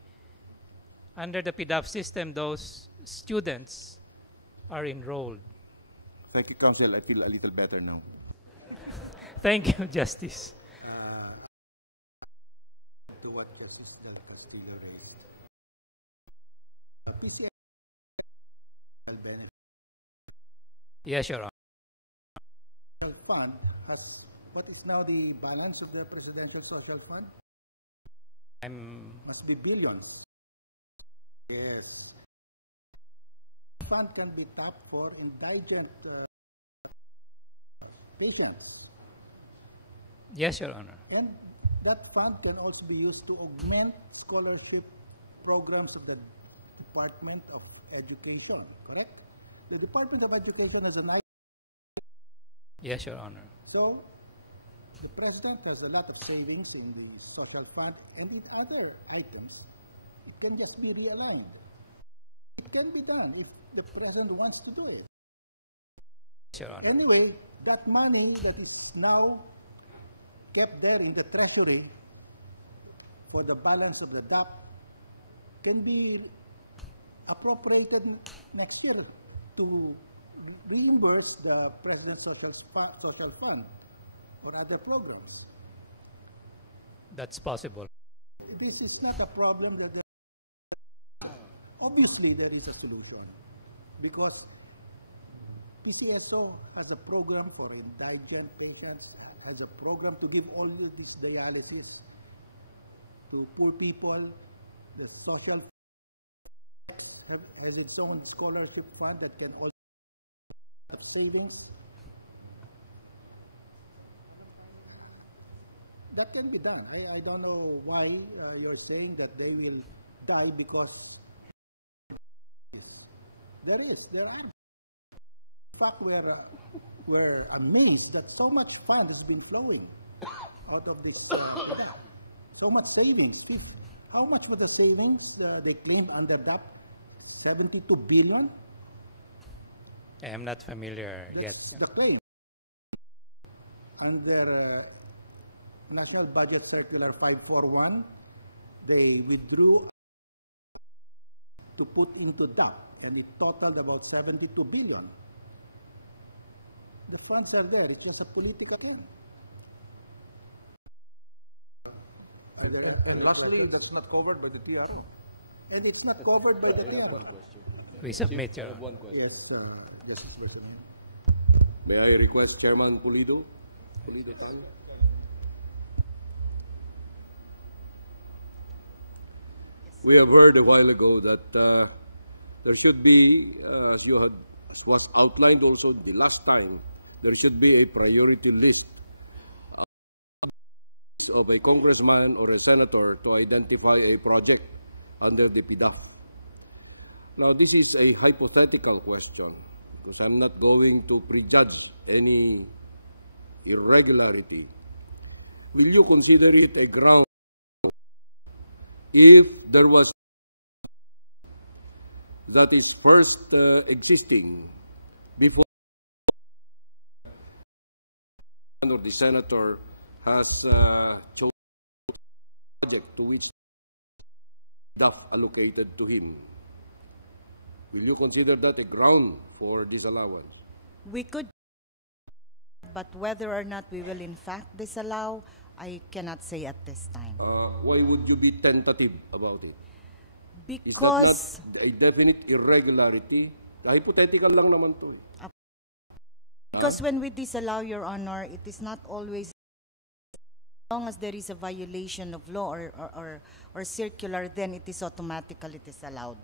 under the Pdaf system, those students are enrolled. Thank you, Counsel. I feel a little better now. Thank you, Justice. To what Justice Del Castillo raised. PCS benefit Yes, Your Honor. fund has what is now the balance of the Presidential Social Fund? Must be billions. Yes. Fund can be tapped for indigent patients. Yes, Your Honor. And that fund can also be used to augment scholarship programs of the Department of Education, correct? The Department of Education has a nice. Yes, Your Honor. So, the President has a lot of savings in the social fund and in other items. It can just be realigned. It can be done if the President wants to do it. Yes, Your Honor. Anyway, that money that is now kept there in the Treasury for the balance of the debt can be appropriated next year to reimburse the President's social fund or other programs. That's possible. This is not a problem that obviously there is a solution because PCSO has a program for indigent patients, has a program to give all of these dialysis to poor people. The social has its own scholarship fund that can also have savings. That can be done. I don't know why you're saying that they will die because there are. In fact, we're amazed that so much fund has been flowing out of this. So much savings. How much was the savings they claimed under that 72 billion? I am not familiar yet. The claim. Under National Budget Circular 541, they withdrew to put into that, and it totaled about 72 billion. The funds are there. It's just a political claim. And lastly, that's not covered by the TRRO. And it's not covered by the I have TRRO. one question. We submit Chief, I your. have one question. Yes, yes, President. May I request Chairman Pulido? We have heard a while ago that there should be, as was outlined also the last time, there should be a priority list of a congressman or a senator to identify a project under the Pdaf. Now, this is a hypothetical question, because I'm not going to prejudge any irregularity. Will you consider it a ground if there was that is first existing before or the senator has chosen a project to which Pdaf allocated to him? Will you consider that a ground for disallowance? We could, but whether or not we will in fact disallow, I cannot say at this time. Why would you be tentative about it? Because is that not a definite irregularity? Hypothetical lang naman to. Because when we disallow, Your Honor, it is not always, as long as there is a violation of law or circular, then it is automatically disallowed.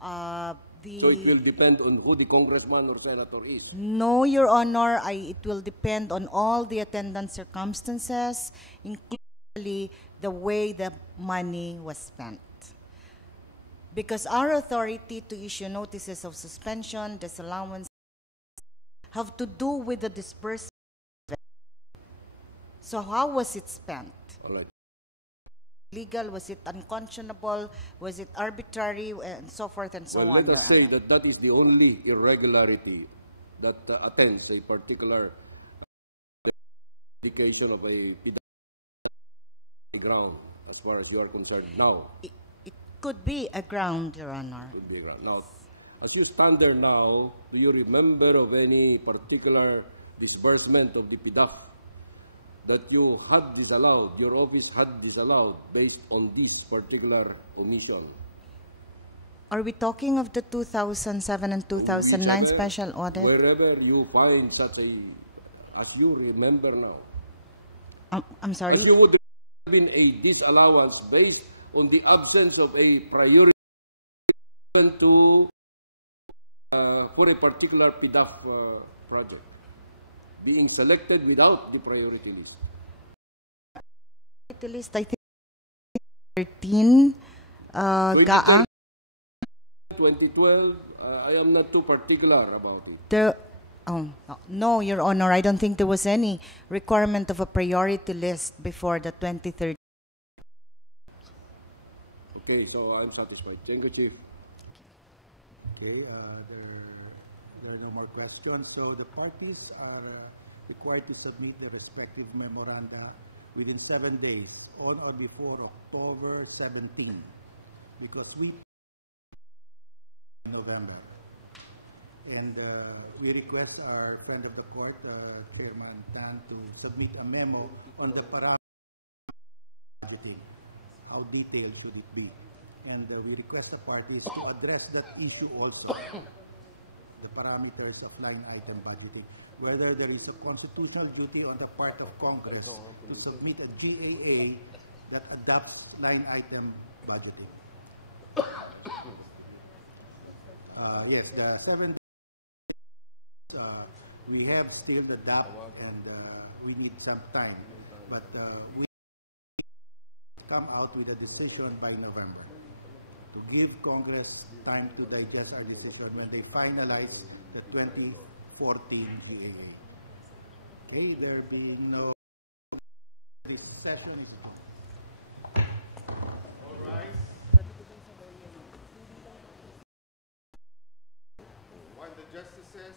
So it will depend on who the congressman or senator is? No, Your Honor, it will depend on all the attendant circumstances, including the way the money was spent. Because our authority to issue notices of suspension, disallowance, have to do with the disbursement. So how was it spent? All right. Legal? Was it unconscionable? Was it arbitrary? And so forth and so on, Let Your us say Honor. that is the only irregularity that attends a particular indication of a ground, as far as you are concerned now. It could be a ground, Your Honor. Could be a ground. Now, as you stand there now, do you remember of any particular disbursement of the Pdaf that you had disallowed, your office had disallowed, based on this particular omission? Are we talking of the 2007 and 2009 special audit? Wherever you find such a, as you remember now. I'm sorry? As you would have been a disallowance based on the absence of a priority to for a particular Pdaf project being selected without the priority list. Priority list, I think 13 GAA. 2012, I am not too particular about it. No, Your Honor, I don't think there was any requirement of a priority list before the 2013. Okay, so I'm satisfied. Thank you, Chief. Okay, there are no more questions. So the parties are required to submit their respective memoranda within 7 days, on or before October 17, because we in November. And we request our friend of the court, Chairman Tan, to submit a memo on the parameters. How detailed should it be? And we request the parties to address that issue also, the parameters of line item budgeting. Whether there is a constitutional duty on the part of Congress to submit a GAA that adopts line item budgeting. Yes, the 7 days, we have still the DAP and we need some time, but we come out with a decision by November to give Congress time to digest our decision when they finalize the 2014 14 GAA. Okay, there being no, this session is out. All rise. While the justices